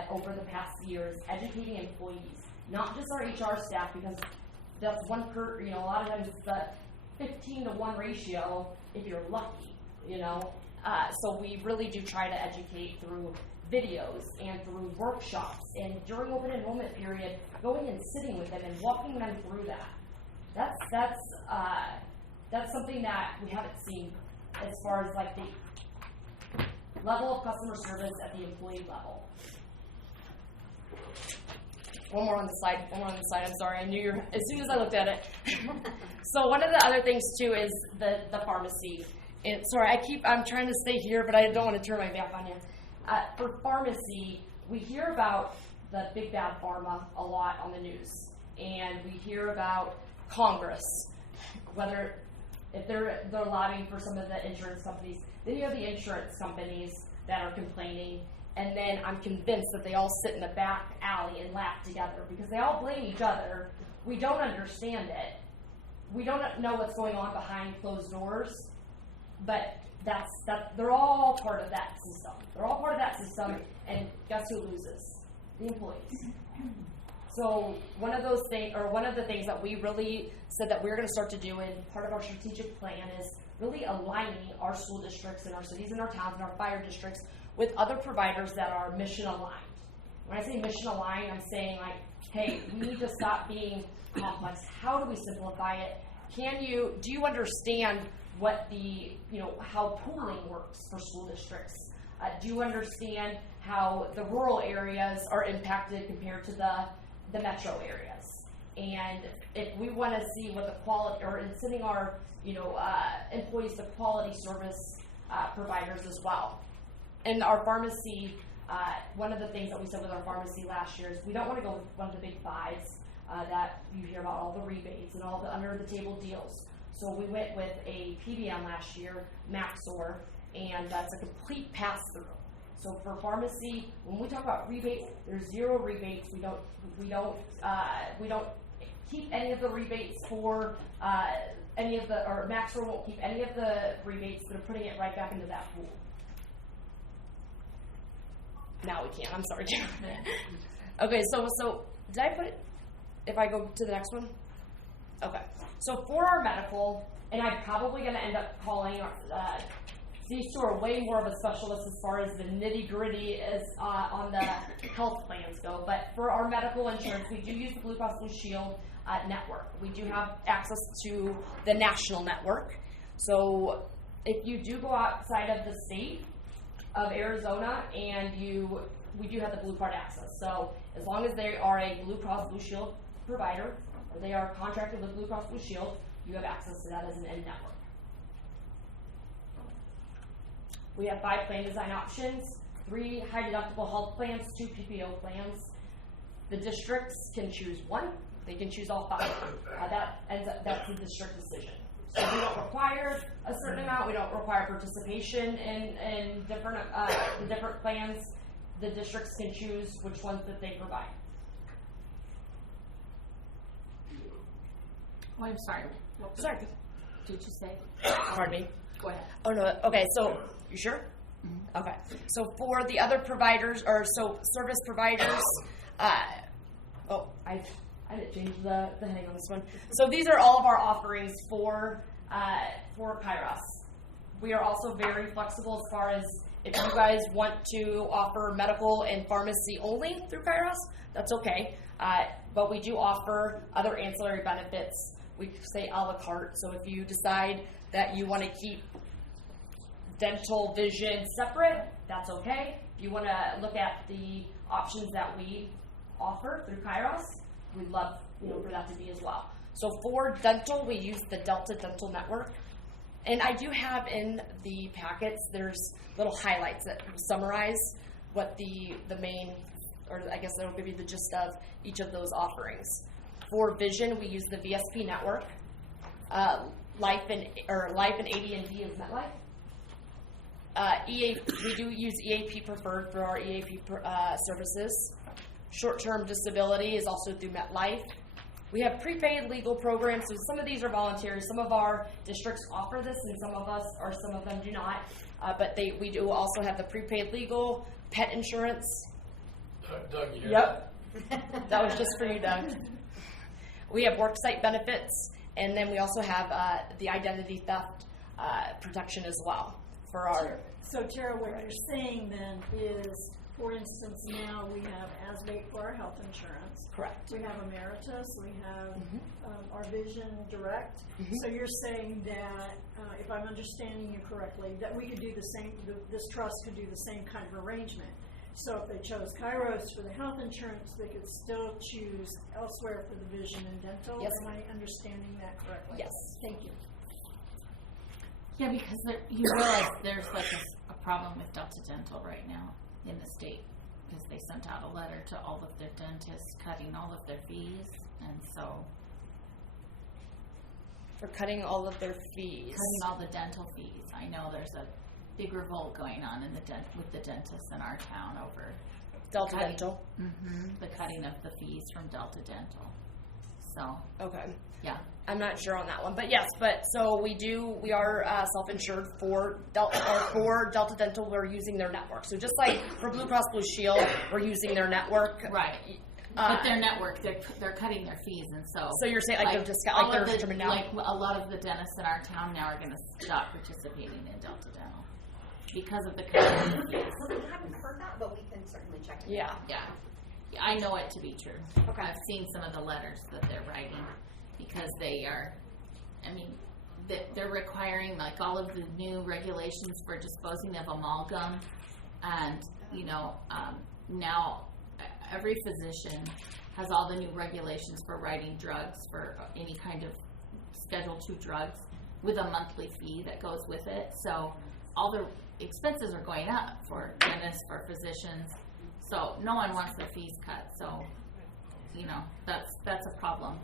over the past years, educating employees, not just our HR staff, because that's a lot of times it's a 15-to-1 ratio if you're lucky, you know. So we really do try to educate through videos and through workshops, and during open enrollment period, going and sitting with them and walking them through that. That's something that we haven't seen as far as like the level of customer service at the employee level. One more on the slide. I'm sorry. I knew as soon as I looked at it. So one of the other things too is the pharmacy. And sorry, I'm trying to stay here, but I don't want to turn my back on you. For pharmacy, we hear about the big bad pharma a lot on the news, and we hear about Congress, if they're lobbying for some of the insurance companies. Then you have the insurance companies that are complaining, and then I'm convinced that they all sit in the back alley and laugh together because they all blame each other. We don't understand it. We don't know what's going on behind closed doors, but they're all part of that system. They're all part of that system, and guess who loses? The employees. So one of the things that we really said that we're going to start to do, and part of our strategic plan, is really aligning our school districts and our cities and our towns and our fire districts with other providers that are mission aligned. When I say mission aligned, I'm saying like, hey, we need to stop being complex. How do we simplify it? Do you understand what how pooling works for school districts? Do you understand how the rural areas are impacted compared to the metro areas? And if we want to see what the quality, or in sending our employees to quality service providers as well. And our pharmacy, one of the things that we said with our pharmacy last year is we don't want to go with one of the big fives that you hear about, all the rebates and all the under the table deals. So we went with a PBM last year, Maxor, and that's a complete pass-through. So for pharmacy, when we talk about rebates, there's zero rebates. We don't keep any of the rebates for or Maxor won't keep any of the rebates. They're putting it right back into that pool. Now we can't. I'm sorry. Okay, so did I put it? If I go to the next one? Okay. So for our medical, and I'm probably going to end up calling these two are way more of a specialist as far as the nitty-gritty as on the health plans go. But for our medical insurance, we do use the Blue Cross Blue Shield network. We do have access to the national network. So if you do go outside of the state of Arizona, and we do have the Blue Card access. So as long as they are a Blue Cross Blue Shield provider, or they are contracted with Blue Cross Blue Shield, you have access to that as an end network. We have 5 plan design options, 3 high deductible health plans, 2 PPO plans. The districts can choose 1. They can choose all 5. That's the district decision. So we don't require a certain amount. We don't require participation in different the different plans. The districts can choose which ones that they provide. Oh, I'm sorry. Sorry. Did you say? Pardon me. Go ahead. Oh no. Okay. So you sure? Mm-hmm. Okay. So for the other providers, or so service providers, I didn't change the heading on this one. So these are all of our offerings for Kairos. We are also very flexible as far as If you guys want to offer medical and pharmacy only through Kairos, that's okay. But we do offer other ancillary benefits. We say a la carte. So if you decide that you want to keep dental, vision separate, that's okay. If you want to look at the options that we offer through Kairos, we'd love for that to be as well. So for dental, we use the Delta Dental Network. And I do have in the packets, there's little highlights that summarize what the main, or I guess that'll give you the gist of each of those offerings. For vision, we use the VSP network. Life and AD&D is MetLife. We do use EAP preferred for our EAP services. Short-term disability is also through MetLife. We have prepaid legal programs, so some of these are voluntary. Some of our districts offer this, and some of them do not. But we do also have the prepaid legal, pet insurance. Doug, you hear Yep. That was just for you, Doug. We have worksite benefits, and then we also have the identity theft protection as well for our. So Tara, what you're saying then is, for instance, now we have ASBATE for our health insurance. Correct. We have Emeritus. We have our Vision Direct. So you're saying that, if I'm understanding you correctly, that we could do the same. This trust could do the same kind of arrangement. So if they chose Kairos for the health insurance, they could still choose elsewhere for the vision and dental. Yes. Am I understanding that correctly? Yes. Thank you. Yeah, because you realize there's like a problem with Delta Dental right now in the state, because they sent out a letter to all of their dentists cutting all of their fees, and so For cutting all of their fees. cutting all the dental fees. I know there's a big revolt going on in with the dentists in our town over Delta Dental. The cutting of the fees from Delta Dental. So Okay. yeah. I'm not sure on that one, but yes, so we are self-insured for Delta Dental. We're using their network. So just like for Blue Cross Blue Shield, we're using their network. Right. But their network, they're cutting their fees, and so. So you're saying like they're discount, like they're determined now. Like a lot of the dentists in our town now are going to stop participating in Delta Dental because of the cutting of the fees. We haven't heard that, but we can certainly check it. Yeah. Yeah. I know it to be true. Okay. I've seen some of the letters that they're writing because they are, they're requiring like all of the new regulations for disposing of amalgam, and now every physician has all the new regulations for writing drugs for any kind of Schedule II drugs with a monthly fee that goes with it. So all the expenses are going up for dentists, for physicians. So no one wants their fees cut. So, that's a problem.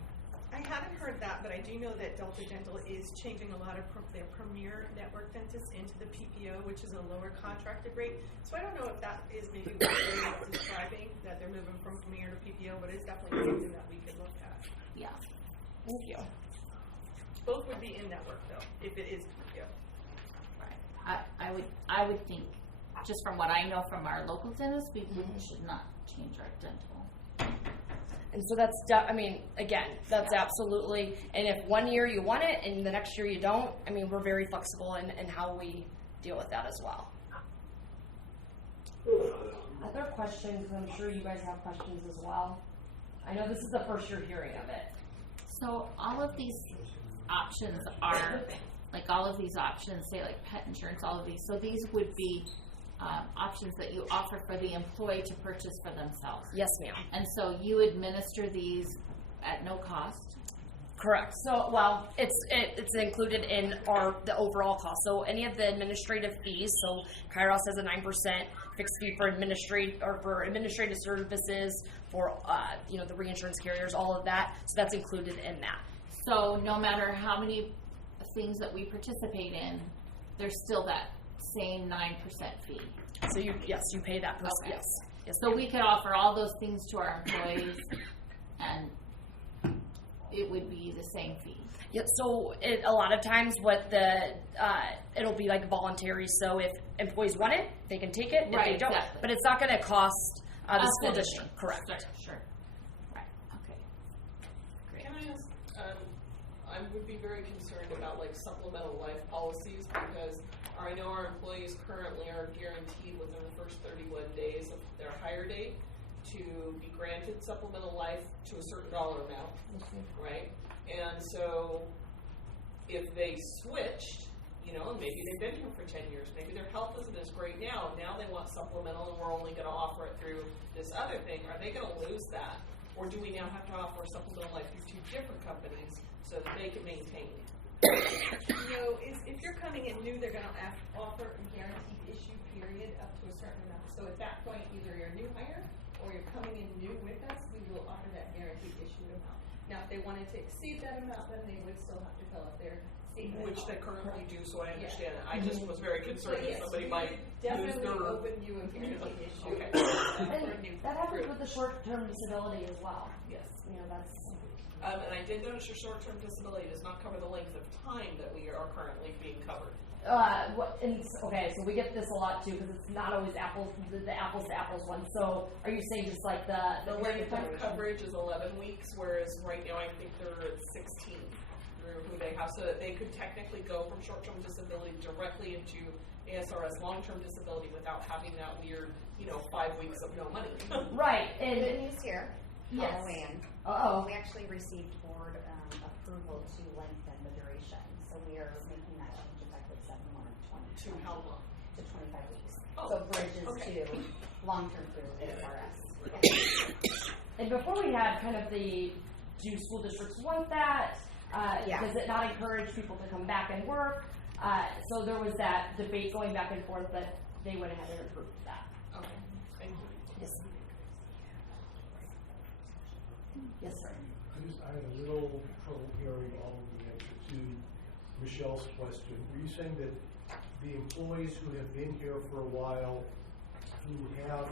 I haven't heard that, but I do know that Delta Dental is changing a lot of their premier network dentists into the PPO, which is a lower contracted rate. So I don't know if that is maybe what you're describing, that they're moving from premier to PPO, but it's definitely something that we could look at. Yeah. Thank you. Both would be in network though, if it is PPO. Right. I would think, just from what I know from our local dentists, we should not change our dental. And so that's, that's absolutely, and if 1 year you want it and the next year you don't, we're very flexible in how we deal with that as well. Other questions? I'm sure you guys have questions as well. I know this is the first you're hearing of it. So all of these options are, like all of these options, say like pet insurance, all of these, so these would be options that you offer for the employee to purchase for themselves. Yes, ma'am. And so you administer these at no cost? Correct. So, it's included in the overall cost. So any of the administrative fees. So Kairos has a 9% fixed fee for administrative services, for the reinsurance carriers, all of that. So that's included in that. So no matter how many things that we participate in, there's still that same 9% fee. So you pay that person. Okay. Yes. So we could offer all those things to our employees, and it would be the same fee. Yeah. So a lot of times, it'll be like voluntary. So if employees want it, they can take it. If Right. they don't, Exactly. but it's not going to cost the school district. Correct. Sure. Right. Okay. Great. Can I ask, I would be very concerned about like supplemental life policies, because I know our employees currently are guaranteed within the first 31 days of their hire date to be granted supplemental life to a certain dollar amount, right? And so if they switched, you know, and maybe they've been here for 10 years, maybe their health isn't as great now, and now they want supplemental and we're only going to offer it through this other thing, are they going to lose that? Or do we now have to offer supplemental life through two different companies so that they can maintain it? You know, if you're coming in new, they're going to offer a guaranteed issue period up to a certain amount. So at that point, either you're a new hire or you're coming in new with us, we will offer that guaranteed issue amount. Now, if they wanted to exceed that amount, then they would still have to fill out their statement. Which they currently do, so I understand it. I just was very concerned that Yes, somebody we might lose definitely their... open you a guaranteed issue. Okay. And that happens with the short-term disability as well. Yes. You know, that's. And I did notice your short-term disability does not cover the length of time that we are currently being covered. Okay, so we get this a lot too because it's not always the apples to apples one. So are you saying just like the length of coverage is 11 weeks, whereas right now I think they're at 16 through who they have, so that they could technically go from short-term disability directly into ASRS long-term disability without having that weird, 5 weeks of no money. Right. And good news here. Yes. Luann. Oh. We actually received board approval to lengthen the duration, so we are making that change effective 7/1/2020. To how long? To 25 weeks. Oh, So bridges okay. to long-term through ASRS. And before we had kind of the, do school districts want that? Does it not encourage people to come back and work? So there was that debate going back and forth, but they went ahead and approved that. Okay, thank you. Yes. Yes, sir. I had a little trouble hearing all of the answer to Michelle's question. Were you saying that the employees who have been here for a while, who have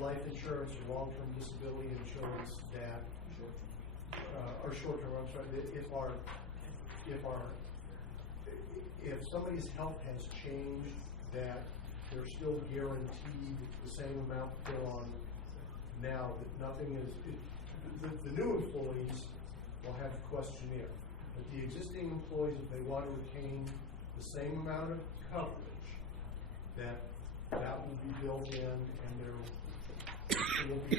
life insurance or long-term disability insurance that or short-term, I'm sorry, if somebody's health has changed, that they're still guaranteed the same amount they're on now, that nothing is, the new employees will have a questionnaire. But the existing employees, if they want to retain the same amount of coverage, that will be built in, and there will be.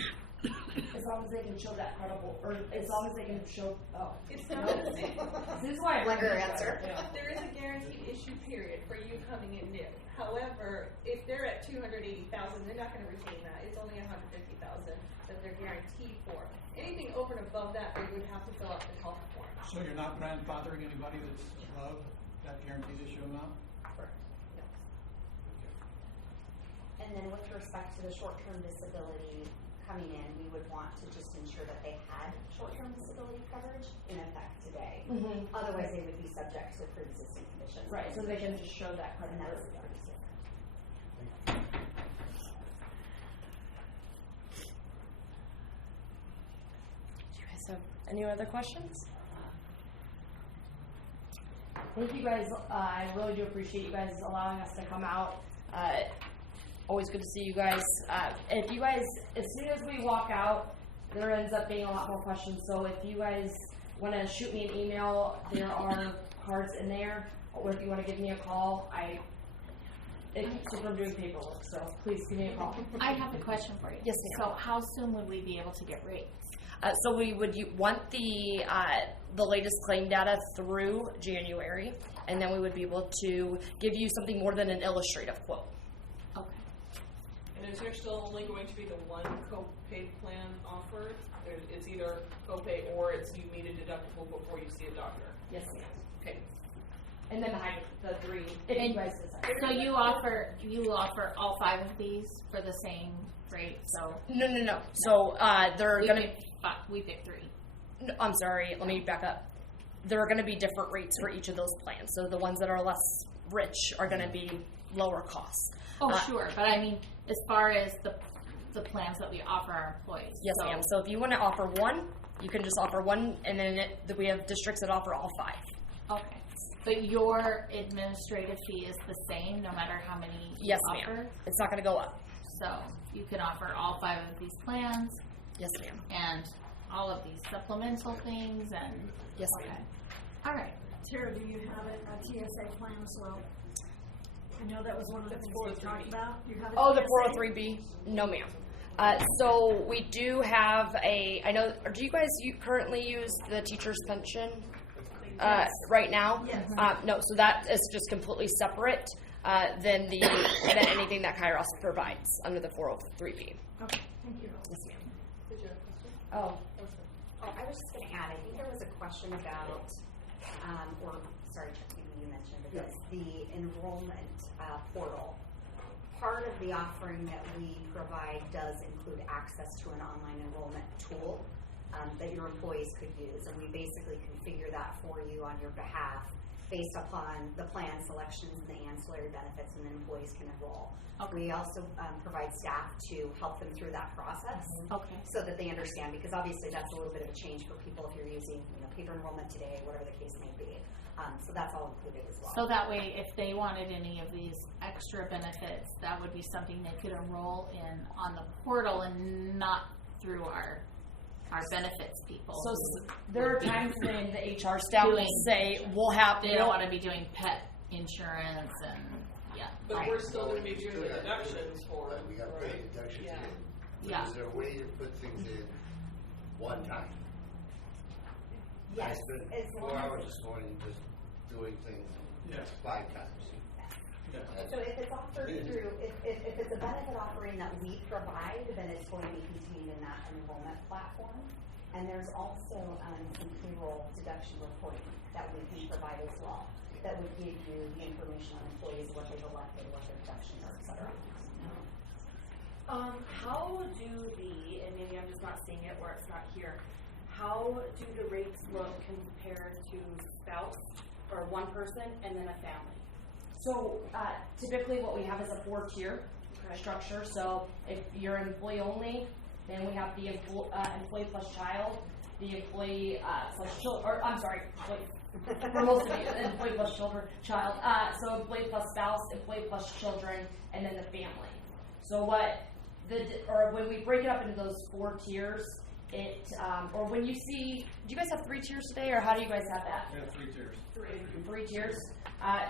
As long as they can show that credible, or as long as they can show, It's not the same. This is why I like her answer. There is a guaranteed issue period for you coming in new. However, if they're at 280,000, they're not going to retain that. It's only 150,000 that they're guaranteed for. Anything over and above that, they would have to fill out the health form. So you're not grandfathering anybody that's above that guaranteed issue amount? Correct. No. And then with respect to the short-term disability coming in, we would want to just ensure that they had short-term disability coverage in effect today. Mhm. Otherwise, they would be subject to pre-existing conditions. right, so they can just show that And that's credibility. pretty different. Do you guys have any other questions? Thank you guys. I really do appreciate you guys allowing us to come out. Always good to see you guys. If you guys, as soon as we walk out, there ends up being a lot more questions. So if you guys want to shoot me an email, there are cards in there. Or if you want to give me a call, it keeps me from doing paperwork. So please give me a call. I have a question for you. Yes, ma'am. So how soon would we be able to get rates? So we would want the latest claim data through January, and then we would be able to give you something more than an illustrative quote. Okay. And is there still only going to be the one co-pay plan offered? It's either co-pay or it's you meet a deductible before you see a doctor? Yes, ma'am. Okay. And then the three, if you guys decide. So you offer all 5 of these for the same rate? So No. So they're we going to. We pick 3. No, I'm sorry. Let me back up. There are going to be different rates for each of those plans. So the ones that are less rich are going to be lower cost. Oh, sure. But I mean, as far as the plans that we offer our employees. Yes, ma'am. So if you want to offer one, you can just offer one, and then we have districts that offer all 5. Okay. But your administrative fee is the same no matter how many Yes, you offer? ma'am. It's not going to go up. So you can offer all 5 of these plans? Yes, ma'am. And all of these supplemental things and... Yes, okay. ma'am. All right. Tara, do you have a TSA plan as well? I know that was one of the things we talked about. You have a Oh, the TSA? 403B? No, ma'am. So we do have I know, do you guys currently use the teacher's pension right now? Yes. No, so that is just completely separate than anything that Kairos provides under the 403B. Okay, thank you. Yes, ma'am. Did you have a question? Oh. Oh, I was just going to add, I think there was a question about, sorry, Chuck, maybe you mentioned it, Yes. the enrollment portal. Part of the offering that we provide does include access to an online enrollment tool that your employees could use, and we basically configure that for you on your behalf based upon the plan selections and the ancillary benefits, and then employees can enroll. We also provide staff to help them through that process, so that they understand, because obviously that's a little bit of a change for people if you're using paper enrollment today, whatever the case may be. So that's all included as well. So that way, if they wanted any of these extra benefits, that would be something they could enroll in on the portal and not through our benefits people. So there are times when the HR staff will say, we'll have... They don't want to be doing pet insurance and, yeah. But we're still going to be doing the deductions for it. We got to pay deductions Yeah. in. Yeah. Is there a way to put things in one time? Yes. I spent as 4 long as hours this morning just doing things 5 times. So if it's offered through, if it's a benefit offering that we provide, then it's going to be contained in that enrollment platform. And there's also some payroll deduction reporting that we can provide as well, that would give you the information on employees, what they've elected, what their deductions are, et cetera. How do and maybe I'm just not seeing it where it's not here, how do the rates look compared to spouse or one person and then a family? So typically what we have is a 4-tier structure. So if you're employee only, then we have the employee plus child, the employee plus children, or I'm sorry, for most of you, employee plus child. So employee plus spouse, employee plus children, and then the family. So when we break it up into those 4 tiers, or when you see, do you guys have 3 tiers today, or how do you guys have that? Yeah, 3 tiers. 3 tiers.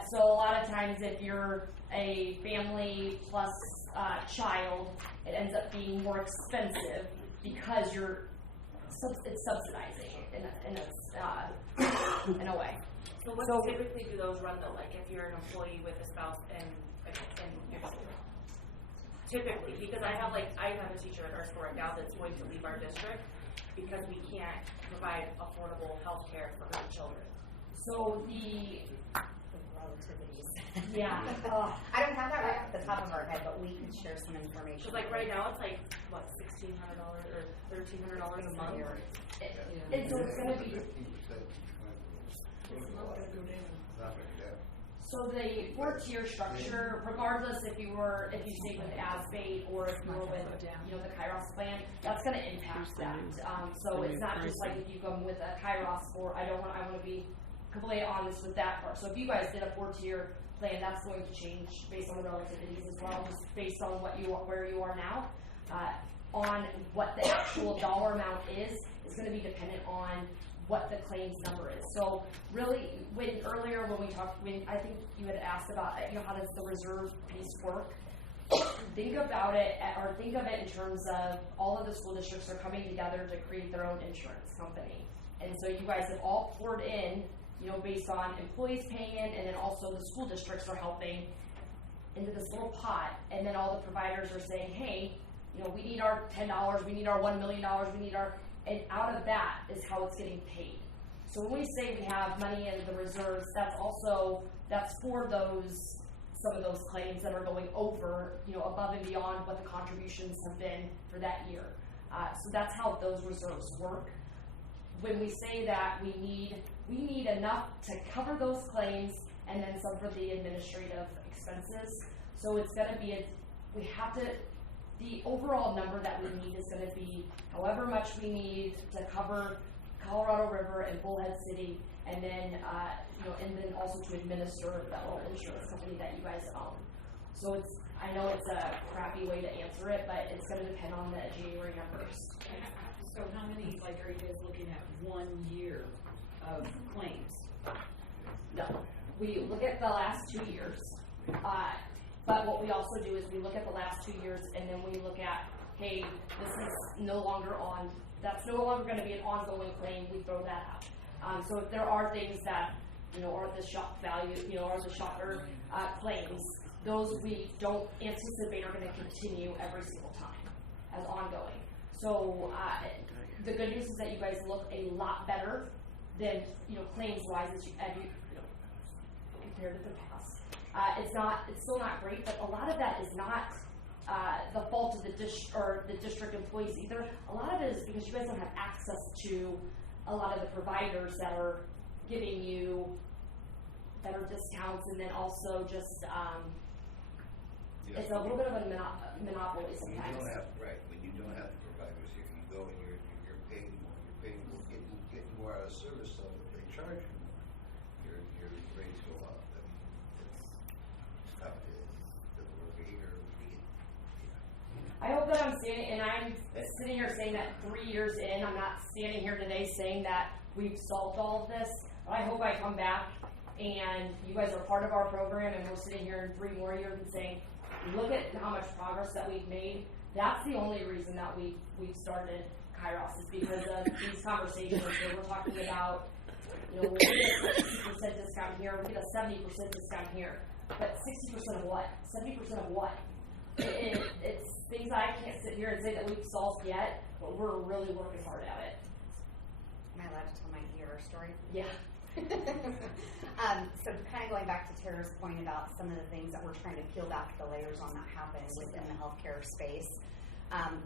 So a lot of times if you're a family plus child, it ends up being more expensive because it's subsidizing in a way. So what typically do those run though? Like if you're an employee with a spouse and your children? Typically, because I have a teacher at our store right now that's going to leave our district because we can't provide affordable health care for her children. So the relativities. Yeah. I don't have that right off the top of our head, but we could share some information. Because right now it's what, $1,600 or $1,300 a month? And so it's going to be. So the 4-tier structure, regardless if you stayed with ASBATE or if you were with the Kairos plan, that's going to impact that. So it's not just like if you come with a Kairos I want to be completely honest with that part. So if you guys did a 4-tier plan, that's going to change based on the relativities as well, just based on where you are now. On what the actual dollar amount is going to be dependent on what the claims number is. So really, when I think you had asked about how does the reserve piece work. Think about it, or think of it in terms of all of the school districts are coming together to create their own insurance company, and so you guys have all poured in, based on employees paying in, and then also the school districts are helping into this little pot, and then all the providers are saying, hey, we need our $10, we need our $1 million, we need our. And out of that is how it's getting paid. So when we say we have money in the reserves, that's for some of those claims that are going over, above and beyond what the contributions have been for that year. So that's how those reserves work. When we say that we need enough to cover those claims and then some for the administrative expenses. So it's going to be the overall number that we need is going to be however much we need to cover Colorado River and Bullhead City, and then also to administer that little insurance company that you guys own. So I know it's a crappy way to answer it, but it's going to depend on the January numbers. So how many, are you guys looking at 1 year of claims? No. We look at the last 2 years. But what we also do is we look at the last 2 years and then we look at, hey, this is no longer on, that's no longer going to be an ongoing claim, we throw that out. So if there are things that, are the shock value, are the shocker claims, those we don't anticipate are going to continue every single time as ongoing. So the good news is that you guys look a lot better than, claims-wise as you compared to the past. It's still not great, but a lot of that is not the fault of the district employees either. A lot of it is because you guys don't have access to a lot of the providers that are giving you better discounts, and then also just it's a little bit of a monopoly sometimes. When you don't have the providers here, you go and you're paying more, getting more out of service, so if they charge you more, your rates go up. I mean, it's tough to work here. I hope that I'm standing, and I'm sitting here saying that 3 years in, I'm not standing here today saying that we've solved all of this, but I hope I come back and you guys are part of our program and we're sitting here in 3 more years and saying, look at how much progress that we've made. That's the only reason that we've started Kairos, is because of these conversations where we're talking about, we get a 60% discount here, we get a 70% discount here, but 60% of what? 70% of what? It's things I can't sit here and say that we've solved yet, but we're really working hard at it. Am I allowed to tell my ER story? Yeah. So kind of going back to Tara's point about some of the things that we're trying to peel back the layers on that happen within the healthcare space.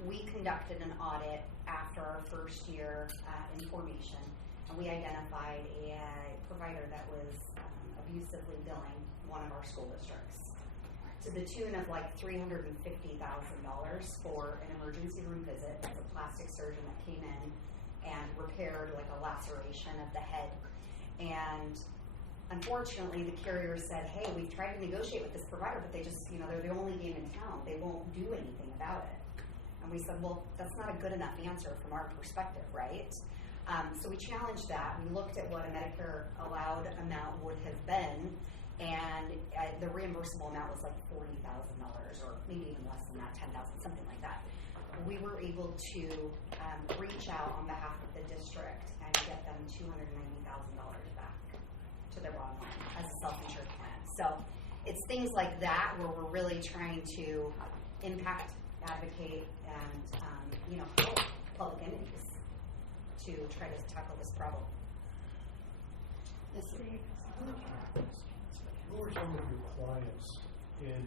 We conducted an audit after our first year in formation, and we identified a provider that was abusively billing one of our school districts to the tune of like $350,000 for an emergency room visit. It was a plastic surgeon that came in and repaired like a laceration of the head. And unfortunately, the carrier said, hey, we've tried to negotiate with this provider, but they just, they're the only game in town. They won't do anything about it. And we said, well, that's not a good enough answer from our perspective, right? So we challenged that. We looked at what a Medicare allowed amount would have been, and the reimbursable amount was like $40,000, or maybe even less than that, $10,000, something like that. We were able to reach out on behalf of the district and get them $290,000 back to their bottom line as a self-insured plan. So it's things like that where we're really trying to impact, advocate, and help public entities to try to tackle this problem. Who are some of your clients in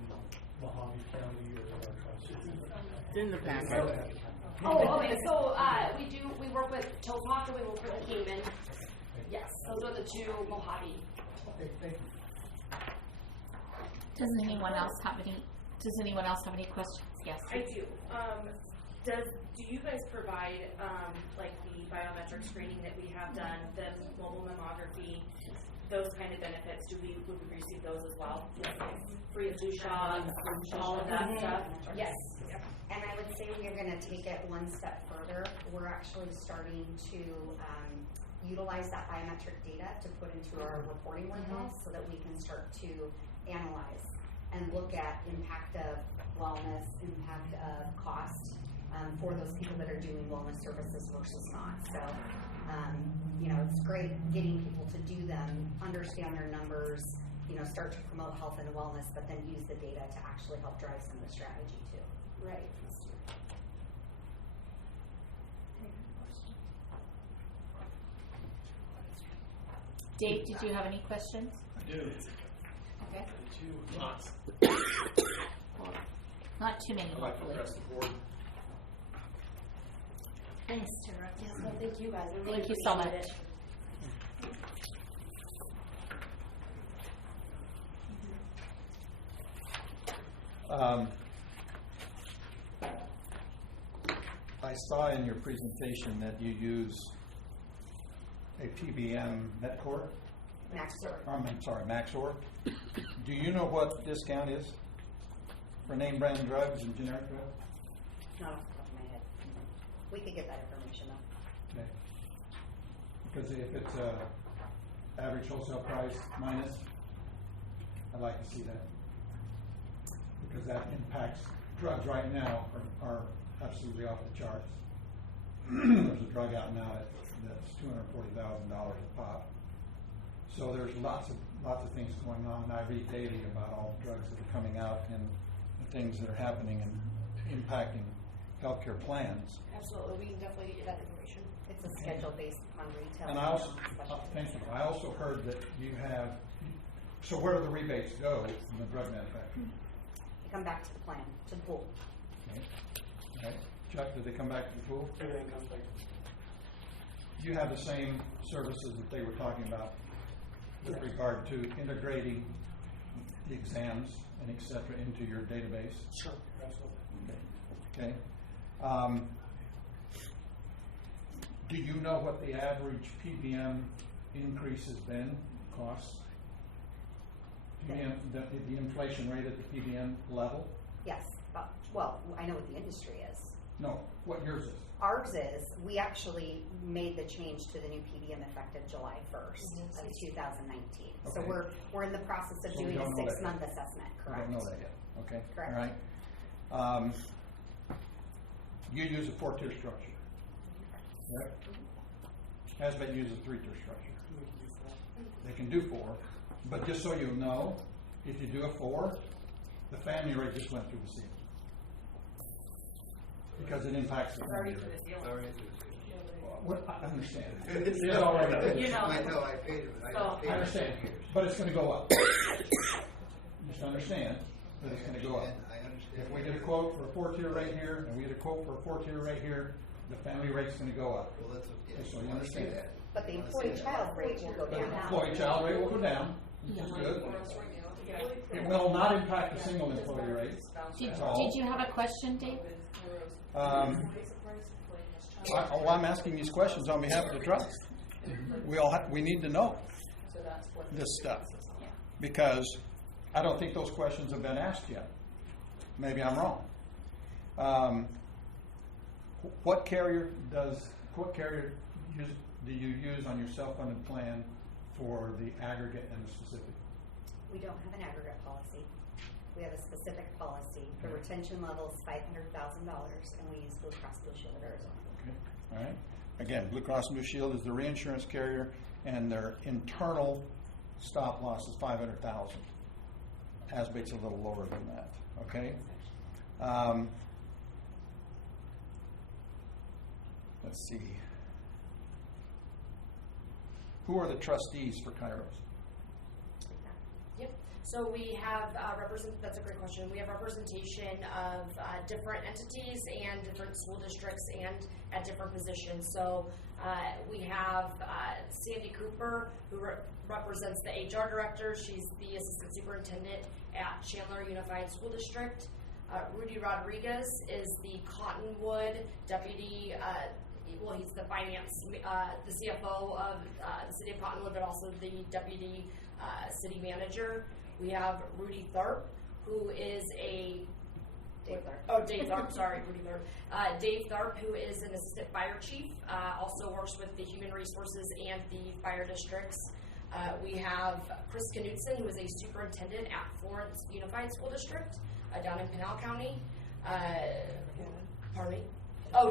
Mojave County or in our country? It's in the packet. Oh, okay. So we work with Tohoka, we work with Cayman. Yes, those are the two Mojave. Okay, thank you. Does anyone else have any questions? Yes. I do. Do you guys provide like the biometric screening that we have done, the mobile mammography, those kind of benefits? Would we receive those as well? Yes. Free of flu shots, all of that stuff? Yes. And I would say we are going to take it one step further. We're actually starting to utilize that biometric data to put into our reporting windows so that we can start to analyze and look at impact of wellness, impact of cost for those people that are doing wellness services versus not. So, it's great getting people to do them, understand their numbers, start to promote health and wellness, but then use the data to actually help drive some of the strategy too. Right. Dave, did you have any questions? I do. Okay. Lots. Well, not too many, I'd like to hopefully. address the board. Thanks, Tara. Yes, well, thank you guys. I really Thank you so much. appreciate it. I saw in your presentation that you use a PBM Netcore. Maxor. I'm sorry, Maxor. Do you know what discount is for name brand drugs and generic drugs? Not off the top of my head. We could get that information though. Okay. Because if it's average wholesale price minus. I'd like to see that. Because that impacts, drugs right now are absolutely off the charts. There's a drug out now that's $240,000 a pop. So there's lots of things going on, and I read daily about all the drugs that are coming out and the things that are happening and impacting healthcare plans. Absolutely, we can definitely get you that information. It's a schedule based upon retail. And I also, thank you. I also heard that you have. So where do the rebates go from the drug manufacturer? They come back to the plan, to the pool. Okay. All right. Chuck, did they come back to the pool? Everything comes back. You have the same services that they were talking about with regard to integrating the exams and et cetera into your database? Sure, absolutely. Okay. Do you know what the average PBM increase has been, costs? The inflation rate at the PBM level? Yes. Well, I know what the industry is. No, what yours is? Ours is, we actually made the change to the new PBM effective July 1st of 2019. Okay. So we're in the process of doing a 6-month assessment, correct? We don't know that yet. Okay. Correct. All right. You use a 4-tier structure. Correct? CRAHBT uses a 3-tier structure. They can do 4, but just so you know, if you do a 4, the family rate just went through the ceiling. Because it impacts the family rate. What, I understand. It's already. I know, I paid it. I understand, but it's going to go up. Just understand that it's going to go up. If we get a quote for a 4-tier rate here, and we get a quote for a 4-tier rate here, the family rate's going to go up. Well, that's Just so you understand. But the employee child rate will go But the down. employee child rate will go down, which is good. It will not impact the single employee rate at all. Did you have a question, Dave? I'm asking these questions on behalf of the trust. We need to know this stuff because I don't think those questions have been asked yet. Maybe I'm wrong. What carrier do you use on your self-funded plan for the aggregate and the specific? We don't have an aggregate policy. We have a specific policy. The retention level is $500,000, and we use Blue Cross Blue Shield of Arizona. Okay. All right. Again, Blue Cross Blue Shield is the reinsurance carrier, and their internal stop loss is $500,000. CRAHBT's a little lower than that. Okay. Let's see. Who are the trustees for Kairos? Yep. So we have that's a great question. We have representation of different entities and different school districts and at different positions. So we have Sandy Cooper, who represents the HR director. She's the assistant superintendent at Chandler Unified School District. Rudy Rodriguez is the Cottonwood deputy. He's the finance, the CFO of the city of Cottonwood, but also the deputy city manager. We have Rudy Tharp, who is Dave Tharp, sorry, Rudy Tharp. Dave Tharp, who is an assistant fire chief, also works with the human resources and the fire districts. We have Chris Knutson, who is a superintendent at Florence Unified School District down in Pinal County. Pardon me?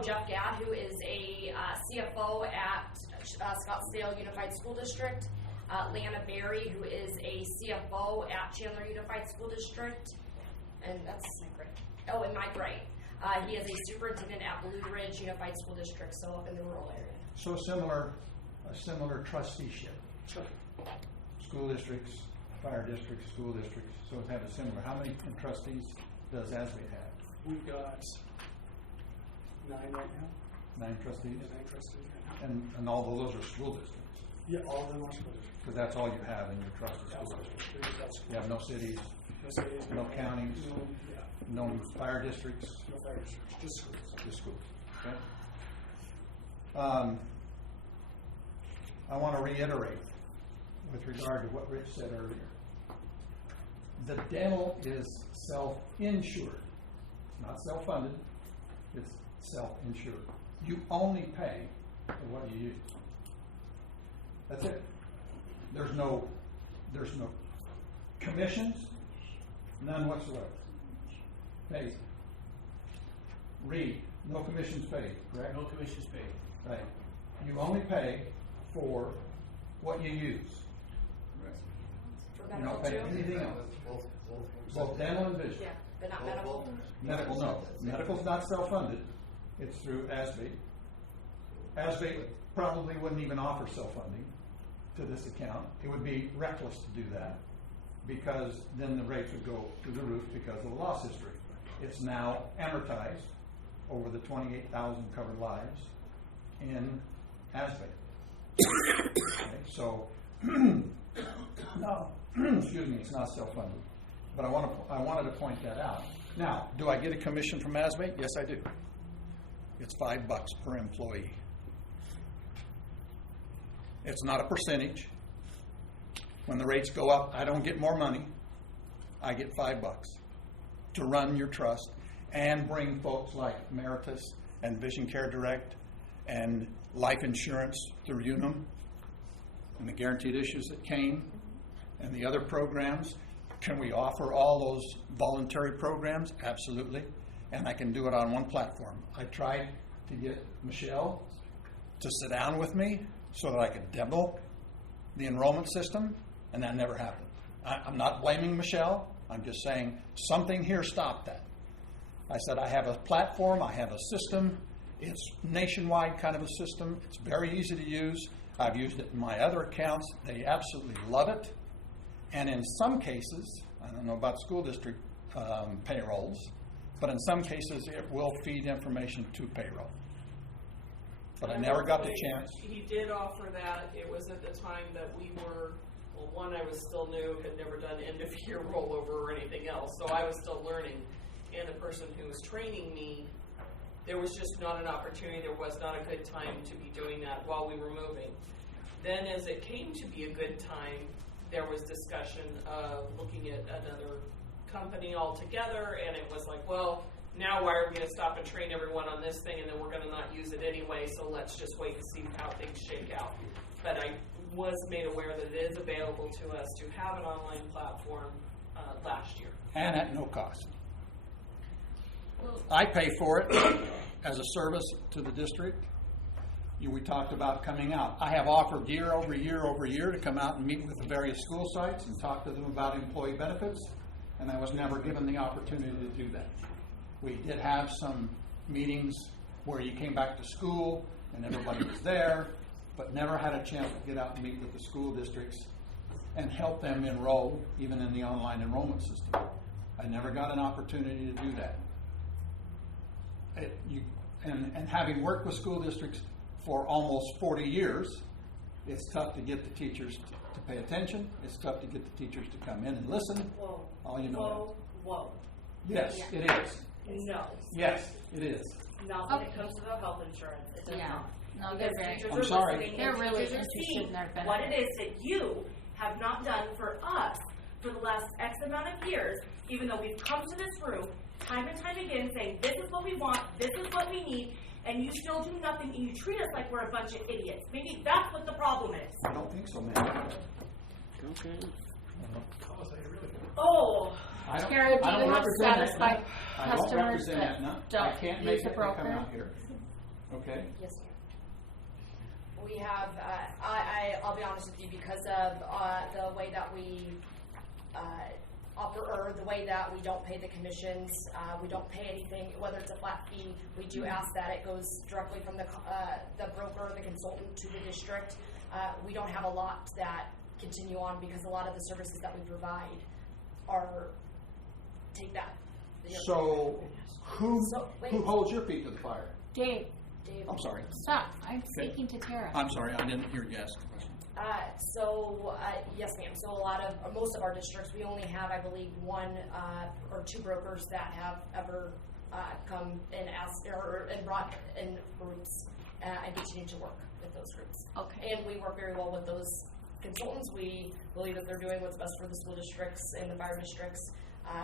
Jeff Gadd, who is a CFO at Scottsdale Unified School District. Lana Berry, who is a CFO at Chandler Unified School District. And that's Mike Wright. And Mike Wright. He is a superintendent at Blue Ridge Unified School District, so up in the rural area. So a similar trusteeship. Sure. School districts, fire districts, school districts. So it have a similar. How many trustees does CRAHBT have? We've got 9 right now. 9 trustees? 9 trustees right now. And all of those are school districts? Yeah, all of them are school districts. Because that's all you have in your trust is school districts. You have no cities, no counties, no fire districts? No fire districts, just schools. Just schools, okay? I want to reiterate with regard to what Rich said earlier. The dental is self-insured. It's not self-funded. It's self-insured. You only pay for what you use. That's it. There's no commissions, none whatsoever. Paid. Read, no commissions paid, correct? No commissions paid. Right. You only pay for what you use. For You don't medical pay too? anything else. Both dental and vision. Yeah, but not medical. Medical, no. Medical's not self-funded. It's through ASB. ASB probably wouldn't even offer self-funding to this account. It would be reckless to do that because then the rates would go through the roof because of the loss history. It's now amortized over the 28,000 covered lives in ASB. Okay, so, no, excuse me, it's not self-funded. But I wanted to point that out. Now, do I get a commission from ASB? Yes, I do. It's $5 per employee. It's not a percentage. When the rates go up, I don't get more money. I get $5 to run your trust and bring folks like Emeritus and Vision Care Direct and life insurance through Unum and the guaranteed issues that came and the other programs. Can we offer all those voluntary programs? Absolutely. And I can do it on one platform. I tried to get Michelle to sit down with me so that I could demo the enrollment system, and that never happened. I'm not blaming Michelle. I'm just saying something here stopped that. I said, I have a platform, I have a system. It's nationwide kind of a system. It's very easy to use. I've used it in my other accounts. They absolutely love it. And in some cases, I don't know about school district payrolls, but in some cases it will feed information to payroll. But I never got the chance. He did offer that. It was at the time that we were, well, one, I was still new, had never done end-of-year rollover or anything else, so I was still learning. And the person who was training me, there was just not an opportunity. There was not a good time to be doing that while we were moving. Then as it came to be a good time, there was discussion of looking at another company altogether, and it was like, well, now why are we going to stop and train everyone on this thing, and then we're going to not use it anyway, so let's just wait and see how things shake out. But I was made aware that it is available to us to have an online platform last year. And at no cost. I pay for it as a service to the district. We talked about coming out. I have offered year over year to come out and meet with the various school sites and talk to them about employee benefits, and I was never given the opportunity to do that. We did have some meetings where you came back to school and everybody was there, but never had a chance to get out and meet with the school districts and help them enroll, even in the online enrollment system. I never got an opportunity to do that. And having worked with school districts for almost 40 years, it's tough to get the teachers to pay attention. It's tough to get the teachers to come in and listen. Whoa. All you know. Whoa. Yes, Yeah. it is. No. Yes, it is. Not when it comes to the health insurance. It does not. No, Because they're very. teachers I'm are sorry. listening They're and really teachers are interested seeing in their what it benefits. is that you have not done for us for the last X amount of years, even though we've come to this room time and time again saying, this is what we want, this is what we need, and you still do nothing, and you treat us like we're a bunch of idiots. Maybe that's what the problem is. I don't think so, man. Okay. Oh. Kara, do I don't you have represent satisfied Aetna. I don't customers represent that Aetna. I don't can't use make a it come broker? out here. Okay? Yes, ma'am. We have, I'll be honest with you, because of the way that we or the way that we don't pay the commissions, we don't pay anything, whether it's a flat fee, we do ask that it goes directly from the broker, the consultant to the district. We don't have a lot that continue on because a lot of the services that we provide are, take that. So, who wait. holds your feet to the fire? Dave, I'm sorry. stop. I'm speaking to Tara. I'm sorry, I didn't hear you ask the question. Yes, ma'am. So most of our districts, we only have, I believe, one or two brokers that have ever come and asked and brought in groups and continued to work with those groups. Okay. And we work very well with those consultants. We believe that they're doing what's best for the school districts and the fire districts.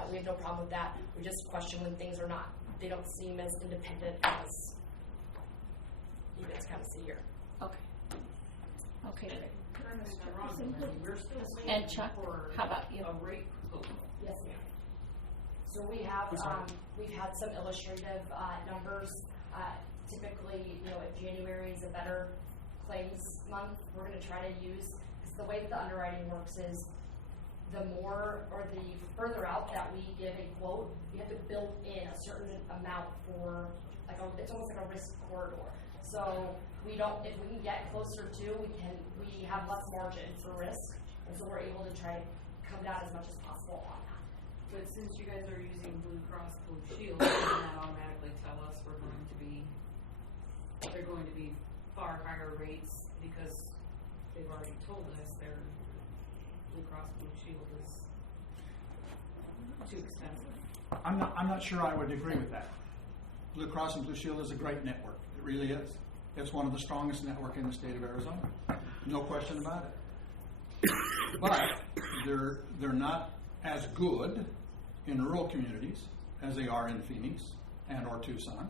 We have no problem with that. We just question when things are not, they don't seem as independent as you guys kind of see here. Okay. Okay. premise not wrong, I mean, we're still And waiting Chuck, for how about you? a rate proposal. Yes, ma'am. So we've had some illustrative numbers. Typically, if January is a better claims month, we're going to try to use, because the way that the underwriting works is the more or the further out that we give a quote, we have to build in a certain amount for, it's almost like a risk corridor. So if we can get closer to, we have less margin for risk, and so we're able to try to come down as much as possible on that. But since you guys are using Blue Cross Blue Shield, doesn't that automatically tell us they're going to be far higher rates because they've already told us their Blue Cross Blue Shield is too expensive? I'm not sure I would agree with that. Blue Cross and Blue Shield is a great network. It really is. It's one of the strongest networks in the state of Arizona. No question about it. But they're not as good in rural communities as they are in Phoenix and or Tucson.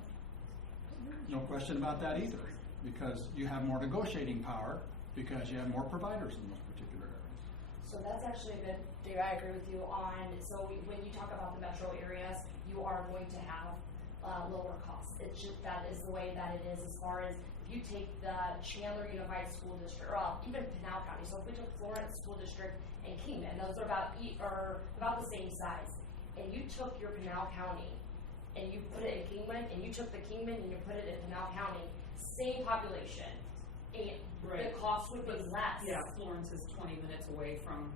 No question about that either, because you have more negotiating power because you have more providers in those particular areas. So that's actually a good thing I agree with you on. So when you talk about the metro areas, you are going to have lower costs. It's just, that is the way that it is as far as if you take the Chandler Unified School District, or even Pinal County. So if we took Florence School District and Kingman, those are about the same size. And you took your Pinal County and you put it in Kingman, and you took the Kingman and you put it in Pinal County, same population, and the cost would be less. Yeah, Florence is 20 minutes away from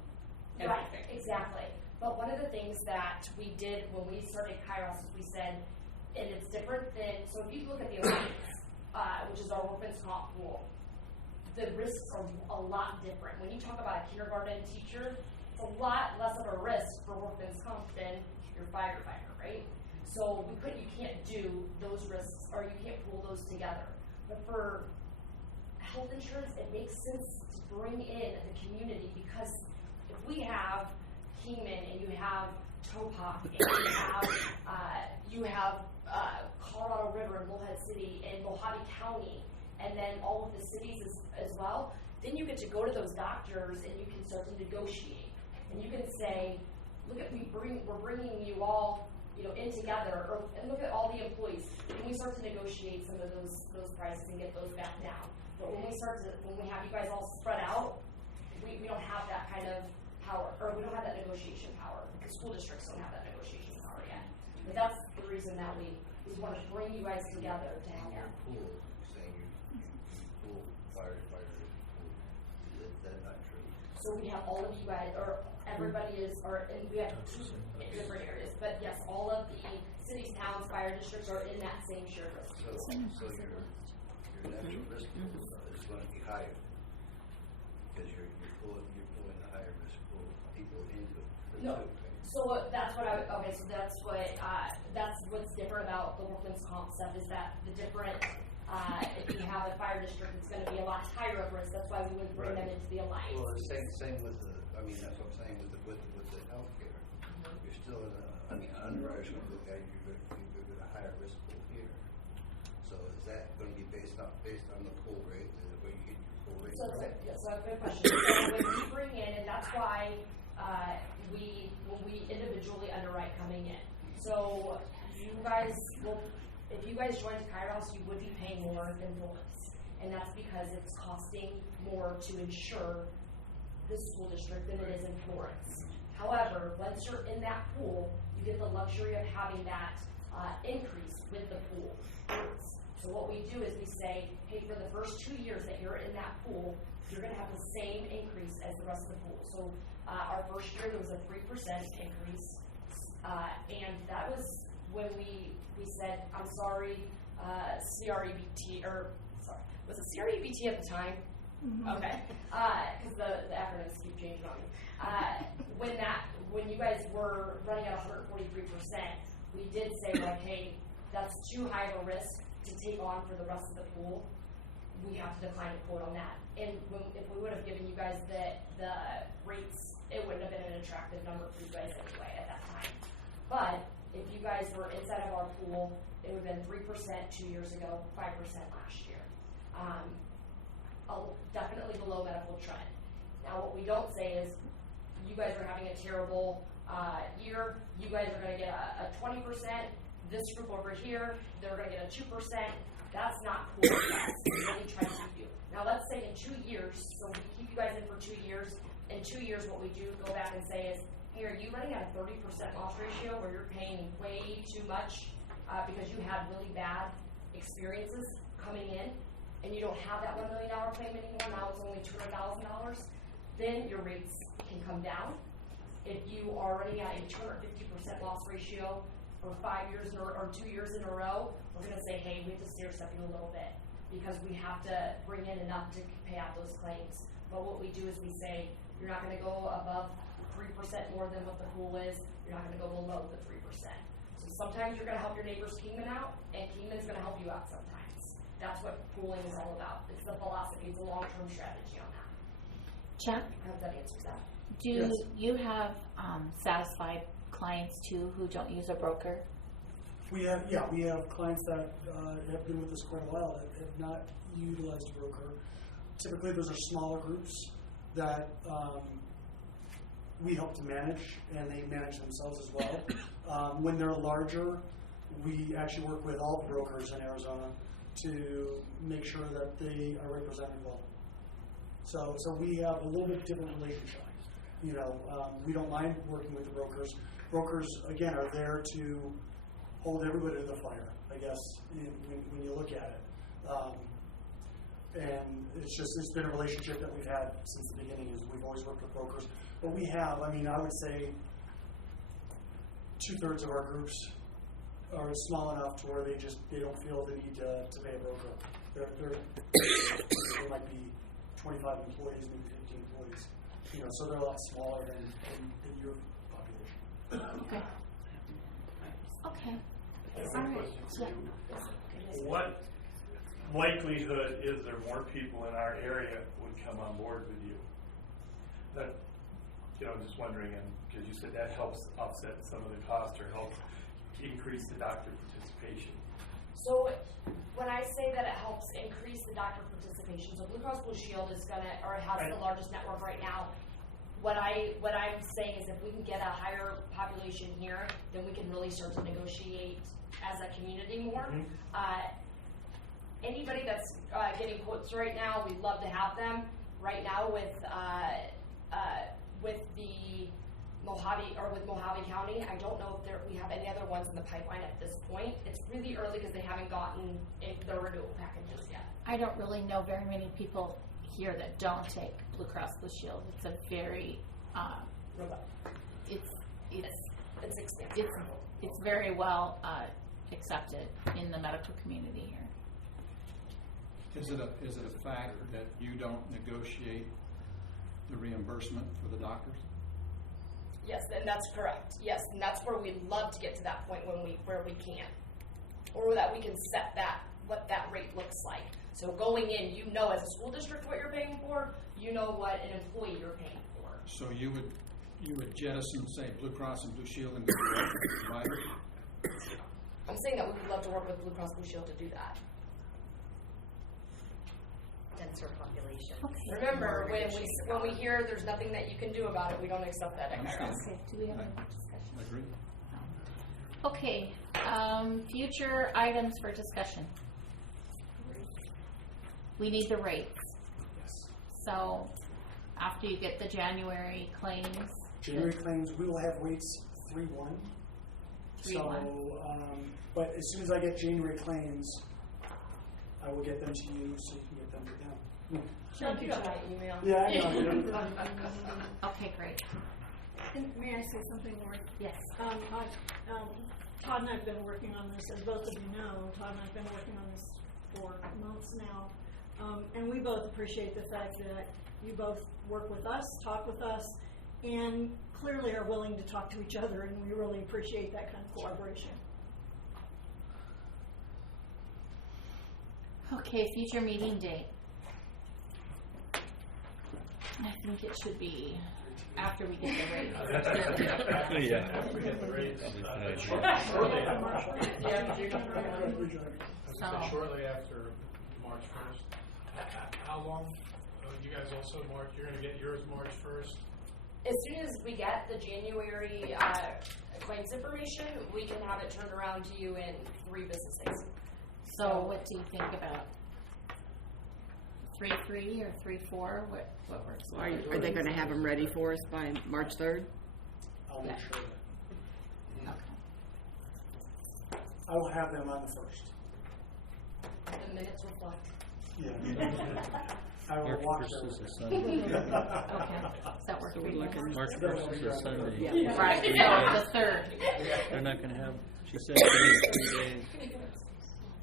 Right, everything. exactly. But one of the things that we did when we started Kairos is we said, and it's different than, so if you look at the Alliance, which is our workman's comp pool, the risks are a lot different. When you talk about a kindergarten teacher, it's a lot less of a risk for workman's comp than your firefighter, right? So you can't do those risks, or you can't pool those together. But for health insurance, it makes sense to bring in the community, because if we have Kingman and you have Topak and you have Colorado River and Bullhead City and Mojave County, and then all of the cities as well, then you get to go to those doctors and you can start to negotiate. And you can say, look at, we're bringing you all in together, and look at all the employees. And we start to negotiate some of those prices and get those back down. But when we have you guys all spread out, we don't have that kind of power, or we don't have that negotiation power, because school districts don't have that negotiation power yet. But that's the reason that we want to bring you guys together to have that. Pool, saying you pool firefighters, is that not true? So we have all of you guys, or everybody is, and we have two different areas, but yes, all of the cities, towns, fire districts are in that same shared risk. So your natural risk pool is going to be higher, because you're pulling the higher risk pool people into it. No. So that's what's different about the workman's comp stuff, is that the different, if you have a fire district, it's going to be a lot higher of risk. That's why we would bring them into the alliance. Well, the same with that's what I'm saying with the healthcare. You're still underwriters going to look at you're going to higher risk pool here. So is that going to be based on the pool rate? Is it where you get your pool rate? So that's a good question. So when we bring in, and that's why when we individually underwrite coming in. So you guys if you guys joined Kairos, you would be paying more than Florence, and that's because it's costing more to insure this school district than it is in Florence. However, once you're in that pool, you get the luxury of having that increase with the pool. So what we do is we say, hey, for the first 2 years that you're in that pool, you're going to have the same increase as the rest of the pool. So our first year, there was a 3% increase, and that was when we said, I'm sorry, CRAHBT, or sorry, was it CRAHBT at the time? Mm-hmm. Okay, because the acronyms keep changing on me. When you guys were running at 143%, we did say, like, hey, that's too high of a risk to take on for the rest of the pool. We have to decline a quote on that. And if we would have given you guys the rates, it wouldn't have been an attractive number for you guys anyway at that time. But if you guys were inside of our pool, it would have been 3% 2 years ago, 5% last year. Definitely below medical trend. Now, what we don't say is, you guys are having a terrible year, you guys are going to get a 20%, this group over here, they're going to get a 2%. That's not cool. That's really trying to keep you. Now, let's say in 2 years, so we keep you guys in for 2 years. In 2 years, what we do go back and say is, hey, are you running at a 30% loss ratio where you're paying way too much because you had really bad experiences coming in, and you don't have that $1 million claim anymore, now it's only $200,000, then your rates can come down. If you are running at a 250% loss ratio for 5 years or 2 years in a row, we're going to say, hey, we have to stair step you a little bit because we have to bring in enough to pay out those claims. But what we do is we say, you're not going to go above 3% more than what the pool is. You're not going to go below the 3%. So sometimes you're going to help your neighbor's Kingman out, and Kingman's going to help you out sometimes. That's what pooling is all about. It's the philosophy. It's a long-term strategy on that. Chuck? I hope that answers that. Do you have satisfied clients too who don't use a broker? We have clients that have been with us quite a while that have not utilized a broker. Typically, those are smaller groups that we help to manage, and they manage themselves as well. When they're larger, we actually work with all the brokers in Arizona to make sure that they are represented well. So we have a little bit different relationship. You know, we don't mind working with the brokers. Brokers, again, are there to hold everybody to the fire, I guess, when you look at it. And it's been a relationship that we've had since the beginning. Is we've always worked with brokers. But we have, I would say 2/3 of our groups are small enough to where they don't feel the need to pay a broker. There might be 25 employees, maybe 50 employees. You know, so they're a lot smaller than your population. Okay. Okay. I have All a right. question for you. What likelihood is there more people in our area would come on board with you? That, I'm just wondering, and because you said that helps offset some of the cost or helps increase the doctor participation. So when I say that it helps increase the doctor participation, so Blue Cross Blue Shield is has the largest network right now. What I'm saying is if we can get a higher population here, then we can really start to negotiate as a community more. Anybody that's getting quotes right now, we'd love to have them. Right now with the with Mojave County, I don't know if we have any other ones in the pipeline at this point. It's really early because they haven't gotten their renewal packages yet. I don't really know very many people here that don't take Blue Cross Blue Shield. It's a very it's expensive. It's very well accepted in the medical community here. Is it a fact that you don't negotiate the reimbursement for the doctors? Yes, and that's correct. Yes, and that's where we'd love to get to that point where we can, or that we can set what that rate looks like. So going in, as a school district what you're paying for, what an employee you're paying for. So you would jettison, say, Blue Cross and Blue Shield and go direct to the provider? I'm saying that we would love to work with Blue Cross Blue Shield to do that. Denser population. Okay. Remember, when we hear there's nothing that you can do about it, we don't accept that extra. Okay. Do we have any discussion? Agree. Okay. Future items for discussion. We need the rates. Yes. So after you get the January claims. We will have rates 3/1. 3/1. So, but as soon as I get January claims, I will get them to you so you can get them to them. Thank you, my email. Yeah, I know. Okay, great. May I say something more? Yes. Todd and I have been working on this, as both of you know. Todd and I have been working on this for months now. And we both appreciate the fact that you both work with us, talk with us, and clearly are willing to talk to each other, and we really appreciate that kind of collaboration. Okay, future meeting date. I think it should be after we get the rates. After we get the rates. So, shortly after March 1st. How long You guys also March, you're gonna get yours March 1st? As soon as we get the January claims information, we can have it turned around to you in 3 business days. So what do you think about 3-3 or 3-4? What works? Are they going to have them ready for us by March 3rd? I'll make Yeah. sure that. Okay. I will have them on the 1st. The minutes reflect. Yeah. I will March watch 1st is those. a Sunday. Okay. Does that work for you? March 1st is a Sunday. Yeah. Right, so the 3rd. They're not gonna have, she said 3 days.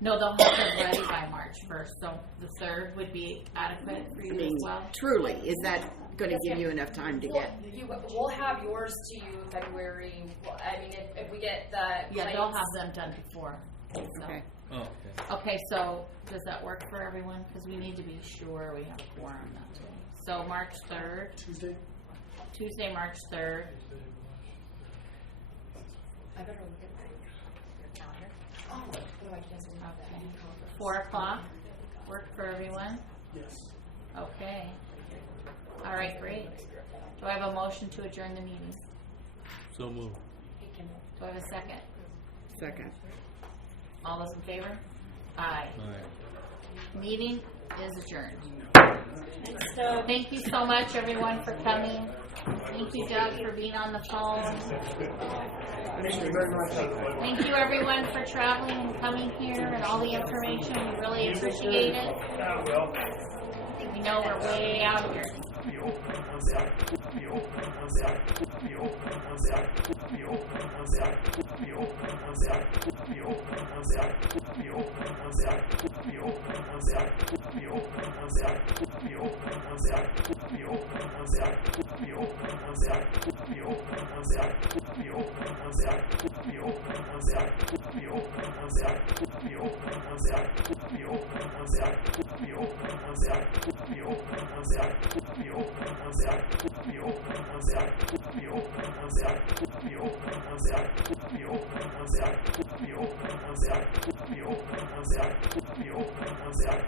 No, they'll have them ready by March 1st, so the 3rd would be adequate for I you mean, as well? truly, is that going to give you enough time to get? We'll have yours to you February. Well, I mean, if we get the Yeah, claims, they'll have them done before. So. Okay. Oh, okay. Okay, so does that work for everyone? Because we need to be sure we have a quorum that day. So March 3rd, Tuesday, March 3rd. I better look at my calendar. Oh, what do I cancel? Okay. 4 o'clock, work for everyone? Yes. Okay. All right, great. Do I have a motion to adjourn the meeting? So moved. Do I have a second? Second. All those in favor? Aye. All right. Meeting is adjourned. Thanks, Doug. Thank you so much, everyone, for coming. Thank you, Doug, for being on the phone. Thank you very much. Thank you, everyone, for traveling and coming here and all the information. We really appreciate it. We know we're way out here.